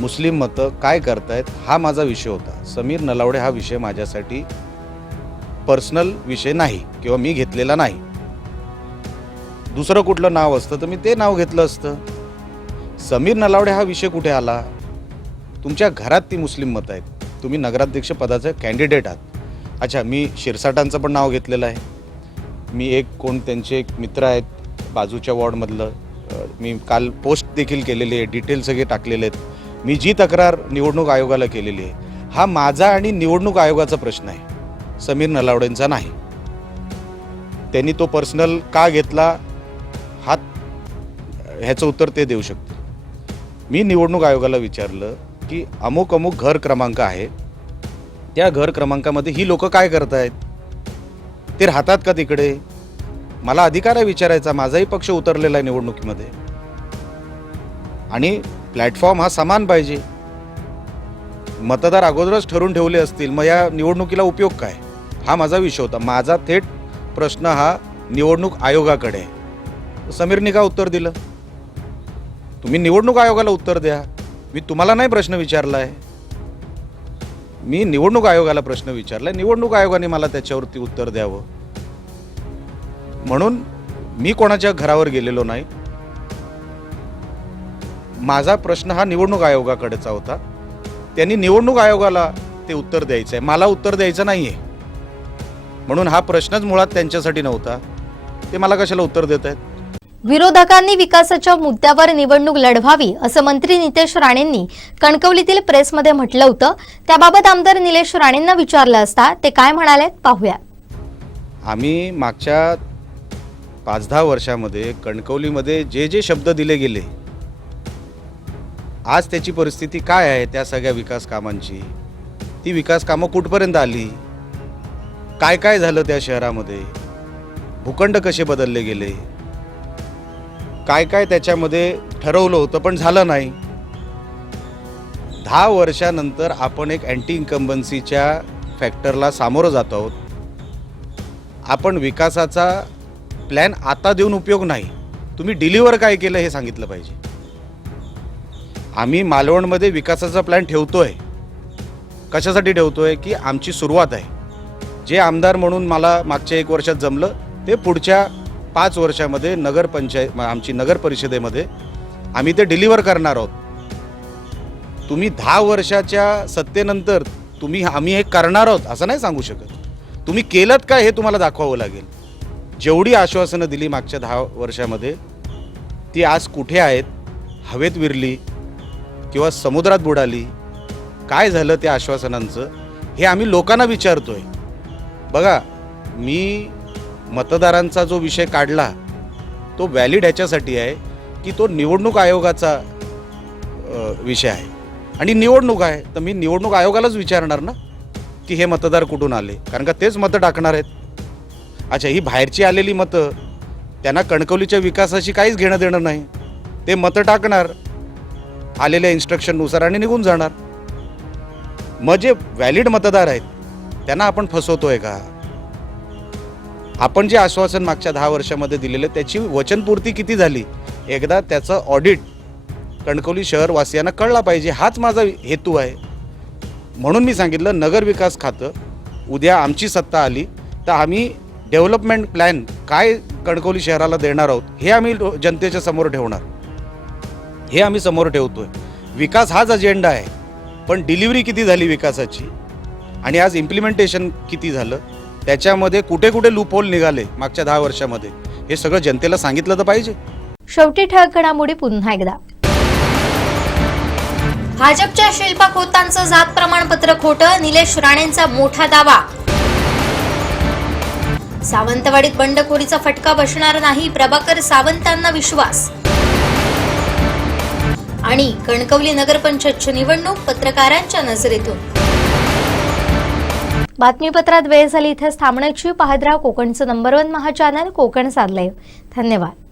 मुस्लिम मतं काय करतायत हा माझा विषय होता. समीर नलावडे हा विषय माझ्यासाठी पर्सनल विषय नाही किंवा मी घेतलेला नाही. दुसरं कुठलं नाव असतं तर मी ते नाव घेतलं असतं. समीर नलावडे हा विषय कुठे आला? तुमच्या घरात ती मुस्लिम मतं आहेत, तुम्ही नगराध्यक्ष पदाचे कॅन्डिडेट आहात. अच्छा, मी शिरसाटांचं पण नाव घेतलेलं आहे. मी त्यांचे एक मित्र आहेत बाजूच्या वॉर्डमधलं, मी काल पोस्ट देखील केलेली आहे, डिटेल सगळे टाकलेले आहेत. मी जी तक्रार निवडणूक आयोगाला केलेली आहे हा माझा आणि निवडणूक आयोगाचा प्रश्न आहे, समीर नलावडेंचा नाही. त्यांनी तो पर्सनल का घेतला ह्याचं उत्तर ते देऊ शकते. मी निवडणूक आयोगाला विचारलं की अमुक घर क्रमांक आहे, त्या घर क्रमांकामध्ये ही लोक काय करतायत, ते राहतात का तिकडे? मला अधिकार आहे विचारायचा. माझाही पक्ष उतरलेला आहे निवडणुकीमध्ये आणि प्लॅटफॉर्म हा समान पाहिजे. मतदार अगोदरच ठरवून ठेवले असतील मग या निवडणुकीला उपयोग काय, हा माझा विषय होता. माझा थेट प्रश्न हा निवडणूक आयोगाकडे आहे. समीरने का उत्तर दिलं? तुम्ही निवडणूक आयोगाला उत्तर द्या. मी तुम्हाला नाही प्रश्न विचारला आहे, मी निवडणूक आयोगाला प्रश्न विचारला आहे. निवडणूक आयोगाने मला त्याच्यावरती उत्तर द्यावं. म्हणून मी कोणाच्या घरावर गेलेलो नाही. माझा प्रश्न हा निवडणूक आयोगाकडेचा होता. त्यांनी निवडणूक आयोगाला ते उत्तर द्यायचं आहे, मला उत्तर द्यायचं नाही आहे. म्हणून हा प्रश्नच मुळात त्यांच्यासाठी नव्हता. ते मला कशाला उत्तर देत आहेत? विरोधकांनी विकासाच्या मुद्द्यावर निवडणूक लढवावी असं मंत्री नितेश राणेंनी कणकवलीतील प्रेसमध्ये म्हटलं होतं. त्याबाबत आमदार निलेश राणेंना विचारलं असता ते काय म्हणाले पाहूया. आम्ही मागच्या 5-10 वर्षामध्ये कणकवलीमध्ये जे शब्द दिले गेले, आज त्याची परिस्थिती काय आहे? त्या सगळ्या विकास कामांची, ती विकास कामं कुठपर्यंत आली, काय झालं त्या शहरामध्ये, भूखंड कसे बदलले गेले, काय त्याच्यामध्ये ठरवलं होतं पण झालं नाही. 10 वर्षानंतर आपण एक अँटी इन्कम्बन्सीच्या फॅक्टरला सामोरं जात आहोत. आपण विकासाचा प्लॅन आता देऊन उपयोग नाही, तुम्ही डिलिव्हर काय केलं हे सांगितलं पाहिजे. आम्ही मालवणमध्ये विकासाचा प्लॅन ठेवतोय. कशासाठी ठेवतोय? की आमची सुरुवात आहे. जे आमदार म्हणून मला मागच्या 1 वर्षात जमलं ते पुढच्या 5 वर्षामध्ये आमची नगर परिषदेमध्ये आम्ही ते डिलिव्हर करणार आहोत. तुम्ही 10 वर्षाच्या सत्तेनंतर आम्ही हे करणार आहोत असं नाही सांगू शकत. तुम्ही केलं का हे तुम्हाला दाखवावं लागेल. जेवढी आश्वासनं दिली मागच्या 10 वर्षामध्ये ती आज कुठे आहेत? हवेत विरली किंवा समुद्रात बुडाली? काय झालं त्या आश्वासनांचं हे आम्ही लोकांना विचारतोय. बघा, मी मतदारांचा जो विषय काढला तो व्हॅलिड ह्याच्यासाठी आहे की तो निवडणूक आयोगाचा विषय आहे आणि निवडणूक आहे, तर मी निवडणूक आयोगालाच विचारणार ना की हे मतदार कुठून आले, कारण का तेच मतं टाकणार आहेत. अच्छा, ही बाहेरची आलेली मतं, त्यांना कणकवलीच्या विकासाशी काहीच घेणं देणं नाही. ते मतं टाकणार आलेल्या इन्स्ट्रक्शननुसार आणि निघून जाणार. मग जे व्हॅलिड मतदार आहेत त्यांना आपण फसवतोय का? आपण जे आश्वासन मागच्या 10 वर्षामध्ये दिलेलं त्याची वचनपूर्ती किती झाली, एकदा त्याचं ऑडिट कणकवली शहरवासियांना कळला पाहिजे. हाच माझा हेतू आहे. म्हणून मी सांगितलं, नगर विकास खातं उद्या आमची सत्ता आली तर आम्ही डेव्हलपमेंट प्लॅन काय कणकवली शहराला देणार आहोत हे आम्ही जनतेच्या समोर ठेवणार. हे आम्ही समोर ठेवतोय. विकास हाच अजेंडा आहे, पण डिलिव्हरी किती झाली विकासाची आणि आज इम्प्लिमेंटेशन किती झालं, त्याच्यामध्ये कुठे कुठे लूपहोल निघाले मागच्या 10 वर्षामध्ये, हे सगळं जनतेला सांगितलं तर पाहिजे. शेवटी ठळक घडामोडी पुन्हा एकदा. भाजपच्या शिल्पा खोतांचं जात प्रमाणपत्र खोटं, निलेश राणेंचा मोठा दावा. सावंतवाडीत बंडखोरीचा फटका बसणार नाही, प्रभाकर सावंतांना विश्वास. आणि कणकवली नगरपंचायतची निवडणूक पत्रकारांच्या नजरेतून. बातमीपत्रात वेळ झाली इथेच थांबण्याची. पाहत राहा कोकणचं नंबर 1 महा चॅनल कोकण साध लाईव्ह. धन्यवाद.